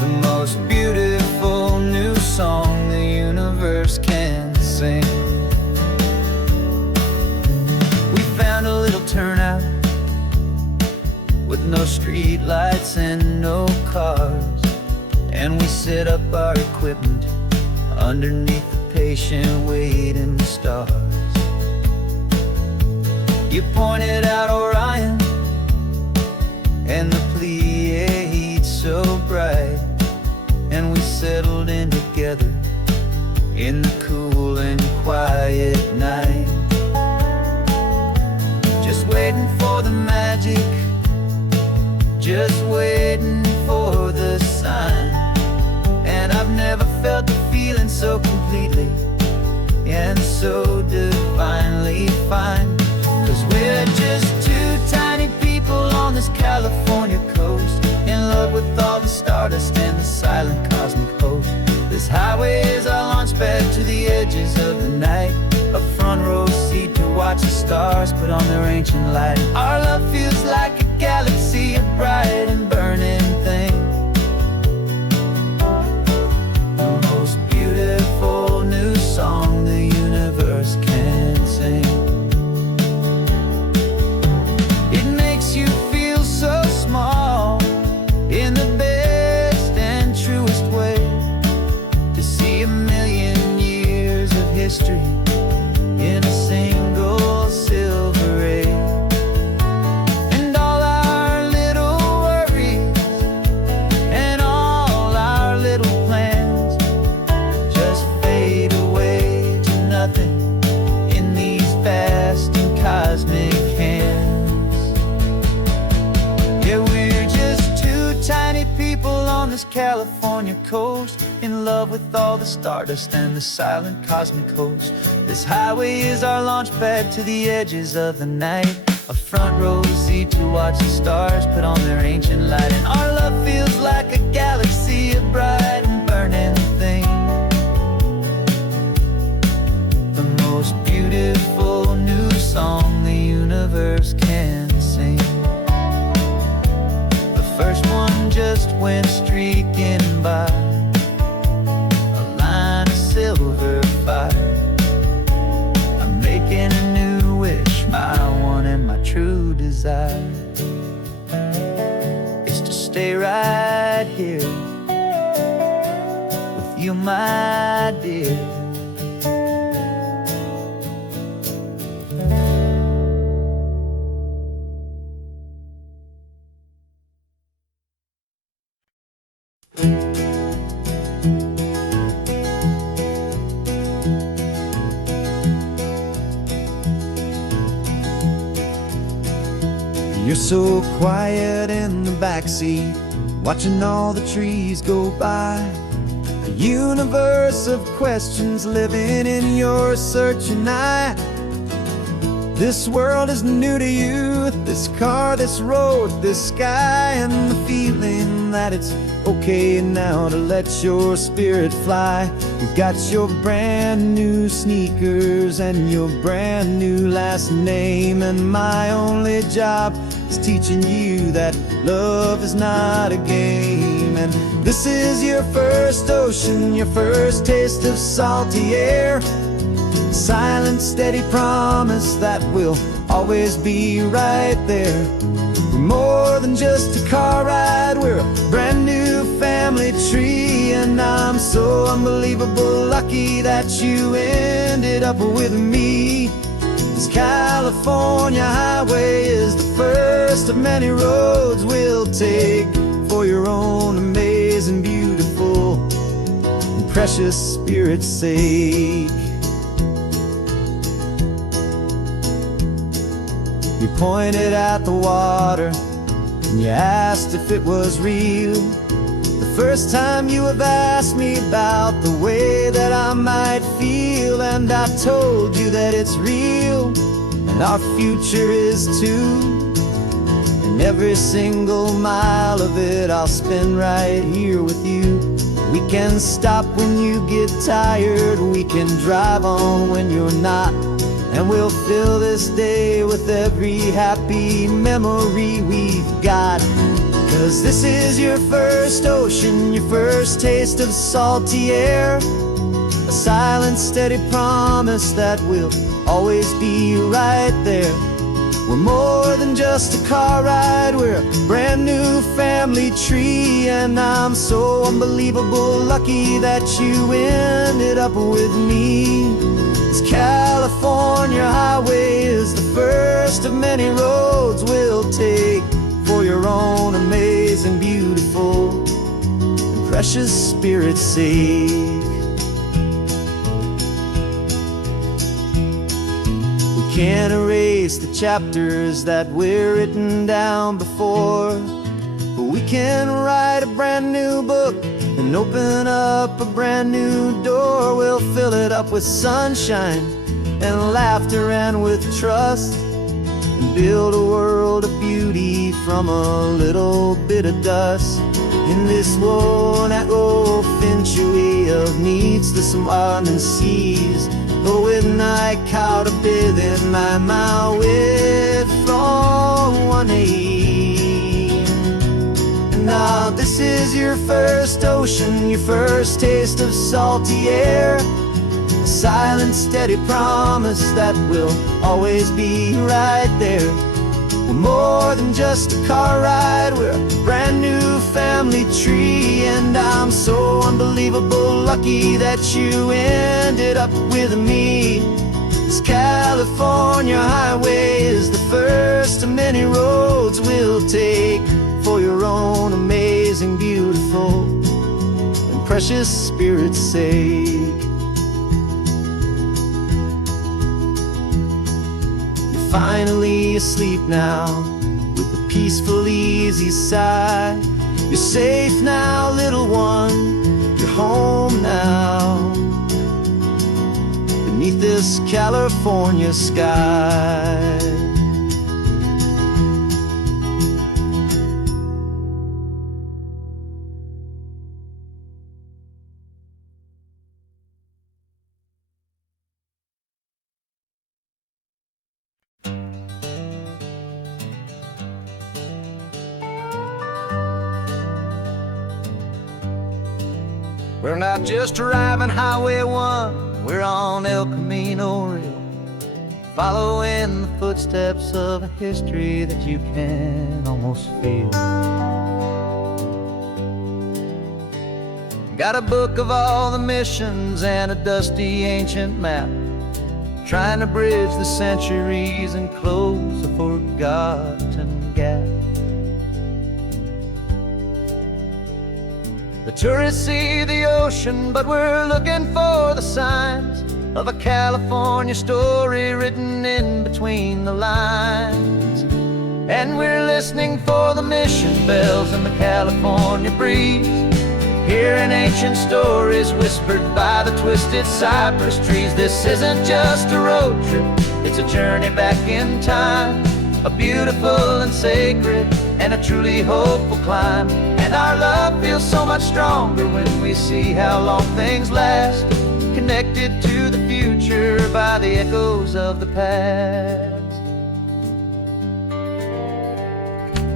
the most beautiful new song the universe can sing. We found a little turnout with no street lights and no cars, and we set up our equipment underneath the patient waiting stars. You pointed out Orion and the Pleiades so bright, and we settled in together in the cool and quiet night, just waiting for the magic, just waiting for the sign. And I've never felt the feeling so completely and so divinely fine. 'Cause we're just two tiny people on this California coast, in love with all the stardust and the silent cosmic host. This highway is our launch pad to the edges of the night, a front row seat to watch the stars put on their ancient light. Our love feels like a galaxy, a bright and burning thing, the most beautiful history in a single silver ray. And all our little worries and all our little plans just fade away to nothing in these vast and cosmic hands. Yeah, we're just two tiny people on this California coast, in love with all the stardust and the silent cosmic host. This highway is our launch pad to the edges of the night, a front row seat to watch the stars put on their ancient light. And our love feels like a galaxy of bright and burning things, the most beautiful new song the universe can sing. The first one just went streaking by, a line of silver fire. I'm making a new wish, my one and my true desire is to stay right here with you, my dear. You're so quiet in the backseat, watching all the trees go by. A universe of questions living in your searching eye. This world is new to you, this car, this road, this sky, and the feeling that it's okay now to let your spirit fly. You've got your brand new sneakers and your brand new last name, and my only job is teaching you that love is not a game. And this is your first ocean, your first taste of salty air, silent, steady promise that we'll always be right there. We're more than just a car ride, we're a brand new family tree. And I'm so unbelievable lucky that you ended up with me. This California highway is the first of many roads we'll take for your own amazing, beautiful, and precious spirit's sake. You pointed at the water and you asked if it was real. The first time you have asked me about the way that I might feel, and I told you that it's real and our future is too. And every single mile of it I'll spend right here with you. We can stop when you get tired, we can drive on when you're not, and we'll fill this day with every happy memory we've got. 'Cause this is your first ocean, your first taste of salty air, a silent, steady promise that we'll always be right there. We're more than just a car ride, we're a brand new family tree. And I'm so unbelievable lucky that you ended up with me. This California highway is the first of many roads we'll take for your own amazing, beautiful, and precious spirit's sake. We can't erase the chapters that we're written down before, but we can write a brand new book and open up a brand new door. We'll fill it up with sunshine and laughter and with trust, and build a world of beauty from a little bit of dust. In this world century of needs to some island seas, but with night caught a bit in my way from one aim. Now this is your first ocean, your first taste of salty air, a silent, steady promise that we'll always be right there. We're more than just a car ride, we're a brand new family tree. And I'm so unbelievable lucky that you ended up with me. This California highway is the first of many roads we'll take for your own amazing, beautiful, and precious spirit's sake. You're finally asleep now with a peaceful, easy sigh. You're safe now, little one, you're home now, beneath this California sky. We're not just driving Highway 1, we're on El Camino Real, following the footsteps of a history that you can almost feel. Got a book of all the missions and a dusty ancient map, trying to bridge the centuries and close a forgotten gap. The tourists see the ocean, but we're looking for the signs of a California story written in between the lines. And we're listening for the mission bells in the California breeze, hearing ancient stories whispered by the twisted cypress trees. This isn't just a road trip, it's a journey back in time, a beautiful and sacred and a truly hopeful climb. And our love feels so much stronger when we see how long things last, connected to the future by the echoes of the past.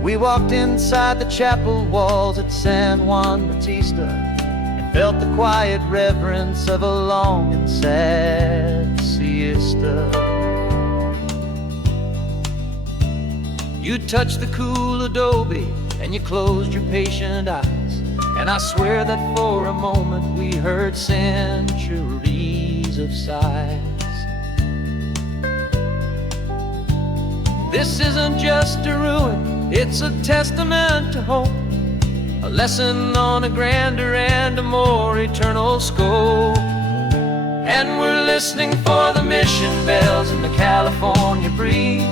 We walked inside the chapel walls at San Juan Bautista and felt the quiet reverence of a long and sad siesta. You touched the cool adobe and you closed your patient eyes, and I swear that for a moment we heard centuries of sighs. This isn't just a ruin, it's a testament to hope, a lesson on a grander and a more eternal scope. And we're listening for the mission bells in the California breeze,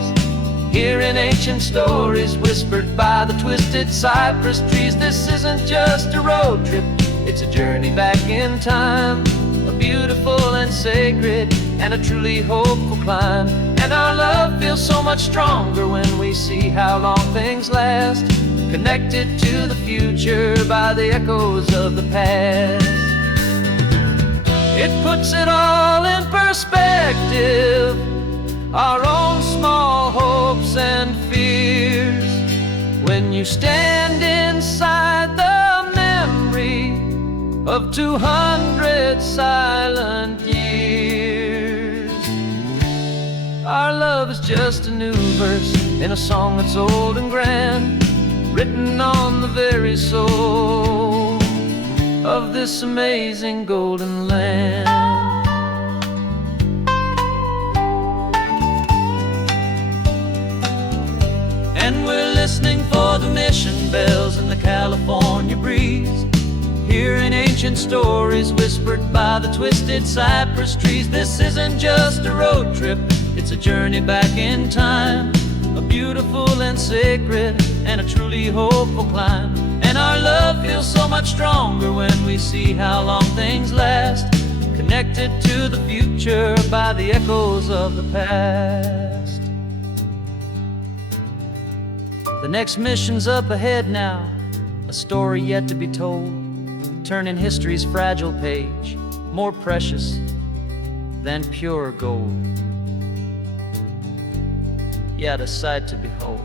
hearing ancient stories whispered by the twisted cypress trees. This isn't just a road trip, it's a journey back in time, a beautiful and sacred and a truly hopeful climb. And our love feels so much stronger when we see how long things last, connected to the future by the echoes of the past. It puts it all in perspective, our own small hopes and fears, when you stand inside the memory of 200 silent years. Our love is just a new verse in a song that's old and grand, written on the very soul of this amazing golden land. And we're listening for the mission bells in the California breeze, hearing ancient stories whispered by the twisted cypress trees. This isn't just a road trip, it's a journey back in time, a beautiful and sacred and a truly hopeful climb. And our love feels so much stronger when we see how long things last, connected to the future by the echoes of the past. The next mission's up ahead now, a story yet to be told, turning history's fragile page more precious than pure gold. Yet a sight to behold.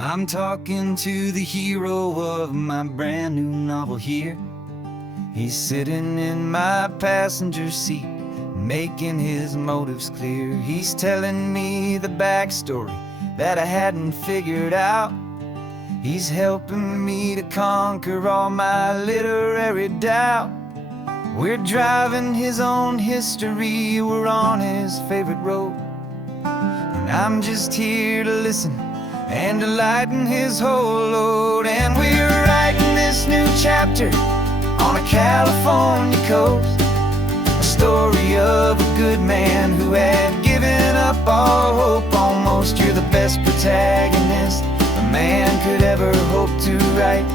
I'm talking to the hero of my brand new novel here. He's sitting in my passenger seat, making his motives clear. He's telling me the backstory that I hadn't figured out. He's helping me to conquer all my literary doubt. We're driving his own history, we're on his favorite road, and I'm just here to listen and to lighten his whole load. And we're writing this new chapter on a California coast, a story of a good man who had given up all hope almost. You're the best protagonist a man could ever hope to write.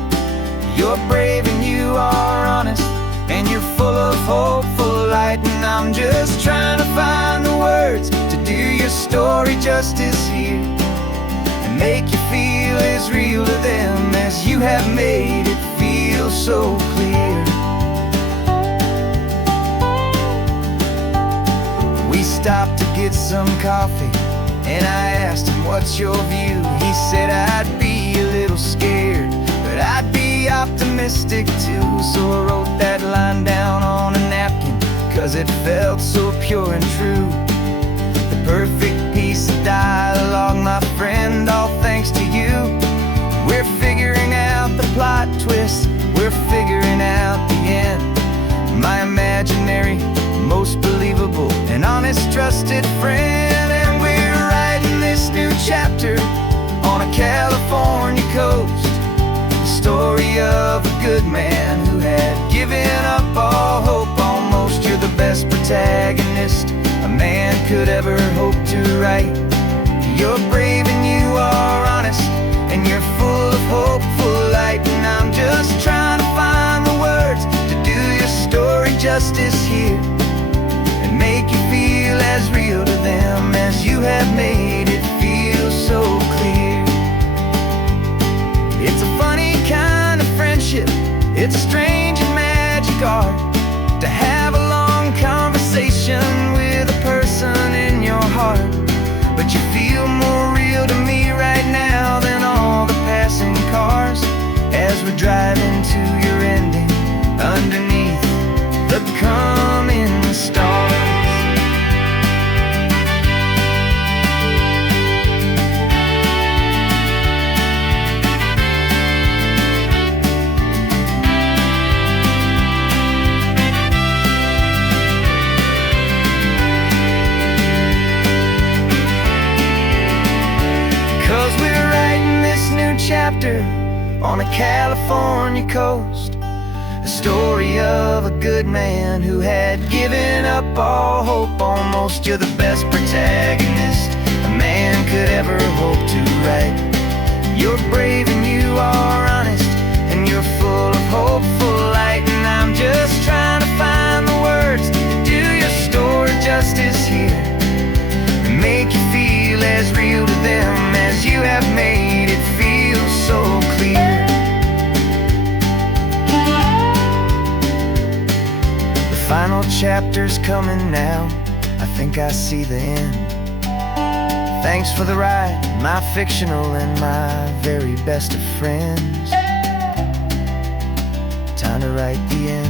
You're brave and you are honest, and you're full of hopeful light. And I'm just trying to find the words to do your story justice here, and make you feel as real to them as you have made it feel so clear. We stopped to get some coffee, and I asked him, what's your view? He said, I'd be a little scared, but I'd be optimistic too. So I wrote that line down on a napkin, 'cause it felt so pure and true. The perfect piece of dialogue, my friend, all thanks to you. We're figuring out the plot twist, we're figuring out the end. My imaginary, most believable and honest trusted friend. And we're writing this new chapter on a California coast, the story of a good man who had given up all hope almost. You're the best protagonist a man could ever hope to write. You're brave and you are honest, and you're full of hopeful light. And I'm just trying to find the words to do your story justice here, and make you feel as real to them as you have made it feel so clear. It's a funny kind of friendship, it's a strange and magic art to have a long conversation with a person in your heart. But you feel more real to me right now than all the passing cars, as we're driving to your ending underneath the coming stars. 'Cause we're writing this new chapter on a California coast, a story of a good man who had given up all hope almost. You're the best protagonist a man could ever hope to write. You're brave and you are honest, and you're full of hopeful light. And I'm just trying to find the words to do your story justice here, and make you feel as real to them as you have made it feel so clear. The final chapter's coming now, I think I see the end. Thanks for the ride, my fictional and my very best of friends. Time to write the end.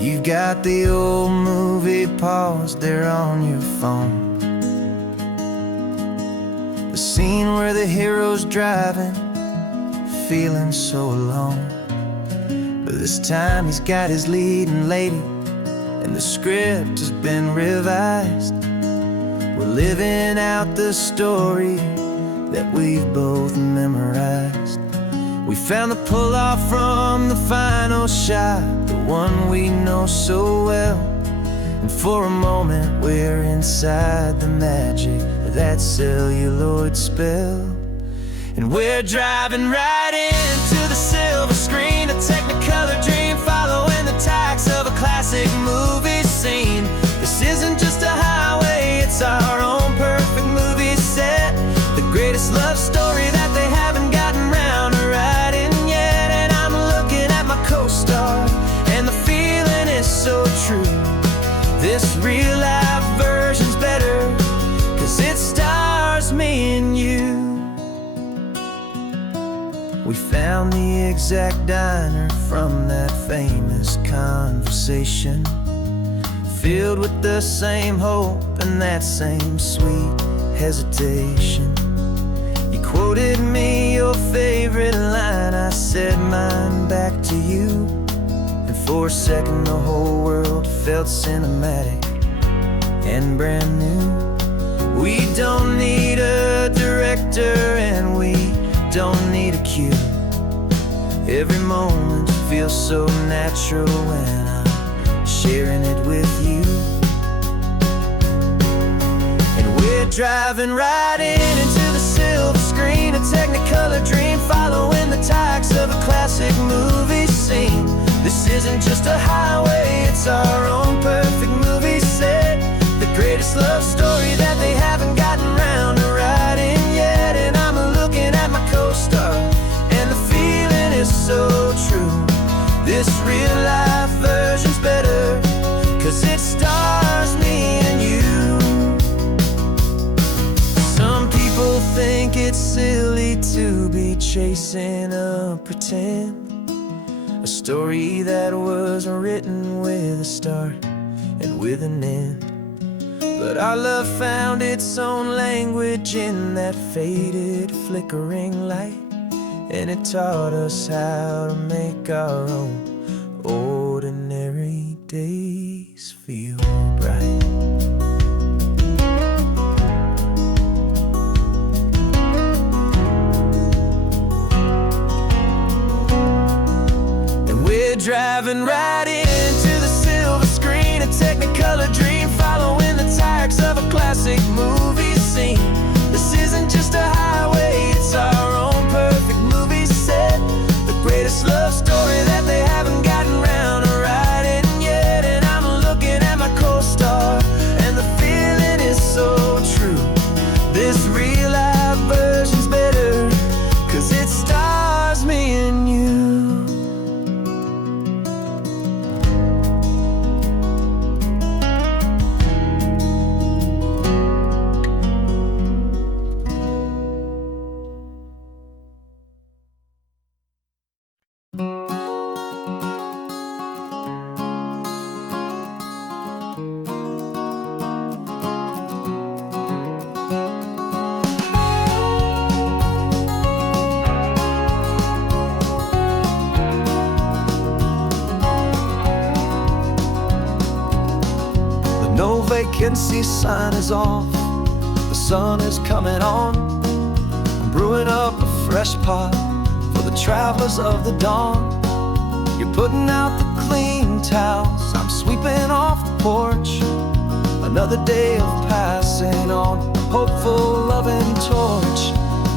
You've got the old movie paused there on your phone, the scene where the hero's driving, feeling so alone. But this time he's got his leading lady, and the script has been revised. We're living out the story that we've both memorized. We found the pull-off from the final shot, the one we know so well. And for a moment we're inside the magic of that celluloid spell. And we're driving right into the silver screen, a Technicolor dream, following the tacks of a classic movie scene. This isn't just a highway, it's our own perfect movie set. exact diner from that famous conversation, filled with the same hope and that same sweet hesitation. You quoted me your favorite line, I said mine back to you, and for a second the whole world felt cinematic and brand new. We don't need a director and we don't need a cue. Every moment feels so natural when I'm sharing it with you. And we're driving right into the silver screen, a technicolor dream, following the tacks of a classic movie scene. This isn't just a highway, it's our own perfect movie set, the greatest love story that they haven't gotten round to writing yet. And I'm looking at my co-star, and the feeling is so true. This real life version's better, 'cause it stars me and you. Some people think it's silly to be chasing a pretend, a story that was written with a start and with an end. But our love found its own language in that faded, flickering light, and it taught us how to make our own ordinary days feel bright. And we're driving right into the silver screen, a technicolor dream, following the tacks of a classic movie scene. This isn't just a highway, it's our own perfect movie set, the greatest love story that they haven't gotten round to writing yet. And I'm looking at my co-star, and the feeling is so true. This real life version's better, 'cause it stars me and you. No vacancy sign is off, the sun is coming on. I'm brewing up a fresh pot for the travelers of the dawn. You're putting out the clean towels, I'm sweeping off the porch. Another day of passing on, a hopeful, loving torch.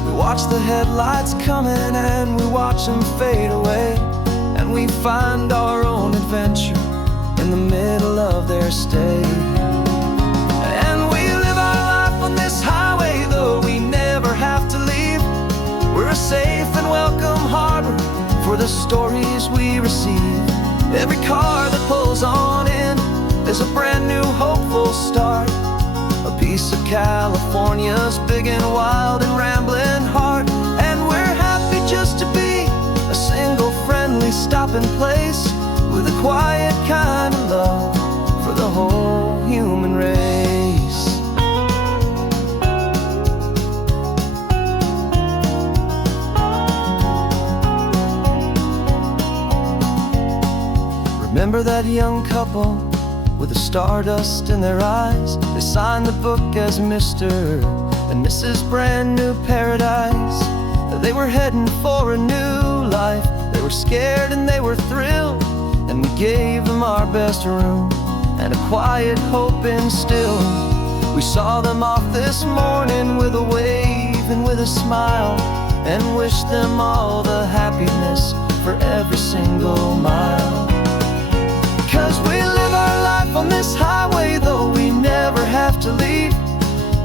We watch the headlights coming and we watch them fade away, and we find our own adventure in the middle of their stay. And we live our life on this highway, though we never have to leave. We're a safe and welcome harbor for the stories we receive. Every car that pulls on in is a brand new hopeful start, a piece of California's big and wild and rambling heart. And we're happy just to be a single friendly stopping place, with a quiet kind of love for the whole human race. Remember that young couple with the stardust in their eyes? They signed the book as Mr. and Mrs. Brand New Paradise. They were heading for a new life. They were scared and they were thrilled, and we gave them our best room and a quiet hope instilled. We saw them off this morning with a wave and with a smile, and wished them all the happiness for every single mile. 'Cause we live our life on this highway, though we never have to leave.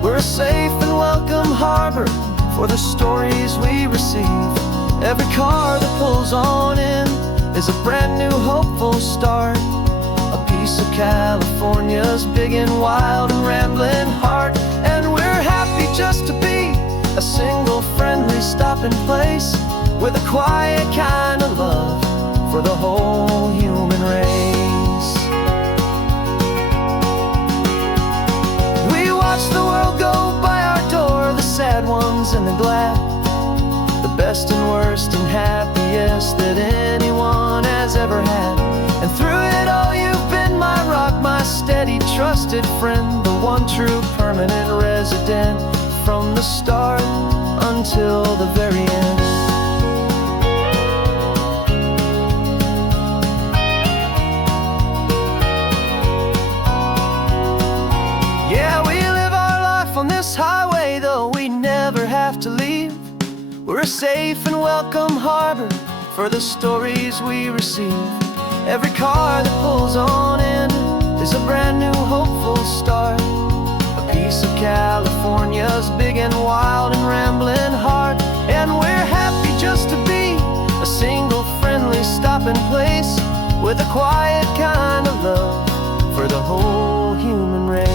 We're a safe and welcome harbor for the stories we receive. Every car that pulls on in is a brand new hopeful start, a piece of California's big and wild and rambling heart. And we're happy just to be a single friendly stopping place, with a quiet kind of love for the whole human race. We watch the world go by our door, the sad ones and the glad, the best and worst and happiest that anyone has ever had. And through it all you've been my rock, my steady, trusted friend, the one true permanent resident, from the start until the very end. Yeah, we live our life on this highway, though we never have to leave. We're a safe and welcome harbor for the stories we receive. Every car that pulls on in is a brand new hopeful start, a piece of California's big and wild and rambling heart. And we're happy just to be a single friendly stopping place, with a quiet kind of love for the whole human race.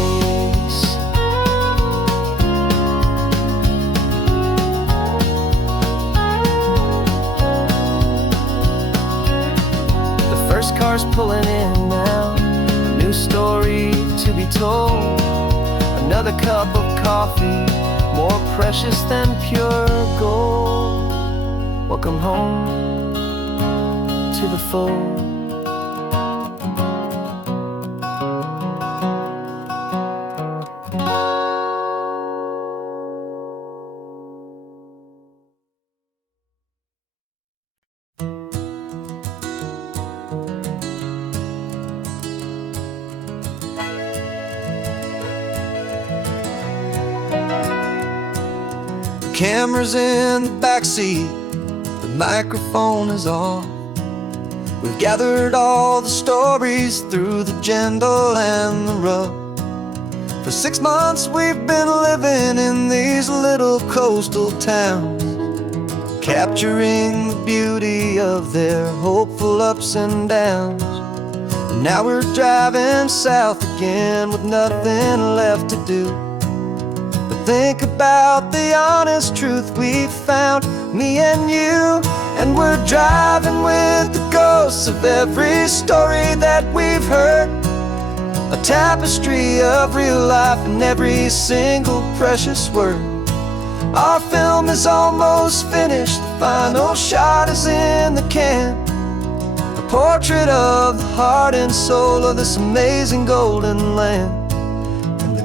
First car's pulling in now, a new story to be told. Another cup of coffee, more precious than pure gold. Welcome home to the fold. Camera's in the backseat, the microphone is on. We've gathered all the stories through the gentle and the rough. For 6 months we've been living in these little coastal towns, capturing the beauty of their hopeful ups and downs. And now we're driving south again with nothing left to do. Think about the honest truth we found, me and you. And we're driving with the ghosts of every story that we've heard, a tapestry of real life and every single precious word. Our film is almost finished, the final shot is in the can, a portrait of the heart and soul of this amazing golden land.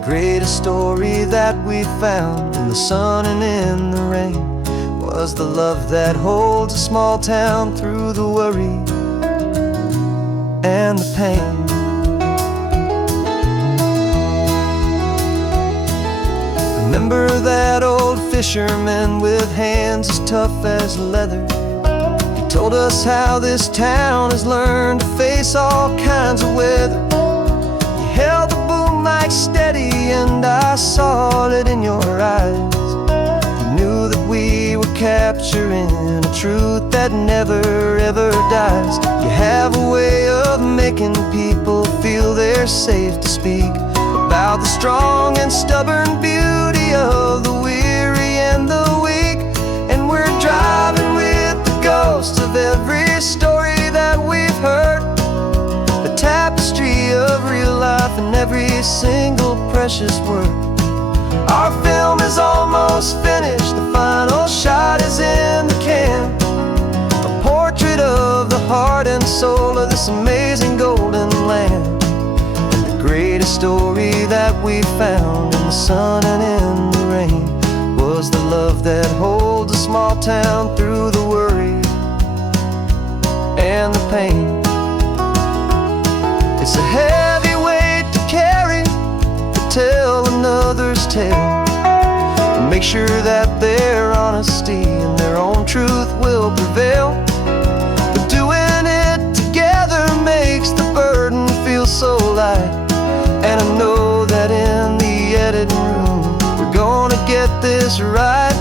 Greatest story that we found in the sun and in the rain was the love that holds a small town through the worry and the pain. Remember that old fisherman with hands as tough as leather? He told us how this town has learned to face all kinds of weather. He held the boom mic steady and I saw it in your eyes. You knew that we were capturing a truth that never ever dies. You have a way of making people feel they're safe to speak about the strong and stubborn beauty of the weary and the weak. And we're driving with the ghosts of every story that we've heard, the tapestry of real life and every single precious word. Our film is almost finished, the final shot is in the can, a portrait of the heart and soul of this amazing golden land. And the greatest story that we found in the sun and in the rain was the love that holds a small town through the worry and the pain. It's a heavy weight to carry, to tell another's tale, and make sure that their honesty and their own truth will prevail. But doing it together makes the burden feel so light. And I know that in the editing room we're gonna get this right.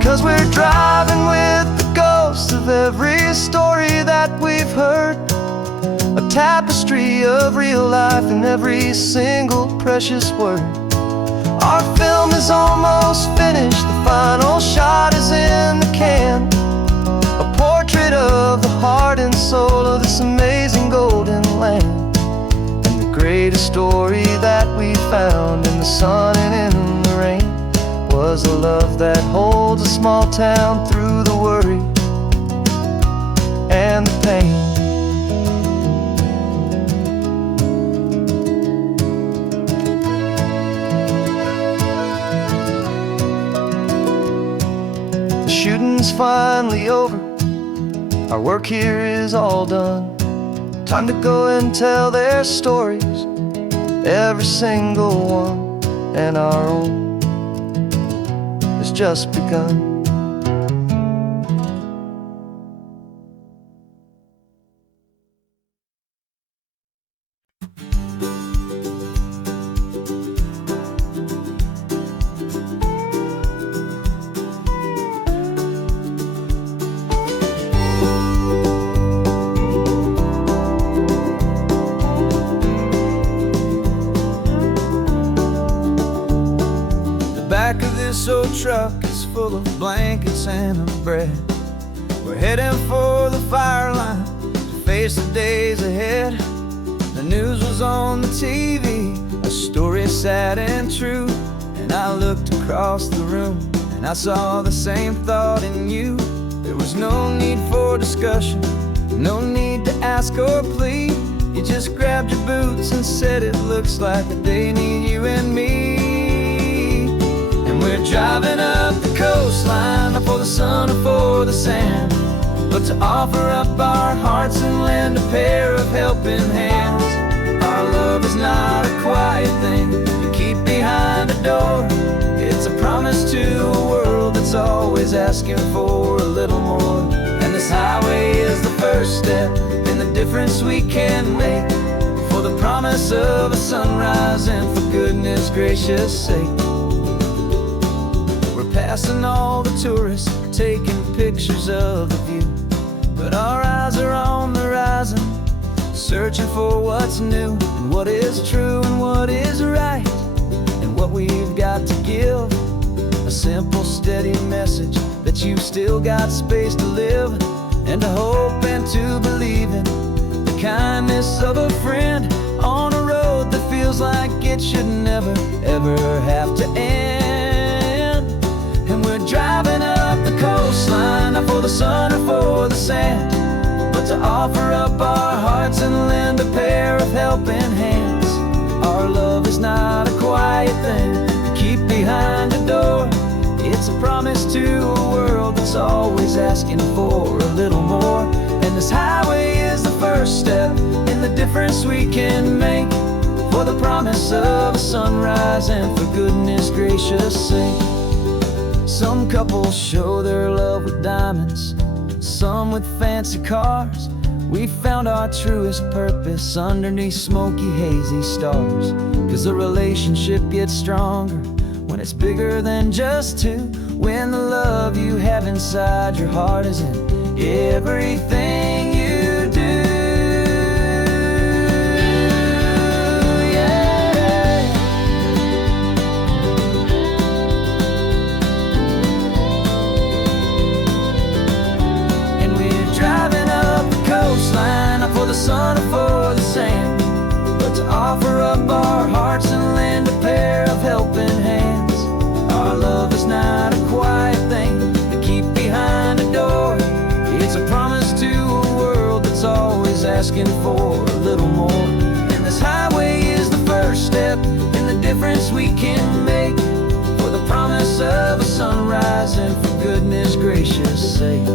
'Cause we're driving with the ghosts of every story that we've heard, a tapestry of real life in every single precious word. Our film is almost finished, the final shot is in the can. A portrait of the heart and soul of this amazing golden land. And the greatest story that we found in the sun and in the rain was a love that holds a small town through the worry and the pain. The shooting's finally over, our work here is all done. Time to go and tell their stories, every single one, and our own has just begun. Back of this old truck is full of blankets and a bread. We're heading for the fire line to face the days ahead. The news was on the TV, a story sad and true. And I looked across the room and I saw the same thought in you. There was no need for discussion, no need to ask or plead. You just grabbed your boots and said it looks like the day need you and me. We're driving up the coastline, not for the sun or for the sand, but to offer up our hearts and lend a pair of helping hands. Our love is not a quiet thing you keep behind a door. It's a promise to a world that's always asking for a little more. And this highway is the first step in the difference we can make, for the promise of a sunrise and for goodness gracious sake. Passing all the tourists, taking pictures of the view, but our eyes are on the horizon, searching for what's new and what is true and what is right, and what we've got to give. A simple, steady message that you've still got space to live, and to hope and to believe in the kindness of a friend on a road that feels like it should never, ever have to end. And we're driving up the coastline, not for the sun or for the sand, but to offer up our hearts and lend a pair of helping hands. Our love is not a quiet thing to keep behind a door. It's a promise to a world that's always asking for a little more. And this highway is the first step in the difference we can make, for the promise of a sunrise and for goodness gracious sake. Some couples show their love with diamonds, some with fancy cars. We found our truest purpose underneath smoky, hazy stars. 'Cause a relationship gets stronger when it's bigger than just two, when the love you have inside your heart is in everything you do. For the sun or for the sand, but to offer up our hearts and lend a pair of helping hands. Our love is not a quiet thing to keep behind a door. It's a promise to a world that's always asking for a little more. And this highway is the first step in the difference we can make, for the promise of a sunrise and for goodness gracious sake.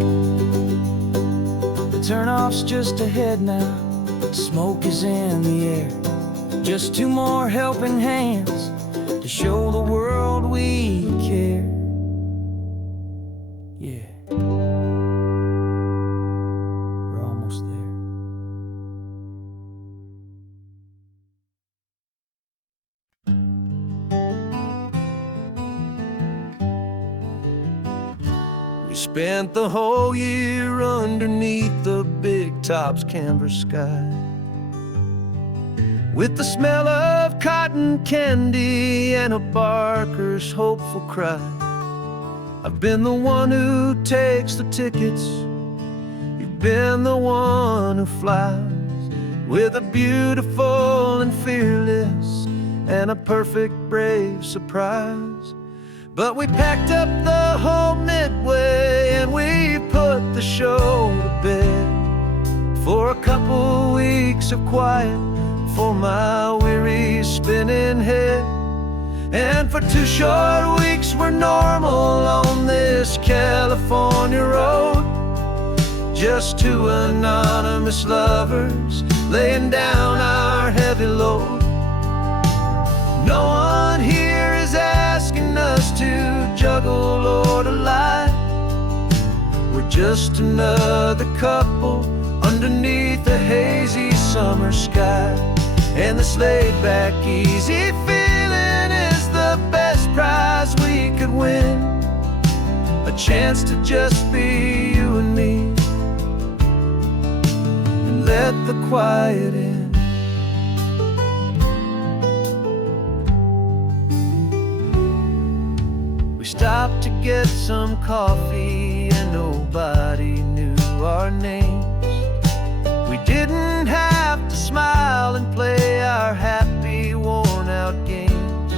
Turnoff's just ahead now, smoke is in the air. Just two more helping hands to show the world we care. Yeah, we're almost there. We spent the whole year underneath the big top's canvas sky, with the smell of cotton candy and a barker's hopeful cry. I've been the one who takes the tickets, you've been the one who flies, with a beautiful and fearless and a perfect brave surprise. But we packed up the whole Midway and we put the show to bed, for a couple weeks of quiet for my weary spinning head. And for 2 short weeks we're normal on this California road, just 2 anonymous lovers laying down our heavy load. No one here is asking us to juggle or to lie. We're just another couple underneath a hazy summer sky. And this laid-back, easy feeling is the best prize we could win, a chance to just be you and me, and let the quiet in. We stopped to get some coffee and nobody knew our names. We didn't have to smile and play our happy, worn-out games.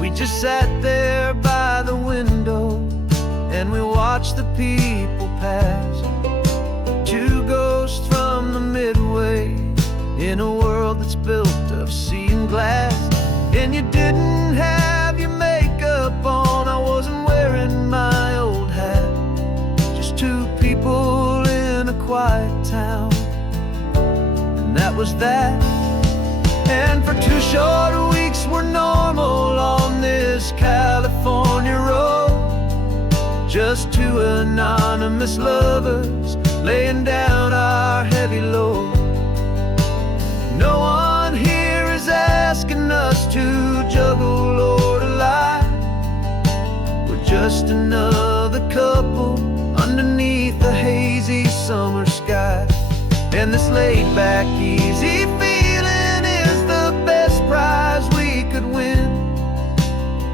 We just sat there by the window and we watched the people pass, 2 ghosts from the Midway in a world that's built of sea and glass. And you didn't have your makeup on, I wasn't wearing my old hat, just 2 people in a quiet town, and that was that. And for 2 short weeks we're normal on this California road, just 2 anonymous lovers laying down our heavy load. No one here is asking us to juggle or to lie. We're just another couple underneath the hazy summer sky. And this laid-back, easy feeling is the best prize we could win,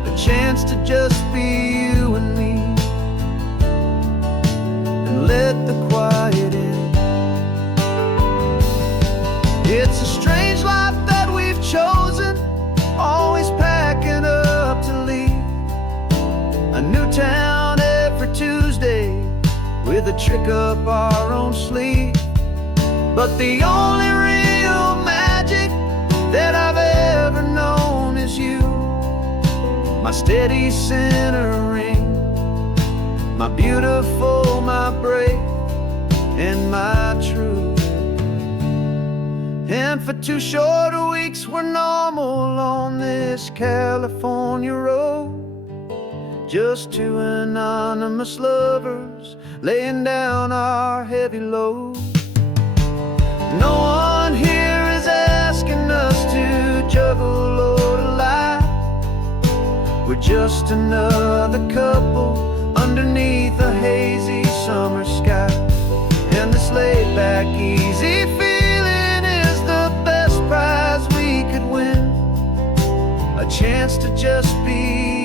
a chance to just be you and me, and let the quiet in. It's a strange life that we've chosen, always packing up to leave a new town every Tuesday with a trick up our own sleeve. But the only real magic that I've ever known is you, my steady centering, my beautiful, my brave, and my true. And for 2 short weeks we're normal on this California road, just 2 anonymous lovers laying down our heavy load. No one here is asking us to juggle or to lie. We're just another couple underneath a hazy summer sky. And this laid-back, easy feeling is the best prize we could win, a chance to just be